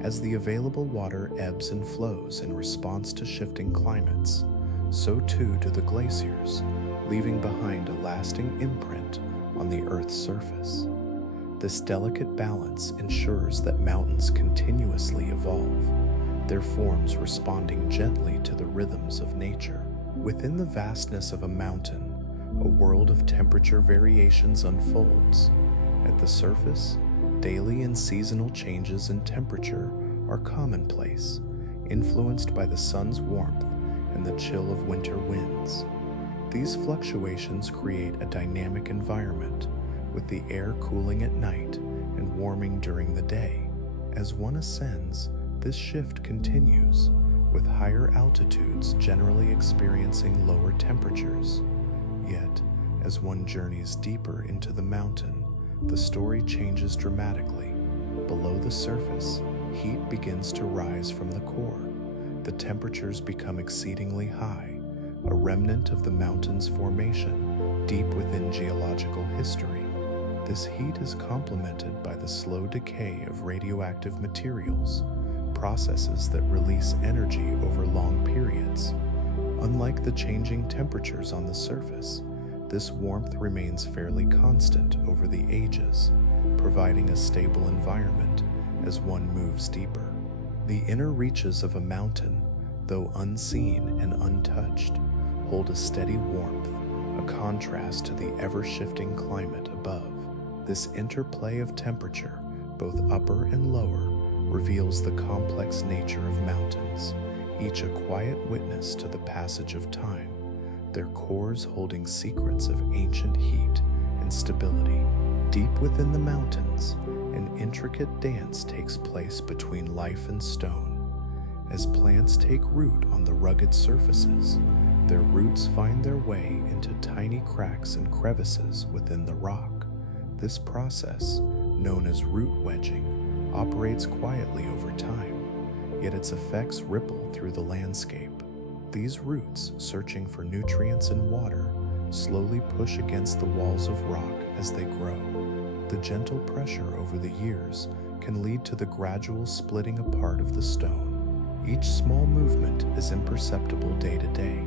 As the available water ebbs and flows in response to shifting climates, so too do the glaciers, leaving behind a lasting imprint on the Earth's surface. This delicate balance ensures that mountains continuously evolve, their forms responding gently to the rhythms of nature. Within the vastness of a mountain, a world of temperature variations unfolds. At the surface, daily and seasonal changes in temperature are commonplace, influenced by the sun's warmth and the chill of winter winds. These fluctuations create a dynamic environment, with the air cooling at night and warming during the day. As one ascends, this shift continues, with higher altitudes generally experiencing lower temperatures. Yet, as one journeys deeper into the mountain, the story changes dramatically. Below the surface, heat begins to rise from the core. The temperatures become exceedingly high, a remnant of the mountain's formation deep within geological history. This heat is complemented by the slow decay of radioactive materials, processes that release energy over long periods. Unlike the changing temperatures on the surface, this warmth remains fairly constant over the ages, providing a stable environment as one moves deeper. The inner reaches of a mountain, though unseen and untouched, hold a steady warmth, a contrast to the ever-shifting climate above. This interplay of temperature, both upper and lower, reveals the complex nature of mountains, each a quiet witness to the passage of time, their cores holding secrets of ancient heat and stability. Deep within the mountains, an intricate dance takes place between life and stone. As plants take root on the rugged surfaces, their roots find their way into tiny cracks and crevices within the rock. This process, known as root wedging, operates quietly over time, yet its effects ripple through the landscape. These roots, searching for nutrients and water, slowly push against the walls of rock as they grow. The gentle pressure over the years can lead to the gradual splitting apart of the stone. Each small movement is imperceptible day to day,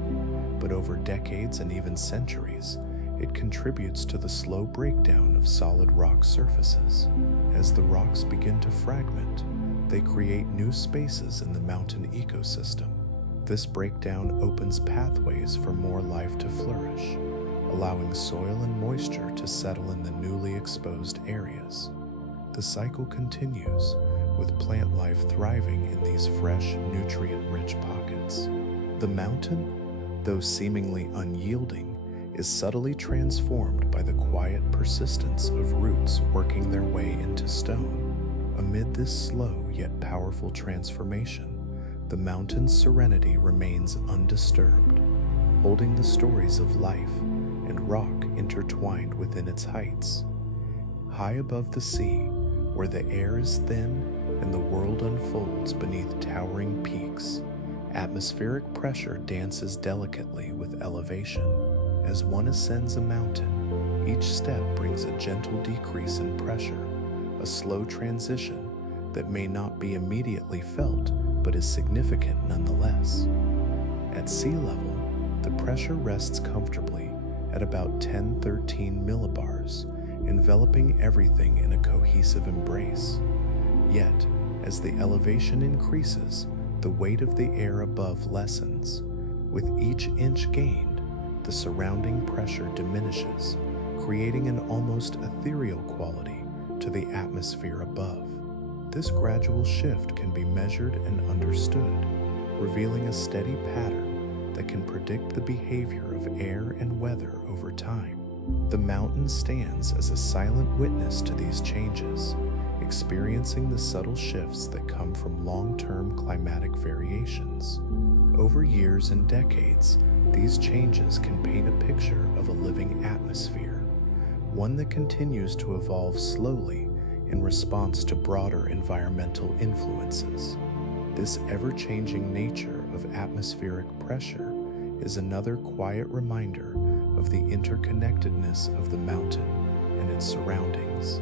but over decades and even centuries, it contributes to the slow breakdown of solid rock surfaces. As the rocks begin to fragment, they create new spaces in the mountain ecosystem. This breakdown opens pathways for more life to flourish, allowing soil and moisture to settle in the newly exposed areas. The cycle continues, with plant life thriving in these fresh, nutrient-rich pockets. The mountain, though seemingly unyielding, is subtly transformed by the quiet persistence of roots working their way into stone. Amid this slow yet powerful transformation, the mountain's serenity remains undisturbed, holding the stories of life and rock intertwined within its heights. High above the sea, where the air is thin and the world unfolds beneath towering peaks, atmospheric pressure dances delicately with elevation. As one ascends a mountain, each step brings a gentle decrease in pressure, a slow transition that may not be immediately felt but is significant nonetheless. At sea level, the pressure rests comfortably at about 10-13 millibars, enveloping everything in a cohesive embrace. Yet, as the elevation increases, the weight of the air above lessens. With each inch gained, the surrounding pressure diminishes, creating an almost ethereal quality to the atmosphere above. This gradual shift can be measured and understood, revealing a steady pattern that can predict the behavior of air and weather over time. The mountain stands as a silent witness to these changes, experiencing the subtle shifts that come from long-term climatic variations. Over years and decades, these changes can paint a picture of a living atmosphere, one that continues to evolve slowly in response to broader environmental influences. This ever-changing nature of atmospheric pressure is another quiet reminder of the interconnectedness of the mountain and its surroundings,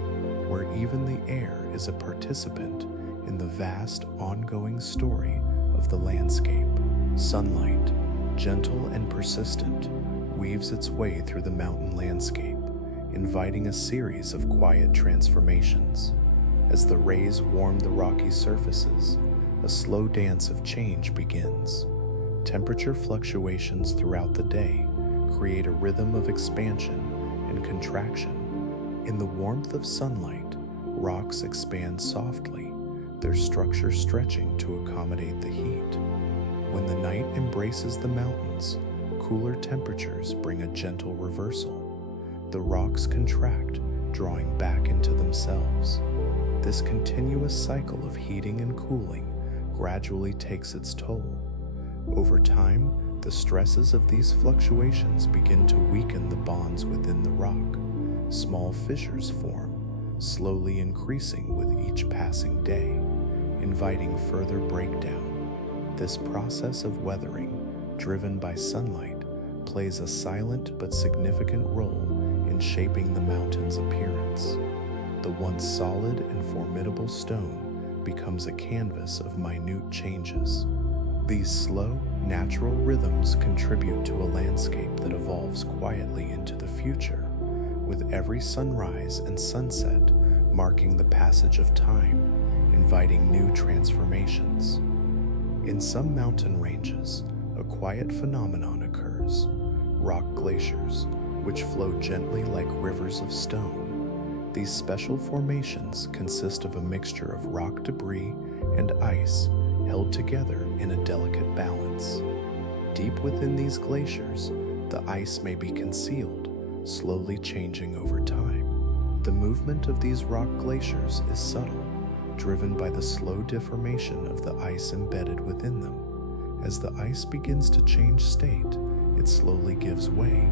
where even the air is a participant in the vast ongoing story of the landscape. Sunlight, gentle and persistent, weaves its way through the mountain landscape, inviting a series of quiet transformations. As the rays warm the rocky surfaces, a slow dance of change begins. Temperature fluctuations throughout the day create a rhythm of expansion and contraction. In the warmth of sunlight, rocks expand softly, their structure stretching to accommodate the heat. When the night embraces the mountains, cooler temperatures bring a gentle reversal. The rocks contract, drawing back into themselves. This continuous cycle of heating and cooling gradually takes its toll. Over time, the stresses of these fluctuations begin to weaken the bonds within the rock. Small fissures form, slowly increasing with each passing day, inviting further breakdown. This process of weathering, driven by sunlight, plays a silent but significant role in shaping the mountain's appearance. The once solid and formidable stone becomes a canvas of minute changes. These slow, natural rhythms contribute to a landscape that evolves quietly into the future, with every sunrise and sunset marking the passage of time, inviting new transformations. In some mountain ranges, a quiet phenomenon occurs: rock glaciers, which flow gently like rivers of stone. These special formations consist of a mixture of rock debris and ice held together in a delicate balance. Deep within these glaciers, the ice may be concealed, slowly changing over time. The movement of these rock glaciers is subtle, driven by the slow deformation of the ice embedded within them. As the ice begins to change state, it slowly gives way,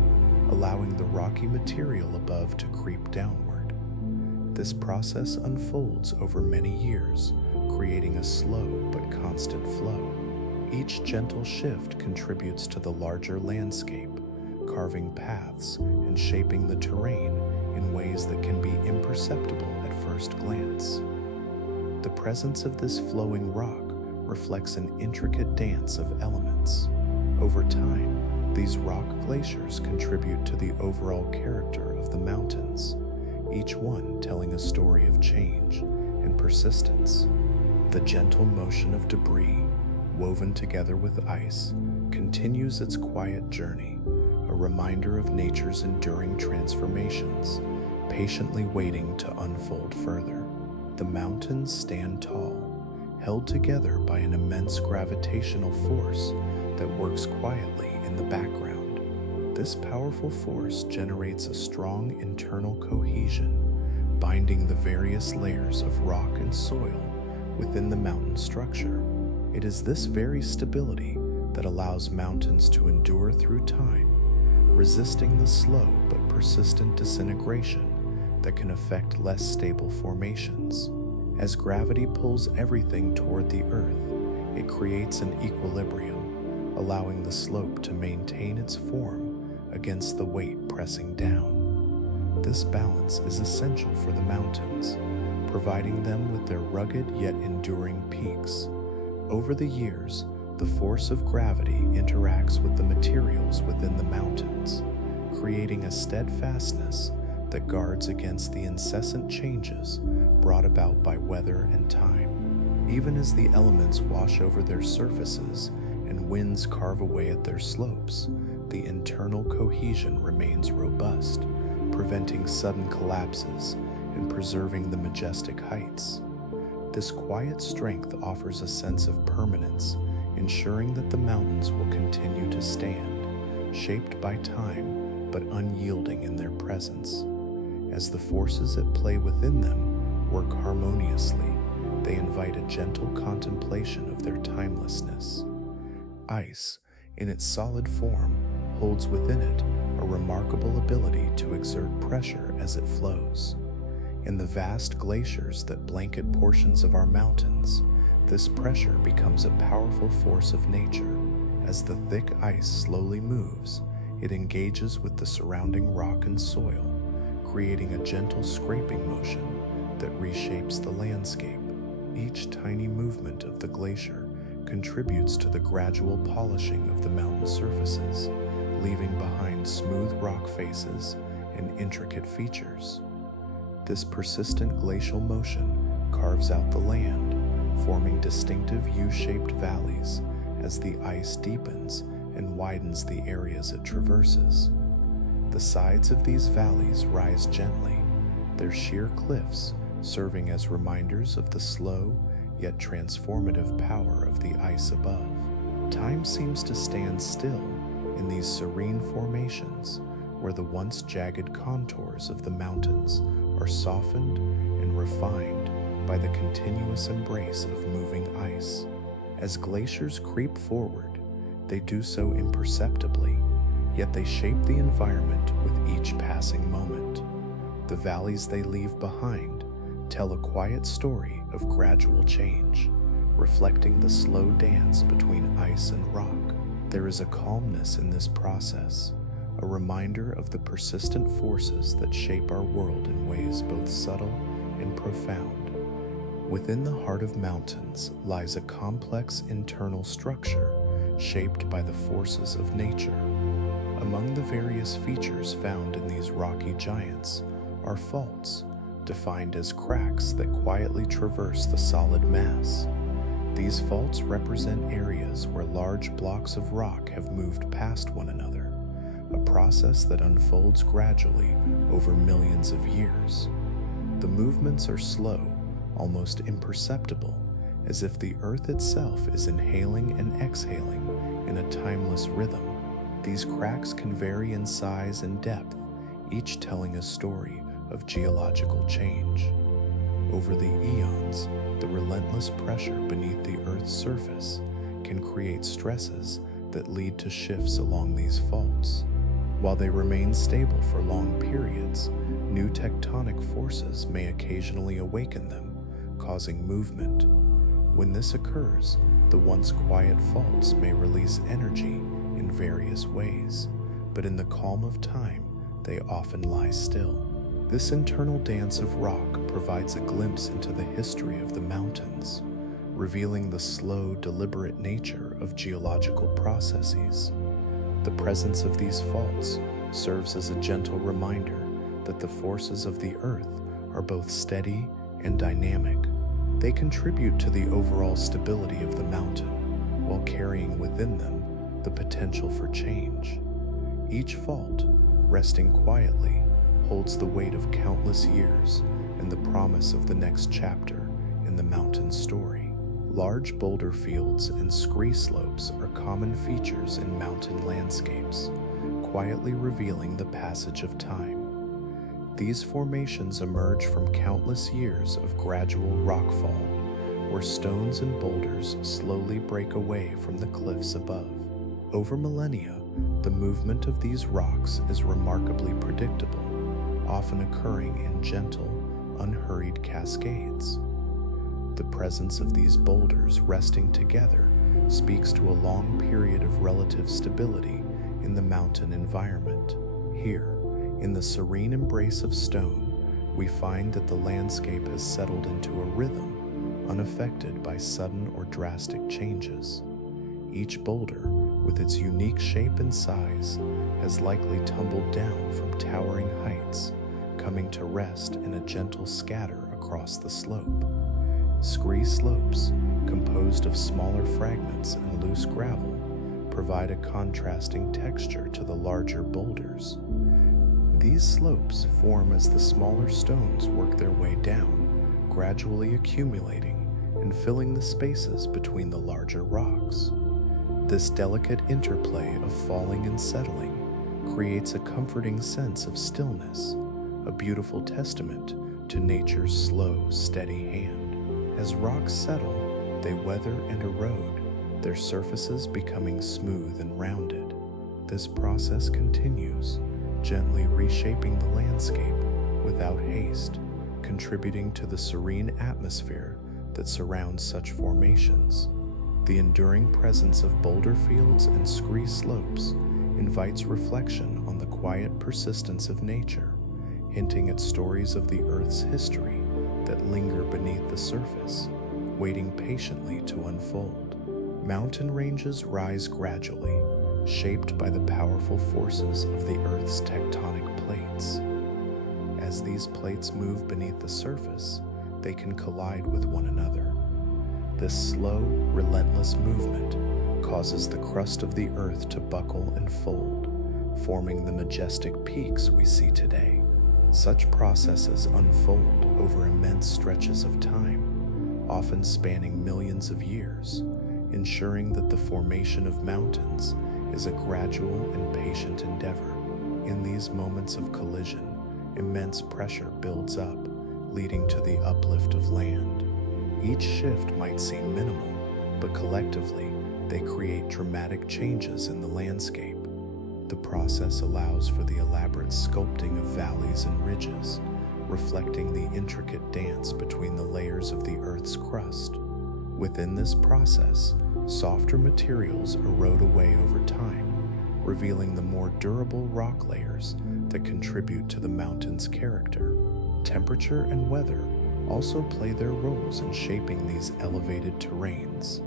allowing the rocky material above to creep downward. This process unfolds over many years, creating a slow but constant flow. Each gentle shift contributes to the larger landscape, carving paths and shaping the terrain in ways that can be imperceptible at first glance. The presence of this flowing rock reflects an intricate dance of elements. Over time, these rock glaciers contribute to the overall character of the mountains, each one telling a story of change and persistence. The gentle motion of debris, woven together with ice, continues its quiet journey, a reminder of nature's enduring transformations, patiently waiting to unfold further. The mountains stand tall, held together by an immense gravitational force that works quietly in the background. This powerful force generates a strong internal cohesion, binding the various layers of rock and soil within the mountain structure. It is this very stability that allows mountains to endure through time, resisting the slow but persistent disintegration that can affect less stable formations. As gravity pulls everything toward the earth, it creates an equilibrium, allowing the slope to maintain its form against the weight pressing down. This balance is essential for the mountains, providing them with their rugged yet enduring peaks. Over the years, the force of gravity interacts with the materials within the mountains, creating a steadfastness that guards against the incessant changes brought about by weather and time. Even as the elements wash over their surfaces and winds carve away at their slopes, the internal cohesion remains robust, preventing sudden collapses and preserving the majestic heights. This quiet strength offers a sense of permanence, ensuring that the mountains will continue to stand, shaped by time but unyielding in their presence. As the forces at play within them work harmoniously, they invite a gentle contemplation of their timelessness. Ice, in its solid form, holds within it a remarkable ability to exert pressure as it flows. In the vast glaciers that blanket portions of our mountains, this pressure becomes a powerful force of nature. As the thick ice slowly moves, it engages with the surrounding rock and soil, creating a gentle scraping motion that reshapes the landscape. Each tiny movement of the glacier contributes to the gradual polishing of the mountain surfaces, leaving behind smooth rock faces and intricate features. This persistent glacial motion carves out the land, forming distinctive U-shaped valleys as the ice deepens and widens the areas it traverses. The sides of these valleys rise gently, their sheer cliffs serving as reminders of the slow yet transformative power of the ice above. Time seems to stand still in these serene formations, where the once jagged contours of the mountains are softened and refined by the continuous embrace of moving ice. As glaciers creep forward, they do so imperceptibly, yet they shape the environment with each passing moment. The valleys they leave behind tell a quiet story of gradual change, reflecting the slow dance between ice and rock. There is a calmness in this process, a reminder of the persistent forces that shape our world in ways both subtle and profound. Within the heart of mountains lies a complex internal structure shaped by the forces of nature. Among the various features found in these rocky giants are faults, defined as cracks that quietly traverse the solid mass. These faults represent areas where large blocks of rock have moved past one another, a process that unfolds gradually over millions of years. The movements are slow, almost imperceptible, as if the earth itself is inhaling and exhaling in a timeless rhythm. These cracks can vary in size and depth, each telling a story of geological change. Over the eons, the relentless pressure beneath the Earth's surface can create stresses that lead to shifts along these faults. While they remain stable for long periods, new tectonic forces may occasionally awaken them, causing movement. When this occurs, the once quiet faults may release energy in various ways, but in the calm of time, they often lie still. This internal dance of rock provides a glimpse into the history of the mountains, revealing the slow, deliberate nature of geological processes. The presence of these faults serves as a gentle reminder that the forces of the earth are both steady and dynamic. They contribute to the overall stability of the mountain, while carrying within them the potential for change. Each fault, resting quietly, holds the weight of countless years and the promise of the next chapter in the mountain's story. Large boulder fields and scree slopes are common features in mountain landscapes, quietly revealing the passage of time. These formations emerge from countless years of gradual rockfall, where stones and boulders slowly break away from the cliffs above. Over millennia, the movement of these rocks is remarkably predictable, often occurring in gentle, unhurried cascades. The presence of these boulders resting together speaks to a long period of relative stability in the mountain environment. Here, in the serene embrace of stone, we find that the landscape has settled into a rhythm, unaffected by sudden or drastic changes. Each boulder, with its unique shape and size, has likely tumbled down from towering heights, coming to rest in a gentle scatter across the slope. Scree slopes, composed of smaller fragments and loose gravel, provide a contrasting texture to the larger boulders. These slopes form as the smaller stones work their way down, gradually accumulating and filling the spaces between the larger rocks. This delicate interplay of falling and settling creates a comforting sense of stillness, a beautiful testament to nature's slow, steady hand. As rocks settle, they weather and erode, their surfaces becoming smooth and rounded. This process continues, gently reshaping the landscape without haste, contributing to the serene atmosphere that surrounds such formations. The enduring presence of boulder fields and scree slopes invites reflection on the quiet persistence of nature, hinting at stories of the Earth's history that linger beneath the surface, waiting patiently to unfold. Mountain ranges rise gradually, shaped by the powerful forces of the Earth's tectonic plates. As these plates move beneath the surface, they can collide with one another. This slow, relentless movement causes the crust of the Earth to buckle and fold, forming the majestic peaks we see today. Such processes unfold over immense stretches of time, often spanning millions of years, ensuring that the formation of mountains is a gradual and patient endeavor. In these moments of collision, immense pressure builds up, leading to the uplift of land. Each shift might seem minimal, but collectively, they create dramatic changes in the landscape. The process allows for the elaborate sculpting of valleys and ridges, reflecting the intricate dance between the layers of the Earth's crust. Within this process, softer materials erode away over time, revealing the more durable rock layers that contribute to the mountain's character. Temperature and weather also play their roles in shaping these elevated terrains,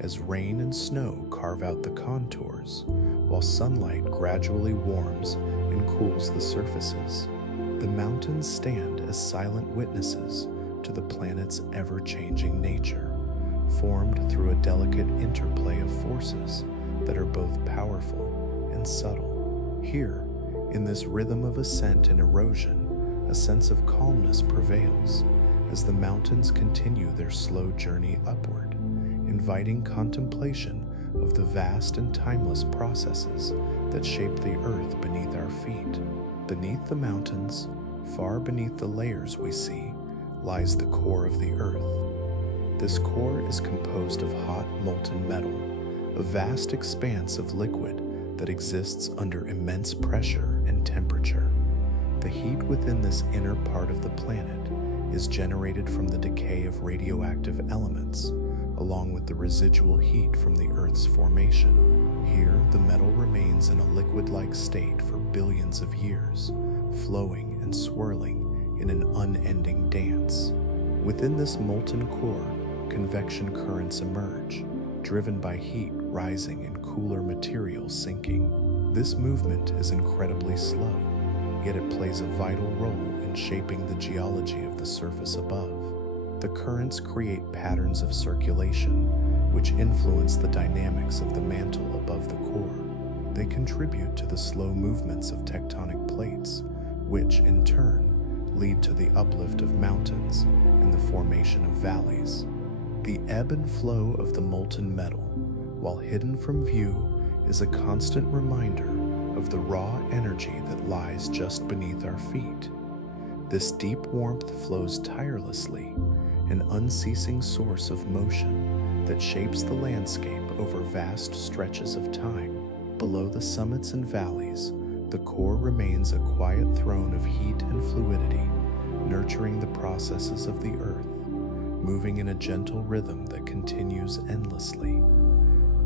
as rain and snow carve out the contours, while sunlight gradually warms and cools the surfaces. The mountains stand as silent witnesses to the planet's ever-changing nature, formed through a delicate interplay of forces that are both powerful and subtle. Here, in this rhythm of ascent and erosion, a sense of calmness prevails as the mountains continue their slow journey upward, inviting contemplation of the vast and timeless processes that shape the earth beneath our feet. Beneath the mountains, far beneath the layers we see, lies the core of the earth. This core is composed of hot molten metal, a vast expanse of liquid that exists under immense pressure and temperature. The heat within this inner part of the planet is generated from the decay of radioactive elements, along with the residual heat from the Earth's formation. Here, the metal remains in a liquid-like state for billions of years, flowing and swirling in an unending dance. Within this molten core, convection currents emerge, driven by heat rising and cooler materials sinking. This movement is incredibly slow, yet it plays a vital role in shaping the geology of the surface above. The currents create patterns of circulation, which influence the dynamics of the mantle above the core. They contribute to the slow movements of tectonic plates, which, in turn, lead to the uplift of mountains and the formation of valleys. The ebb and flow of the molten metal, while hidden from view, is a constant reminder of the raw energy that lies just beneath our feet. This deep warmth flows tirelessly, an unceasing source of motion that shapes the landscape over vast stretches of time. Below the summits and valleys, the core remains a quiet throne of heat and fluidity, nurturing the processes of the earth, moving in a gentle rhythm that continues endlessly.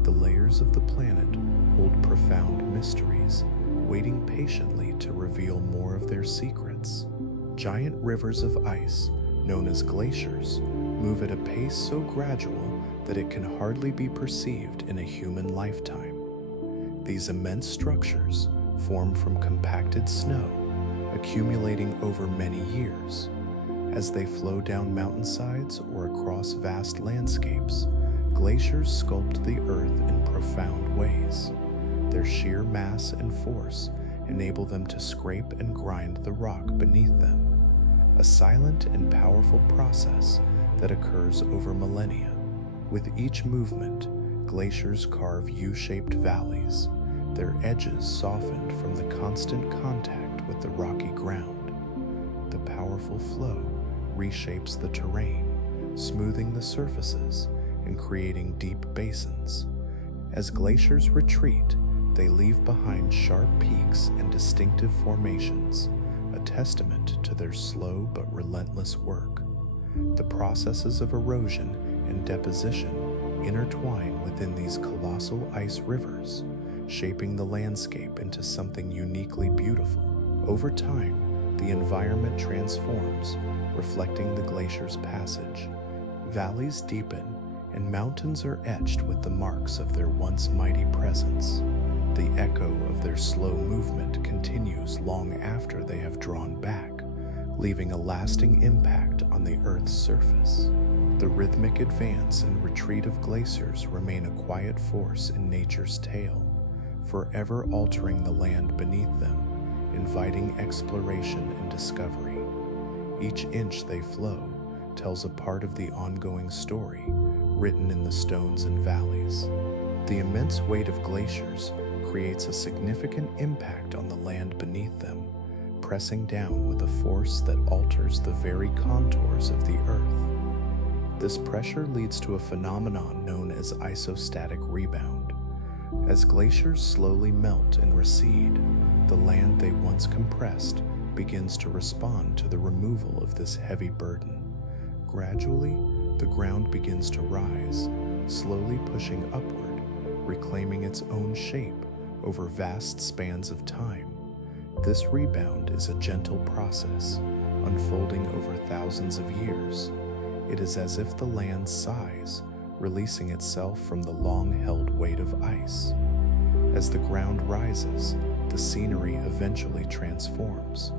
The layers of the planet hold profound mysteries, waiting patiently to reveal more of their secrets. Giant rivers of ice, known as glaciers, move at a pace so gradual that it can hardly be perceived in a human lifetime. These immense structures form from compacted snow, accumulating over many years. As they flow down mountainsides or across vast landscapes, glaciers sculpt the earth in profound ways. Their sheer mass and force enable them to scrape and grind the rock beneath them, a silent and powerful process that occurs over millennia. With each movement, glaciers carve U-shaped valleys, their edges softened from the constant contact with the rocky ground. The powerful flow reshapes the terrain, smoothing the surfaces and creating deep basins. As glaciers retreat, they leave behind sharp peaks and distinctive formations, a testament to their slow but relentless work. The processes of erosion and deposition intertwine within these colossal ice rivers, shaping the landscape into something uniquely beautiful. Over time, the environment transforms, reflecting the glacier's passage. Valleys deepen, and mountains are etched with the marks of their once mighty presence. The echo of their slow movement continues long after they have drawn back, leaving a lasting impact on the Earth's surface. The rhythmic advance and retreat of glaciers remain a quiet force in nature's tale, forever altering the land beneath them, inviting exploration and discovery. Each inch they flow tells a part of the ongoing story, written in the stones and valleys. The immense weight of glaciers creates a significant impact on the land beneath them, pressing down with a force that alters the very contours of the earth. This pressure leads to a phenomenon known as isostatic rebound. As glaciers slowly melt and recede, the land they once compressed begins to respond to the removal of this heavy burden. Gradually, the ground begins to rise, slowly pushing upward, reclaiming its own shape over vast spans of time. This rebound is a gentle process, unfolding over thousands of years. It is as if the land sighs, releasing itself from the long-held weight of ice. As the ground rises, the scenery eventually transforms.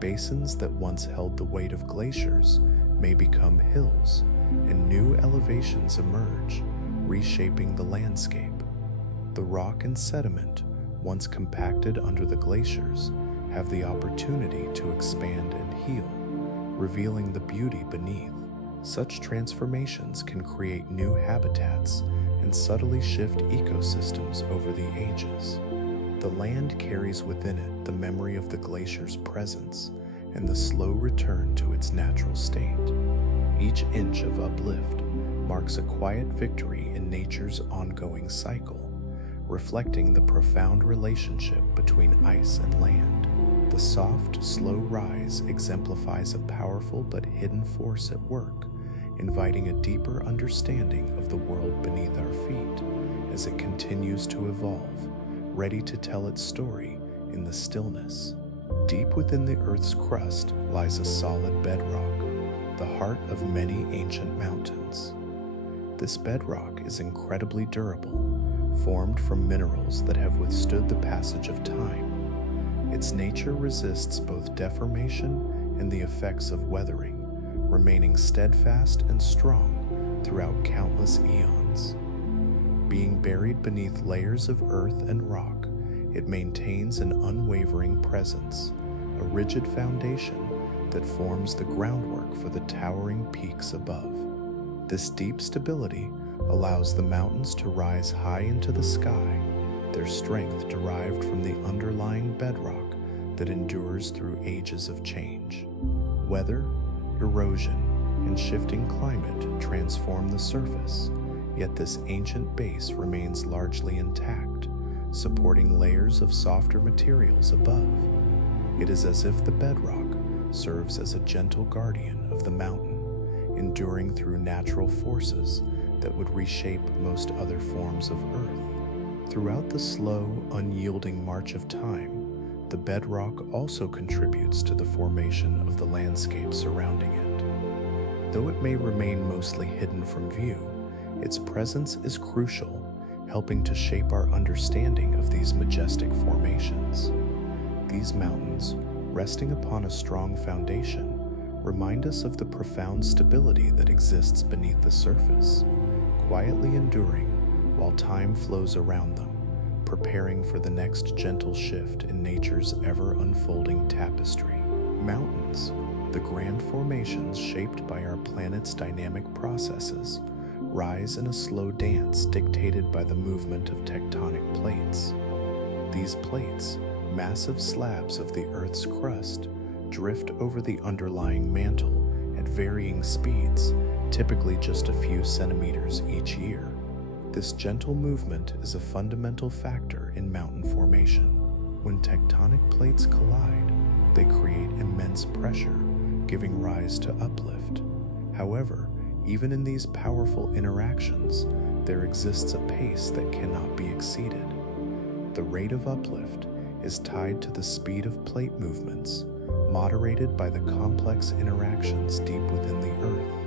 Basins that once held the weight of glaciers may become hills, and new elevations emerge, reshaping the landscape. The rock and sediment, once compacted under the glaciers, have the opportunity to expand and heal, revealing the beauty beneath. Such transformations can create new habitats and subtly shift ecosystems over the ages. The land carries within it the memory of the glacier's presence and the slow return to its natural state. Each inch of uplift marks a quiet victory in nature's ongoing cycle, reflecting the profound relationship between ice and land. The soft, slow rise exemplifies a powerful but hidden force at work, inviting a deeper understanding of the world beneath our feet as it continues to evolve, ready to tell its story in the stillness. Deep within the Earth's crust lies a solid bedrock, the heart of many ancient mountains. This bedrock is incredibly durable, formed from minerals that have withstood the passage of time. Its nature resists both deformation and the effects of weathering, remaining steadfast and strong throughout countless eons. Being buried beneath layers of earth and rock, it maintains an unwavering presence, a rigid foundation that forms the groundwork for the towering peaks above. This deep stability allows the mountains to rise high into the sky, their strength derived from the underlying bedrock that endures through ages of change. Weather, erosion, and shifting climate transform the surface, yet this ancient base remains largely intact, supporting layers of softer materials above. It is as if the bedrock serves as a gentle guardian of the mountain, enduring through natural forces that would reshape most other forms of Earth. Throughout the slow, unyielding march of time, the bedrock also contributes to the formation of the landscape surrounding it. Though it may remain mostly hidden from view, its presence is crucial, helping to shape our understanding of these majestic formations. These mountains, resting upon a strong foundation, remind us of the profound stability that exists beneath the surface, quietly enduring while time flows around them, preparing for the next gentle shift in nature's ever-unfolding tapestry. Mountains, the grand formations shaped by our planet's dynamic processes, rise in a slow dance dictated by the movement of tectonic plates. These plates, massive slabs of the Earth's crust, drift over the underlying mantle at varying speeds, typically just a few centimeters each year. This gentle movement is a fundamental factor in mountain formation. When tectonic plates collide, they create immense pressure, giving rise to uplift. However, even in these powerful interactions, there exists a pace that cannot be exceeded. The rate of uplift is tied to the speed of plate movements, moderated by the complex interactions deep within the Earth.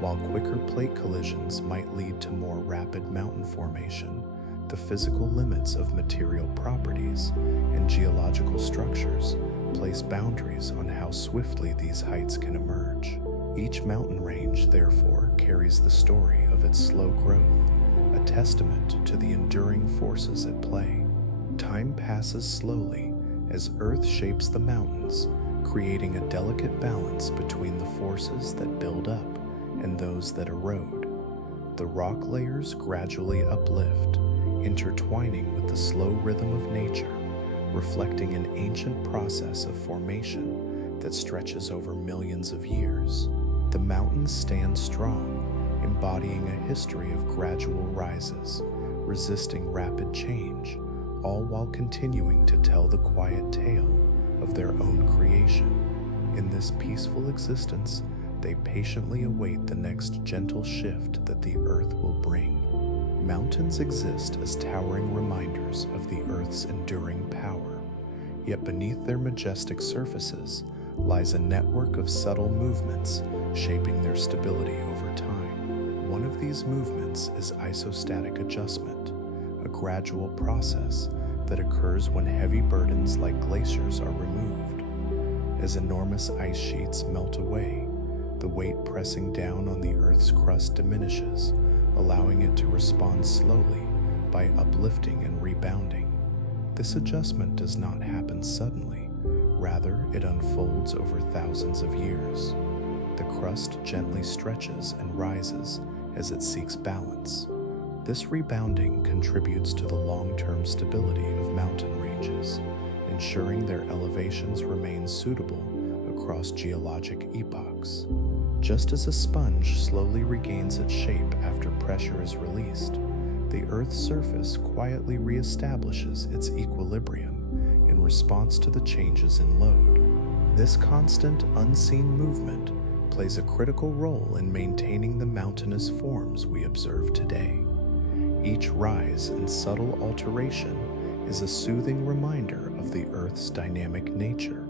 While quicker plate collisions might lead to more rapid mountain formation, the physical limits of material properties and geological structures place boundaries on how swiftly these heights can emerge. Each mountain range, therefore, carries the story of its slow growth, a testament to the enduring forces at play. Time passes slowly as Earth shapes the mountains, creating a delicate balance between the forces that build up and those that erode. The rock layers gradually uplift, intertwining with the slow rhythm of nature, reflecting an ancient process of formation that stretches over millions of years. The mountains stand strong, embodying a history of gradual rises, resisting rapid change, all while continuing to tell the quiet tale of their own creation. In this peaceful existence, they patiently await the next gentle shift that the Earth will bring. Mountains exist as towering reminders of the Earth's enduring power, yet beneath their majestic surfaces lies a network of subtle movements shaping their stability over time. One of these movements is isostatic adjustment, a gradual process that occurs when heavy burdens like glaciers are removed. As enormous ice sheets melt away, the weight pressing down on the Earth's crust diminishes, allowing it to respond slowly by uplifting and rebounding. This adjustment does not happen suddenly. Rather, it unfolds over thousands of years. The crust gently stretches and rises as it seeks balance. This rebounding contributes to the long-term stability of mountain ranges, ensuring their elevations remain suitable across geologic epochs. Just as a sponge slowly regains its shape after pressure is released, the Earth's surface quietly reestablishes its equilibrium in response to the changes in load. This constant, unseen movement plays a critical role in maintaining the mountainous forms we observe today. Each rise and subtle alteration is a soothing reminder of the Earth's dynamic nature.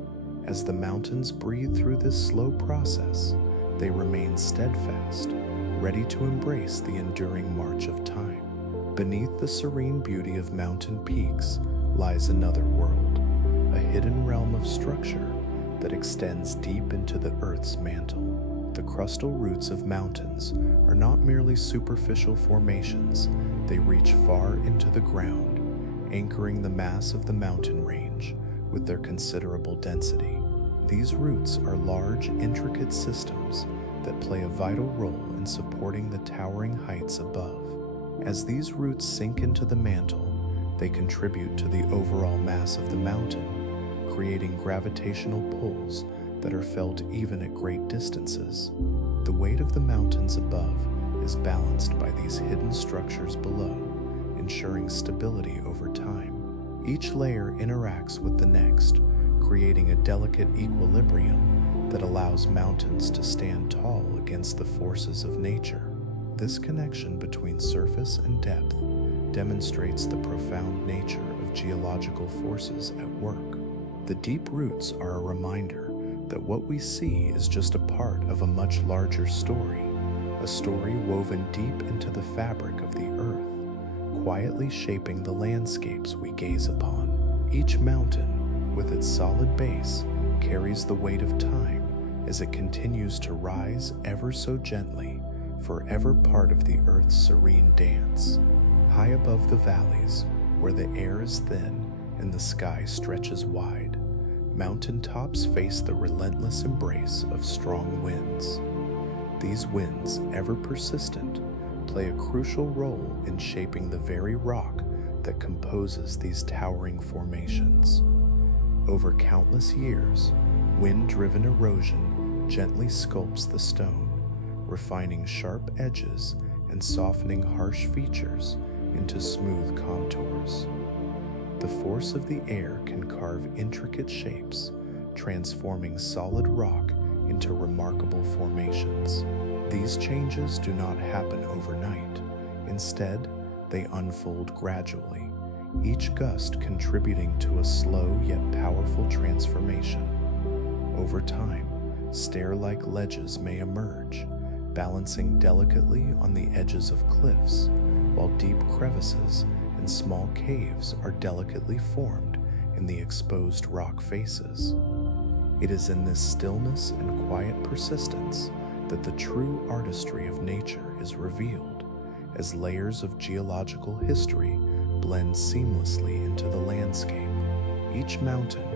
As the mountains breathe through this slow process, they remain steadfast, ready to embrace the enduring march of time. Beneath the serene beauty of mountain peaks lies another world, a hidden realm of structure that extends deep into the Earth's mantle. The crustal roots of mountains are not merely superficial formations, they reach far into the ground, anchoring the mass of the mountain range with their considerable density. These roots are large, intricate systems that play a vital role in supporting the towering heights above. As these roots sink into the mantle, they contribute to the overall mass of the mountain, creating gravitational pulls that are felt even at great distances. The weight of the mountains above is balanced by these hidden structures below, ensuring stability over time. Each layer interacts with the next, creating a delicate equilibrium that allows mountains to stand tall against the forces of nature. This connection between surface and depth demonstrates the profound nature of geological forces at work. The deep roots are a reminder that what we see is just a part of a much larger story, a story woven deep into the fabric of the earth, quietly shaping the landscapes we gaze upon. Each mountain, with its solid base, carries the weight of time as it continues to rise ever so gently, forever part of the earth's serene dance. High above the valleys, where the air is thin and the sky stretches wide, mountain tops face the relentless embrace of strong winds. These winds, ever persistent, play a crucial role in shaping the very rock that composes these towering formations. Over countless years, wind-driven erosion gently sculpts the stone, refining sharp edges and softening harsh features into smooth contours. The force of the air can carve intricate shapes, transforming solid rock into remarkable formations. These changes do not happen overnight. Instead, they unfold gradually, each gust contributing to a slow yet powerful transformation. Over time, stair-like ledges may emerge, balancing delicately on the edges of cliffs, while deep crevices and small caves are delicately formed in the exposed rock faces. It is in this stillness and quiet persistence that the true artistry of nature is revealed, as layers of geological history blend seamlessly into the landscape. Each mountain,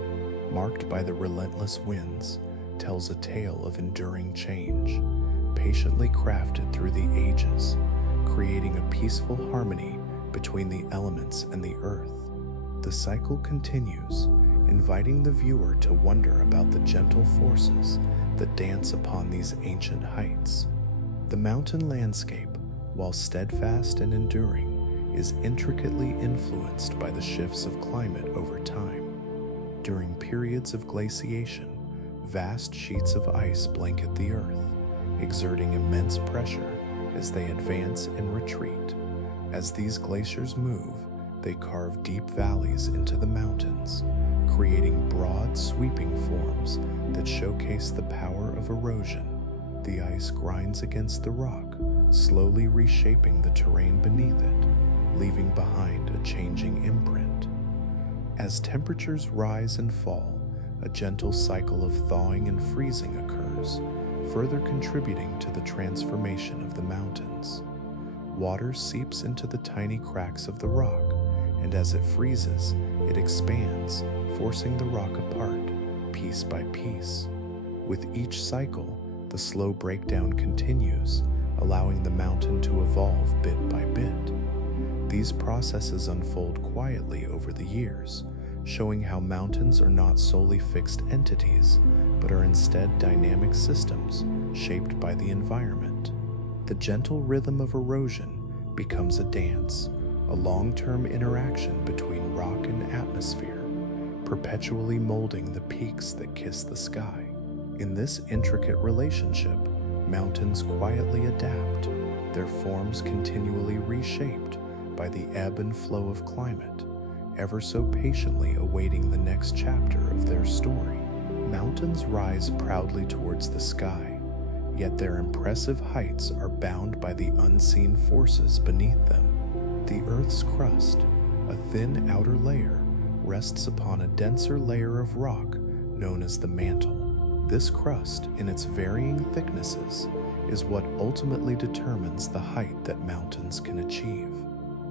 marked by the relentless winds, tells a tale of enduring change, patiently crafted through the ages, creating a peaceful harmony between the elements and the earth. The cycle continues, inviting the viewer to wonder about the gentle forces that dance upon these ancient heights. The mountain landscape, while steadfast and enduring, is intricately influenced by the shifts of climate over time. During periods of glaciation, vast sheets of ice blanket the earth, exerting immense pressure as they advance and retreat. As these glaciers move, they carve deep valleys into the mountains, creating broad, sweeping forms that showcase the power of erosion. The ice grinds against the rock, slowly reshaping the terrain beneath it, leaving behind a changing imprint. As temperatures rise and fall, a gentle cycle of thawing and freezing occurs, further contributing to the transformation of the mountains. Water seeps into the tiny cracks of the rock, and as it freezes, it expands, forcing the rock apart, piece by piece. With each cycle, the slow breakdown continues, allowing the mountain to evolve bit by bit. These processes unfold quietly over the years, showing how mountains are not solely fixed entities, but are instead dynamic systems shaped by the environment. The gentle rhythm of erosion becomes a dance, a long-term interaction between rock and atmosphere, perpetually molding the peaks that kiss the sky. In this intricate relationship, mountains quietly adapt, their forms continually reshaped by the ebb and flow of climate, ever so patiently awaiting the next chapter of their story. Mountains rise proudly towards the sky, yet their impressive heights are bound by the unseen forces beneath them. The Earth's crust, a thin outer layer, rests upon a denser layer of rock known as the mantle. This crust, in its varying thicknesses, is what ultimately determines the height that mountains can achieve.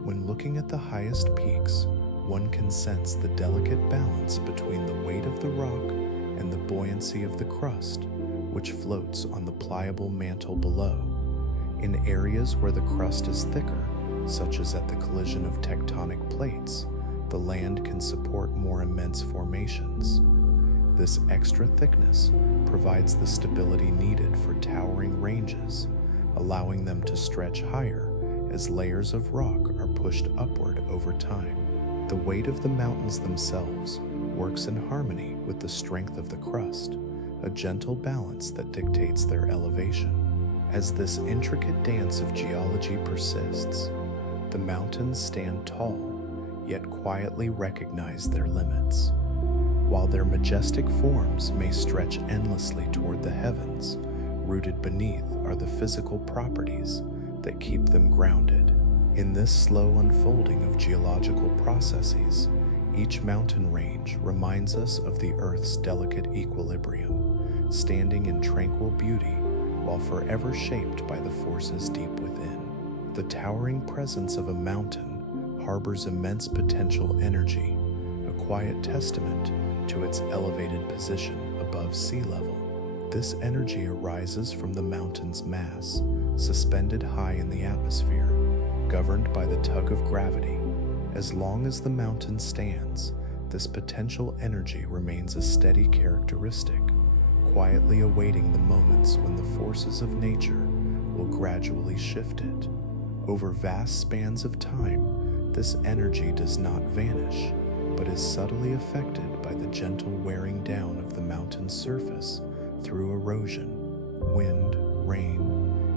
When looking at the highest peaks, one can sense the delicate balance between the weight of the rock and the buoyancy of the crust, which floats on the pliable mantle below. In areas where the crust is thicker, such as at the collision of tectonic plates, the land can support more immense formations. This extra thickness provides the stability needed for towering ranges, allowing them to stretch higher as layers of rock are pushed upward over time. The weight of the mountains themselves works in harmony with the strength of the crust, a gentle balance that dictates their elevation. As this intricate dance of geology persists, the mountains stand tall, yet quietly recognize their limits. While their majestic forms may stretch endlessly toward the heavens, rooted beneath are the physical properties that keep them grounded. In this slow unfolding of geological processes, each mountain range reminds us of the Earth's delicate equilibrium, standing in tranquil beauty while forever shaped by the forces deep within. The towering presence of a mountain harbors immense potential energy, a quiet testament to its elevated position above sea level. This energy arises from the mountain's mass, suspended high in the atmosphere, governed by the tug of gravity. As long as the mountain stands, this potential energy remains a steady characteristic, quietly awaiting the moments when the forces of nature will gradually shift it. Over vast spans of time, this energy does not vanish, but is subtly affected by the gentle wearing down of the mountain's surface through erosion. Wind, rain,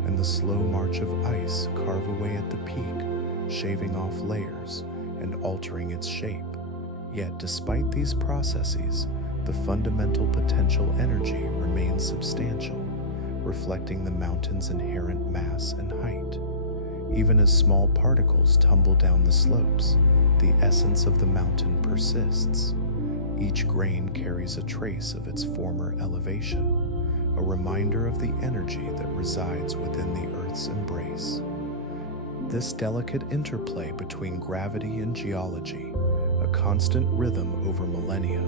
and the slow march of ice carve away at the peak, shaving off layers and altering its shape. Yet despite these processes, the fundamental potential energy remains substantial, reflecting the mountain's inherent mass and height. Even as small particles tumble down the slopes, the essence of the mountain persists. Each grain carries a trace of its former elevation, a reminder of the energy that resides within the Earth's embrace. This delicate interplay between gravity and geology, a constant rhythm over millennia,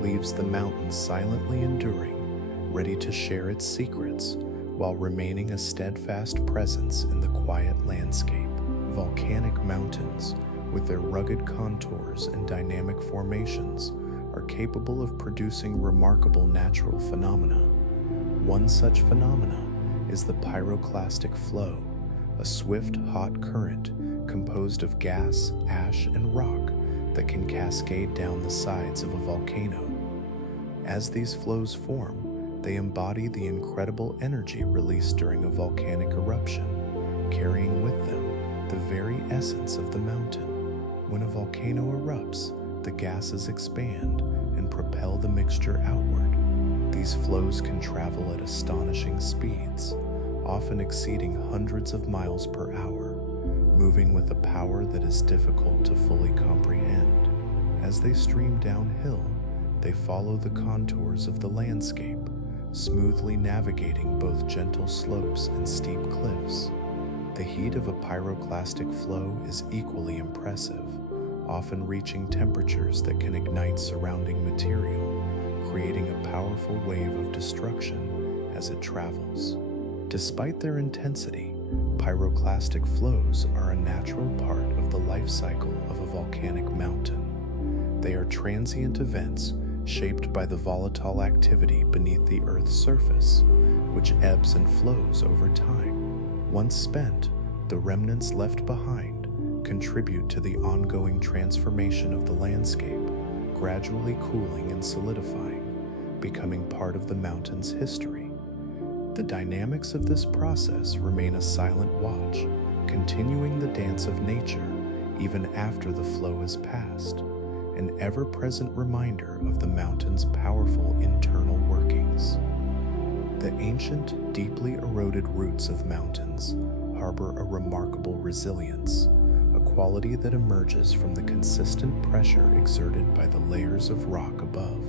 leaves the mountain silently enduring, ready to share its secrets, while remaining a steadfast presence in the quiet landscape. Volcanic mountains, with their rugged contours and dynamic formations, are capable of producing remarkable natural phenomena. One such phenomena is the pyroclastic flow, a swift, hot current composed of gas, ash, and rock that can cascade down the sides of a volcano. As these flows form, they embody the incredible energy released during a volcanic eruption, carrying with them the very essence of the mountain. When a volcano erupts, the gases expand and propel the mixture outward. These flows can travel at astonishing speeds, often exceeding hundreds of miles per hour, moving with a power that is difficult to fully comprehend. As they stream downhill, they follow the contours of the landscape, smoothly navigating both gentle slopes and steep cliffs. The heat of a pyroclastic flow is equally impressive, often reaching temperatures that can ignite surrounding material, creating a powerful wave of destruction as it travels. Despite their intensity, pyroclastic flows are a natural part of the life cycle of a volcanic mountain. They are transient events shaped by the volatile activity beneath the Earth's surface, which ebbs and flows over time. Once spent, the remnants left behind contribute to the ongoing transformation of the landscape, gradually cooling and solidifying, becoming part of the mountain's history. The dynamics of this process remain a silent watch, continuing the dance of nature even after the flow has passed, an ever-present reminder of the mountain's powerful internal workings. The ancient, deeply eroded roots of mountains harbor a remarkable resilience, a quality that emerges from the consistent pressure exerted by the layers of rock above.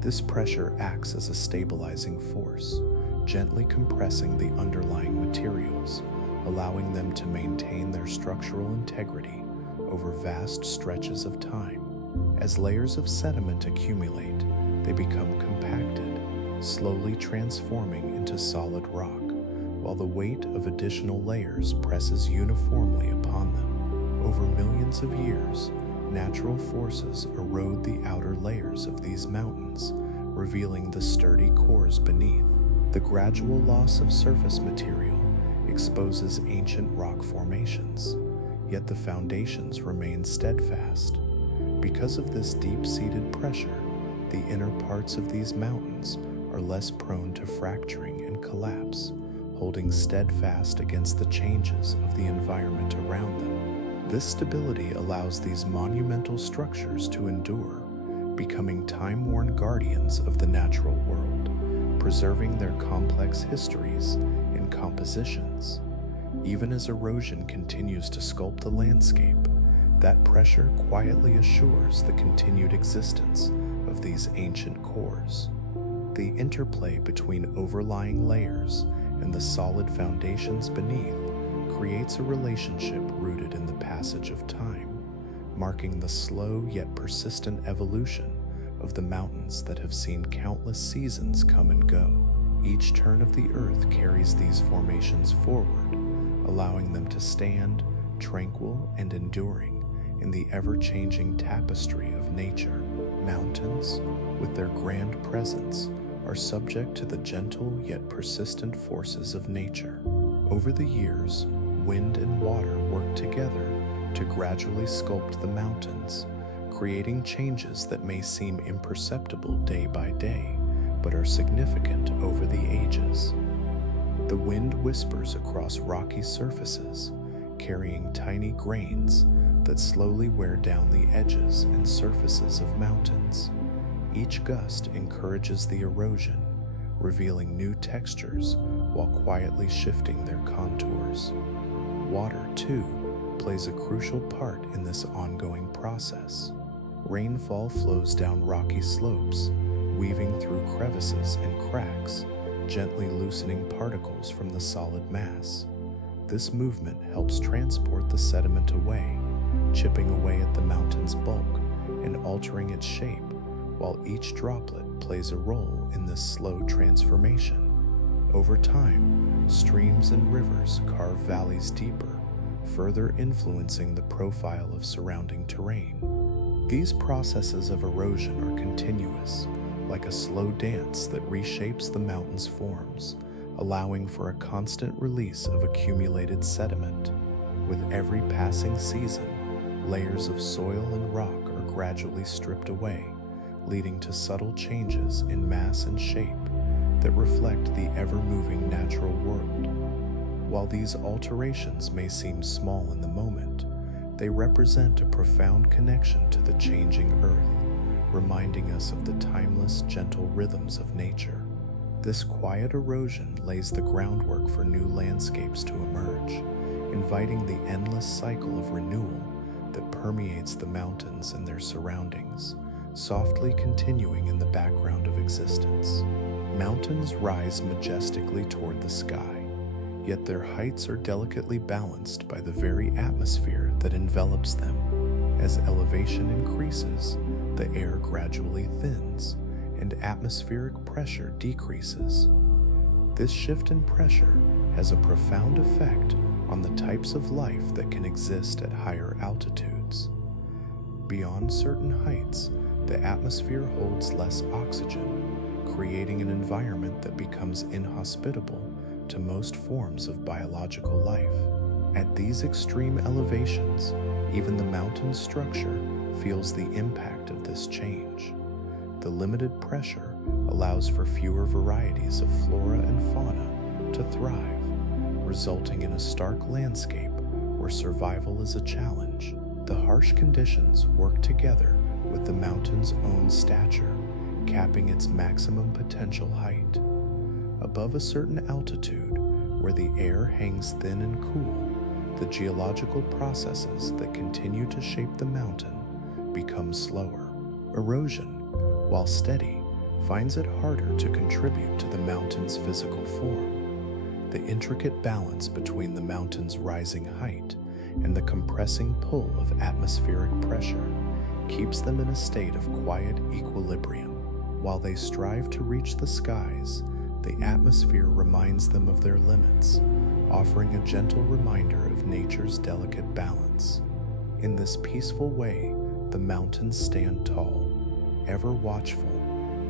This pressure acts as a stabilizing force, gently compressing the underlying materials, allowing them to maintain their structural integrity over vast stretches of time. As layers of sediment accumulate, they become compacted, slowly transforming into solid rock, while the weight of additional layers presses uniformly upon them. Over millions of years, natural forces erode the outer layers of these mountains, revealing the sturdy cores beneath. The gradual loss of surface material exposes ancient rock formations, yet the foundations remain steadfast. Because of this deep-seated pressure, the inner parts of these mountains are less prone to fracturing and collapse, holding steadfast against the changes of the environment around them. This stability allows these monumental structures to endure, becoming time-worn guardians of the natural world, preserving their complex histories and compositions. Even as erosion continues to sculpt the landscape, that pressure quietly assures the continued existence of these ancient cores. The interplay between overlying layers and the solid foundations beneath creates a relationship rooted in the passage of time, marking the slow yet persistent evolution of the mountains that have seen countless seasons come and go. Each turn of the earth carries these formations forward, allowing them to stand tranquil and enduring in the ever-changing tapestry of nature. Mountains, with their grand presence, are subject to the gentle yet persistent forces of nature. Over the years, wind and water work together to gradually sculpt the mountains, creating changes that may seem imperceptible day by day, but are significant over the ages. The wind whispers across rocky surfaces, carrying tiny grains that slowly wear down the edges and surfaces of mountains. Each gust encourages the erosion, revealing new textures while quietly shifting their contours. Water, too, plays a crucial part in this ongoing process. Rainfall flows down rocky slopes, weaving through crevices and cracks, gently loosening particles from the solid mass. This movement helps transport the sediment away, chipping away at the mountain's bulk and altering its shape, while each droplet plays a role in this slow transformation. Over time, streams and rivers carve valleys deeper, further influencing the profile of surrounding terrain. These processes of erosion are continuous, like a slow dance that reshapes the mountain's forms, allowing for a constant release of accumulated sediment. With every passing season, layers of soil and rock are gradually stripped away, leading to subtle changes in mass and shape that reflect the ever-moving natural world. While these alterations may seem small in the moment, they represent a profound connection to the changing earth, reminding us of the timeless, gentle rhythms of nature. This quiet erosion lays the groundwork for new landscapes to emerge, inviting the endless cycle of renewal that permeates the mountains and their surroundings, softly continuing in the background of existence. Mountains rise majestically toward the sky, yet their heights are delicately balanced by the very atmosphere that envelops them. As elevation increases, the air gradually thins, and atmospheric pressure decreases. This shift in pressure has a profound effect on the types of life that can exist at higher altitudes. Beyond certain heights, the atmosphere holds less oxygen, creating an environment that becomes inhospitable to most forms of biological life. At these extreme elevations, even the mountain's structure feels the impact of this change. The limited pressure allows for fewer varieties of flora and fauna to thrive, resulting in a stark landscape where survival is a challenge. The harsh conditions work together with the mountain's own stature, capping its maximum potential height. Above a certain altitude, where the air hangs thin and cool, the geological processes that continue to shape the mountain become slower. Erosion, while steady, finds it harder to contribute to the mountain's physical form. The intricate balance between the mountain's rising height and the compressing pull of atmospheric pressure keeps them in a state of quiet equilibrium. While they strive to reach the skies, the atmosphere reminds them of their limits, offering a gentle reminder of nature's delicate balance. In this peaceful way, the mountains stand tall, ever watchful,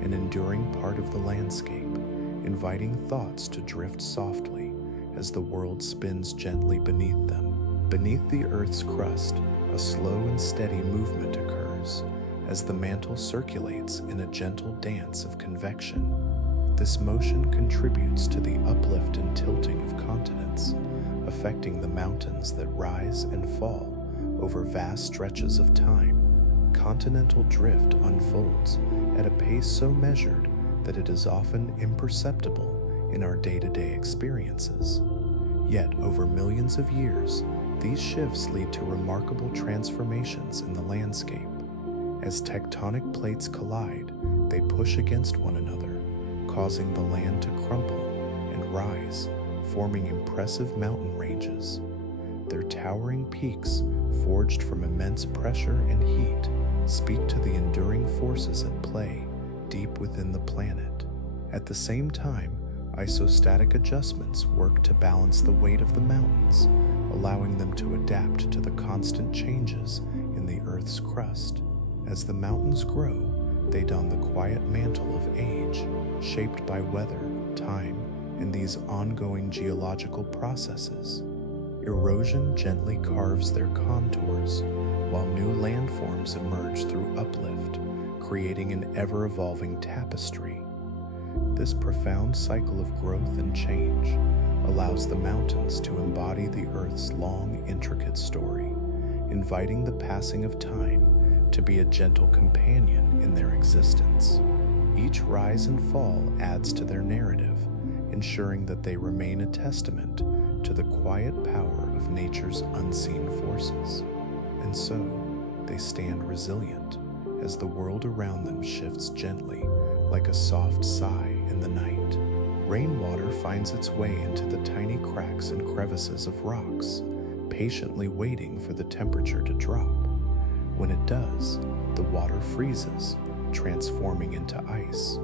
an enduring part of the landscape, inviting thoughts to drift softly as the world spins gently beneath them. Beneath the Earth's crust, a slow and steady movement occurs as the mantle circulates in a gentle dance of convection. This motion contributes to the uplift and tilting of continents, affecting the mountains that rise and fall over vast stretches of time. Continental drift unfolds at a pace so measured that it is often imperceptible in our day-to-day experiences. Yet, over millions of years, these shifts lead to remarkable transformations in the landscape. As tectonic plates collide, they push against one another, causing the land to crumple and rise, forming impressive mountain ranges. Their towering peaks, forged from immense pressure and heat, speak to the enduring forces at play deep within the planet. At the same time, isostatic adjustments work to balance the weight of the mountains, allowing them to adapt to the constant changes in the Earth's crust. As the mountains grow, they don the quiet mantle of age, shaped by weather, time, and these ongoing geological processes. Erosion gently carves their contours, while new landforms emerge through uplift, creating an ever-evolving tapestry. This profound cycle of growth and change allows the mountains to embody the Earth's long, intricate story, inviting the passing of time to be a gentle companion in their existence. Each rise and fall adds to their narrative, ensuring that they remain a testament to the quiet power of nature's unseen forces. And so, they stand resilient as the world around them shifts gently like a soft sigh in the night. Rainwater finds its way into the tiny cracks and crevices of rocks, patiently waiting for the temperature to drop. When it does, the water freezes, transforming into ice.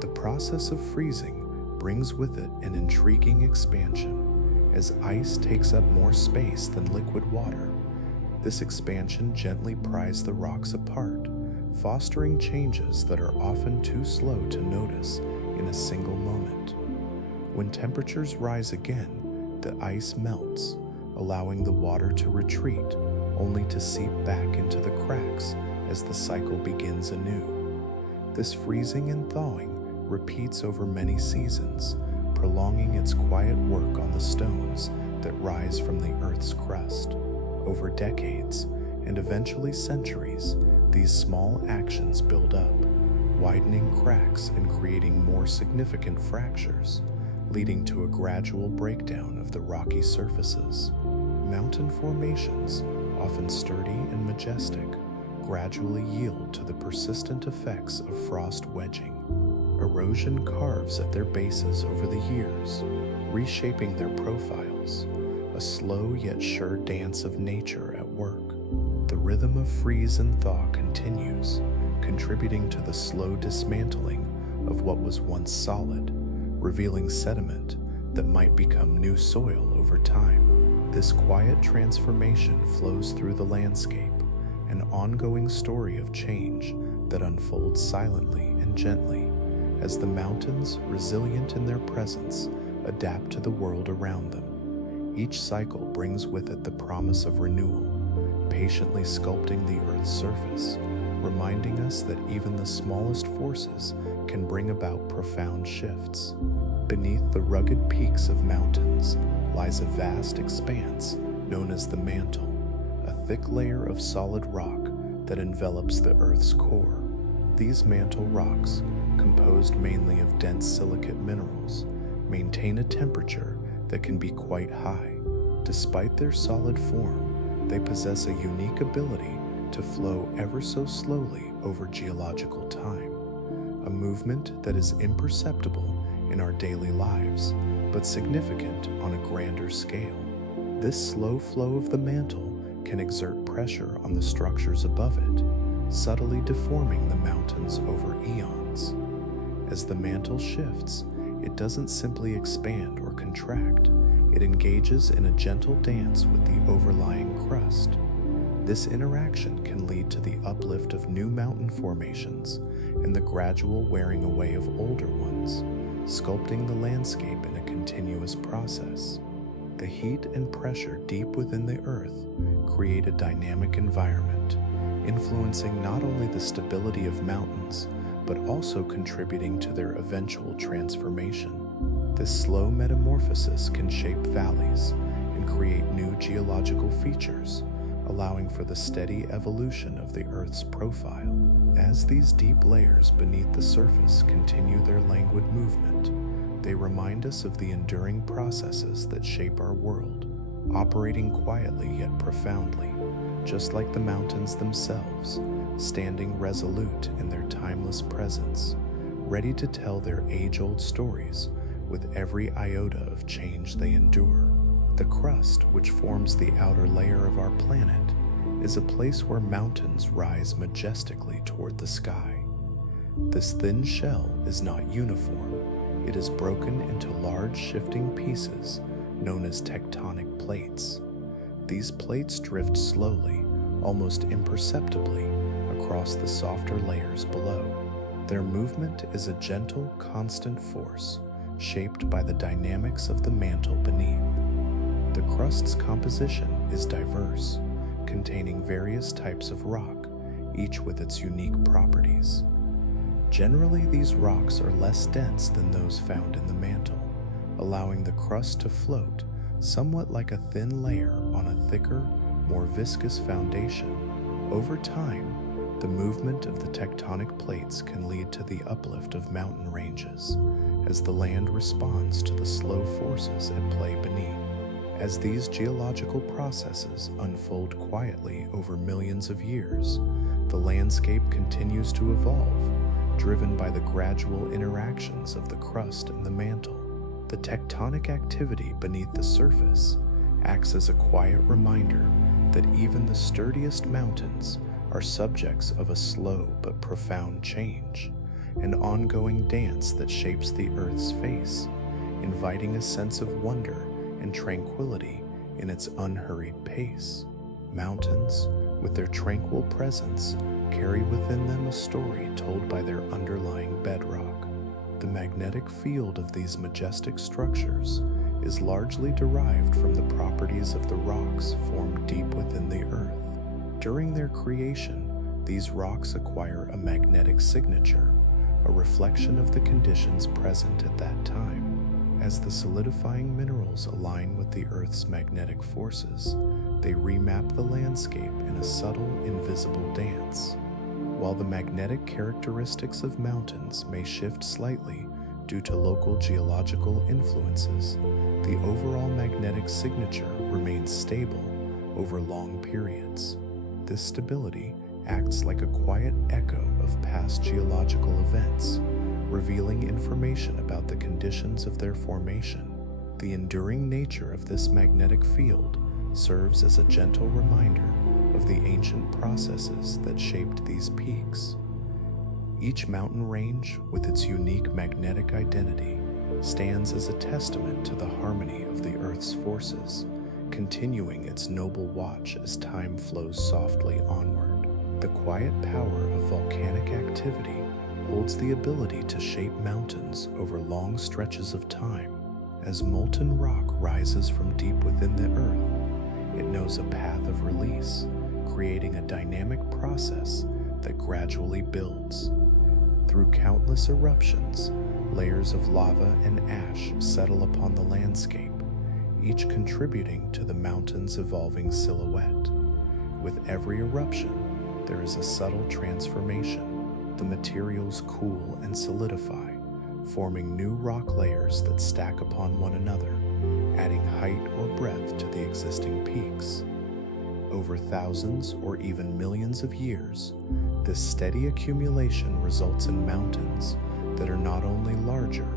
The process of freezing brings with it an intriguing expansion, as ice takes up more space than liquid water. This expansion gently pries the rocks apart, fostering changes that are often too slow to notice in a single moment. When temperatures rise again, the ice melts, allowing the water to retreat, only to seep back into the cracks as the cycle begins anew. This freezing and thawing repeats over many seasons, prolonging its quiet work on the stones that rise from the Earth's crust. Over decades, and eventually centuries, these small actions build up, widening cracks and creating more significant fractures, leading to a gradual breakdown of the rocky surfaces. Mountain formations, often sturdy and majestic, gradually yield to the persistent effects of frost wedging. Erosion carves at their bases over the years, reshaping their profiles, a slow yet sure dance of nature at work. The rhythm of freeze and thaw continues, contributing to the slow dismantling of what was once solid, revealing sediment that might become new soil over time. This quiet transformation flows through the landscape, an ongoing story of change that unfolds silently and gently as the mountains, resilient in their presence, adapt to the world around them. Each cycle brings with it the promise of renewal, patiently sculpting the Earth's surface, reminding us that even the smallest forces can bring about profound shifts. Beneath the rugged peaks of mountains lies a vast expanse known as the mantle, a thick layer of solid rock that envelops the Earth's core. These mantle rocks, composed mainly of dense silicate minerals, maintain a temperature that can be quite high. Despite their solid form, they possess a unique ability to flow ever so slowly over geological time, a movement that is imperceptible in our daily lives, but significant on a grander scale. This slow flow of the mantle can exert pressure on the structures above it, subtly deforming the mountains over eons. As the mantle shifts, it doesn't simply expand or contract, it engages in a gentle dance with the overlying crust. This interaction can lead to the uplift of new mountain formations and the gradual wearing away of older ones, sculpting the landscape in a continuous process. The heat and pressure deep within the earth create a dynamic environment, influencing not only the stability of mountains, but also contributing to their eventual transformation. This slow metamorphosis can shape valleys and create new geological features, allowing for the steady evolution of the Earth's profile. As these deep layers beneath the surface continue their languid movement, they remind us of the enduring processes that shape our world, operating quietly yet profoundly, just like the mountains themselves, standing resolute in their timeless presence, ready to tell their age-old stories with every iota of change they endure. The crust, which forms the outer layer of our planet, is a place where mountains rise majestically toward the sky. This thin shell is not uniform. It is broken into large shifting pieces known as tectonic plates. These plates drift slowly, almost imperceptibly, across the softer layers below. Their movement is a gentle, constant force, shaped by the dynamics of the mantle beneath. The crust's composition is diverse, containing various types of rock, each with its unique properties. Generally, these rocks are less dense than those found in the mantle, allowing the crust to float somewhat like a thin layer on a thicker, more viscous foundation. Over time, the movement of the tectonic plates can lead to the uplift of mountain ranges, as the land responds to the slow forces at play beneath. As these geological processes unfold quietly over millions of years, the landscape continues to evolve, driven by the gradual interactions of the crust and the mantle. The tectonic activity beneath the surface acts as a quiet reminder that even the sturdiest mountains are subjects of a slow but profound change, an ongoing dance that shapes the Earth's face, inviting a sense of wonder and tranquility in its unhurried pace. Mountains, with their tranquil presence, carry within them a story told by their underlying bedrock. The magnetic field of these majestic structures is largely derived from the properties of the rocks formed deep within the Earth. During their creation, these rocks acquire a magnetic signature, a reflection of the conditions present at that time. As the solidifying minerals align with the Earth's magnetic forces, they remap the landscape in a subtle, invisible dance. While the magnetic characteristics of mountains may shift slightly due to local geological influences, the overall magnetic signature remains stable over long periods. This stability acts like a quiet echo of past geological events, revealing information about the conditions of their formation. The enduring nature of this magnetic field serves as a gentle reminder of the ancient processes that shaped these peaks. Each mountain range, with its unique magnetic identity, stands as a testament to the harmony of the Earth's forces, continuing its noble watch as time flows softly onward. The quiet power of volcanic activity holds the ability to shape mountains over long stretches of time. As molten rock rises from deep within the Earth, it knows a path of release, creating a dynamic process that gradually builds. Through countless eruptions, layers of lava and ash settle upon the landscape, each contributing to the mountain's evolving silhouette. With every eruption, there is a subtle transformation. The materials cool and solidify, forming new rock layers that stack upon one another, adding height or breadth to the existing peaks. Over thousands or even millions of years, this steady accumulation results in mountains that are not only larger,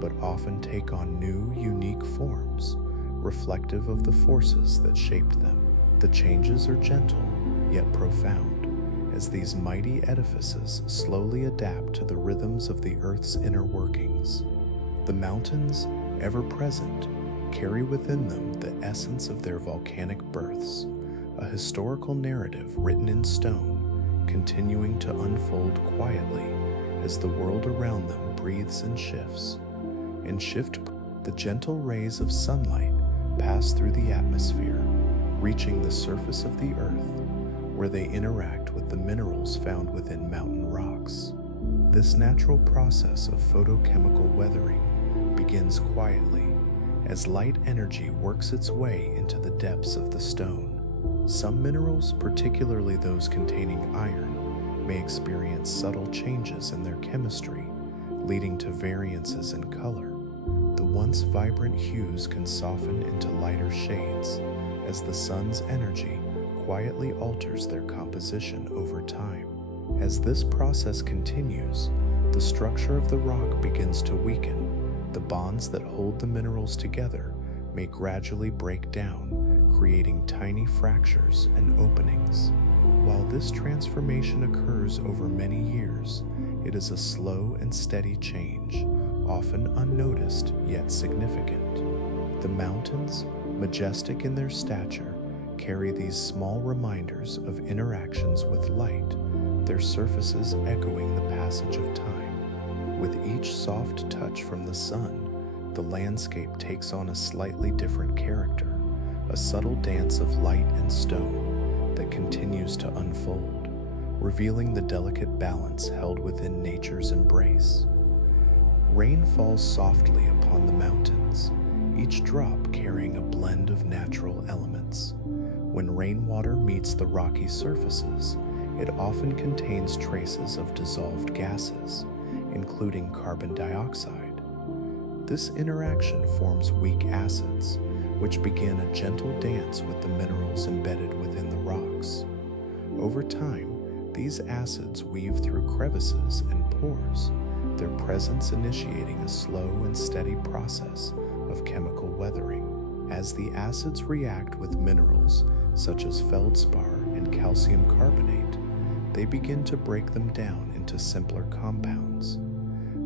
but often take on new, unique forms, reflective of the forces that shaped them. The changes are gentle, yet profound, as these mighty edifices slowly adapt to the rhythms of the Earth's inner workings. The mountains, ever present, carry within them the essence of their volcanic births, a historical narrative written in stone, continuing to unfold quietly as the world around them breathes and shifts. The gentle rays of sunlight pass through the atmosphere, reaching the surface of the earth, where they interact with the minerals found within mountain rocks. This natural process of photochemical weathering begins quietly as light energy works its way into the depths of the stone. Some minerals, particularly those containing iron, may experience subtle changes in their chemistry, leading to variances in color. The once vibrant hues can soften into lighter shades as the sun's energy quietly alters their composition over time. As this process continues, the structure of the rock begins to weaken. The bonds that hold the minerals together may gradually break down, creating tiny fractures and openings. While this transformation occurs over many years, it is a slow and steady change, often unnoticed yet significant. The mountains, majestic in their stature, carry these small reminders of interactions with light, their surfaces echoing the passage of time. With each soft touch from the sun, the landscape takes on a slightly different character, a subtle dance of light and stone that continues to unfold, revealing the delicate balance held within nature's embrace. Rain falls softly upon the mountains, each drop carrying a blend of natural elements. When rainwater meets the rocky surfaces, it often contains traces of dissolved gases, including carbon dioxide. This interaction forms weak acids, which begin a gentle dance with the minerals embedded within the rocks. Over time, these acids weave through crevices and pores, their presence initiating a slow and steady process of chemical weathering. As the acids react with minerals such as feldspar and calcium carbonate, they begin to break them down into simpler compounds.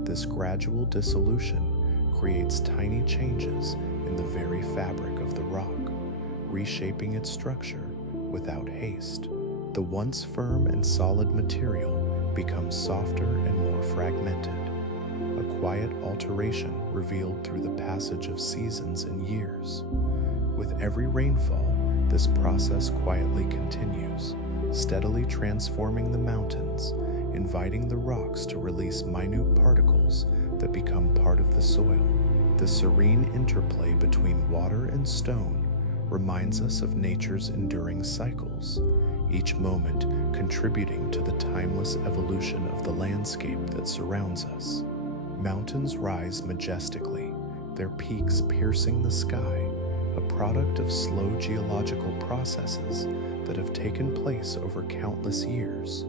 This gradual dissolution creates tiny changes in the very fabric of the rock, reshaping its structure without haste. The once firm and solid material becomes softer and more fragmented, a quiet alteration revealed through the passage of seasons and years. With every rainfall, this process quietly continues, steadily transforming the mountains, inviting the rocks to release minute particles that become part of the soil. The serene interplay between water and stone reminds us of nature's enduring cycles, each moment contributing to the timeless evolution of the landscape that surrounds us. Mountains rise majestically, their peaks piercing the sky, a product of slow geological processes that have taken place over countless years.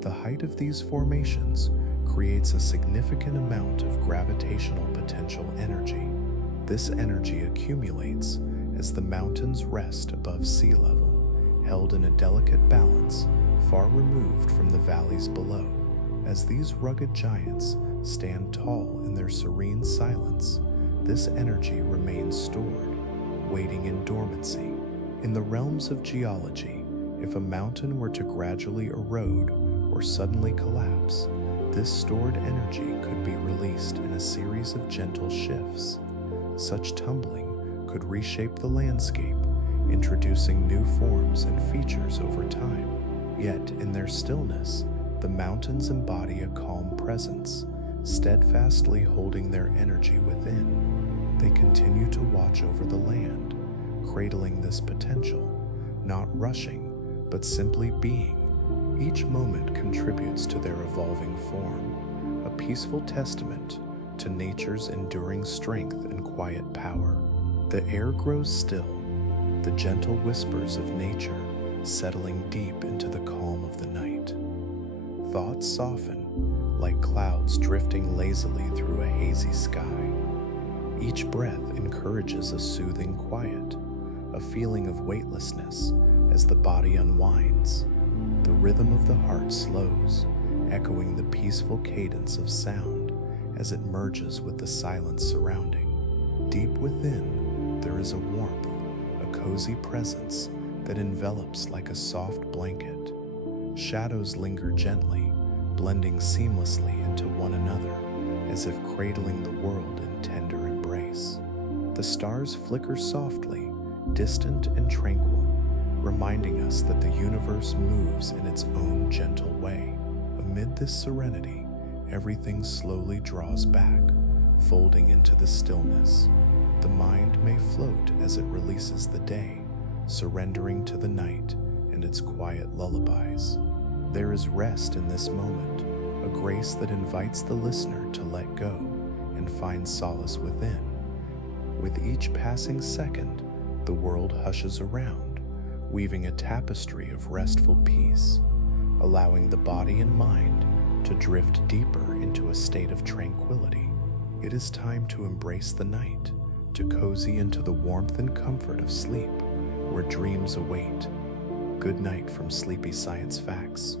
The height of these formations creates a significant amount of gravitational potential energy. This energy accumulates as the mountains rest above sea level, held in a delicate balance far removed from the valleys below. As these rugged giants stand tall in their serene silence, this energy remains stored, waiting in dormancy. In the realms of geology, if a mountain were to gradually erode or suddenly collapse, this stored energy could be released in a series of gentle shifts. Such tumbling could reshape the landscape, introducing new forms and features over time. Yet, in their stillness, the mountains embody a calm presence, steadfastly holding their energy within. They continue to watch over the land, cradling this potential, not rushing, but simply being. Each moment contributes to their evolving form, a peaceful testament to nature's enduring strength and quiet power. The air grows still, the gentle whispers of nature settling deep into the calm of the night. Thoughts soften, like clouds drifting lazily through a hazy sky. Each breath encourages a soothing quiet, a feeling of weightlessness as the body unwinds. The the rhythm of the heart slows, echoing the peaceful cadence of sound as it merges with the silence surrounding. Deep within, there is a warmth, a cozy presence that envelops like a soft blanket. Shadows linger gently, blending seamlessly into one another, as if cradling the world in tender embrace. The stars flicker softly, distant and tranquil, reminding us that the universe moves in its own gentle way. Amid this serenity, everything slowly draws back, folding into the stillness. The mind may float as it releases the day, surrendering to the night and its quiet lullabies. There is rest in this moment, a grace that invites the listener to let go and find solace within. With each passing second, the world hushes around, weaving a tapestry of restful peace, allowing the body and mind to drift deeper into a state of tranquility. It is time to embrace the night, to cozy into the warmth and comfort of sleep, where dreams await. Good night from Sleepy Science Facts.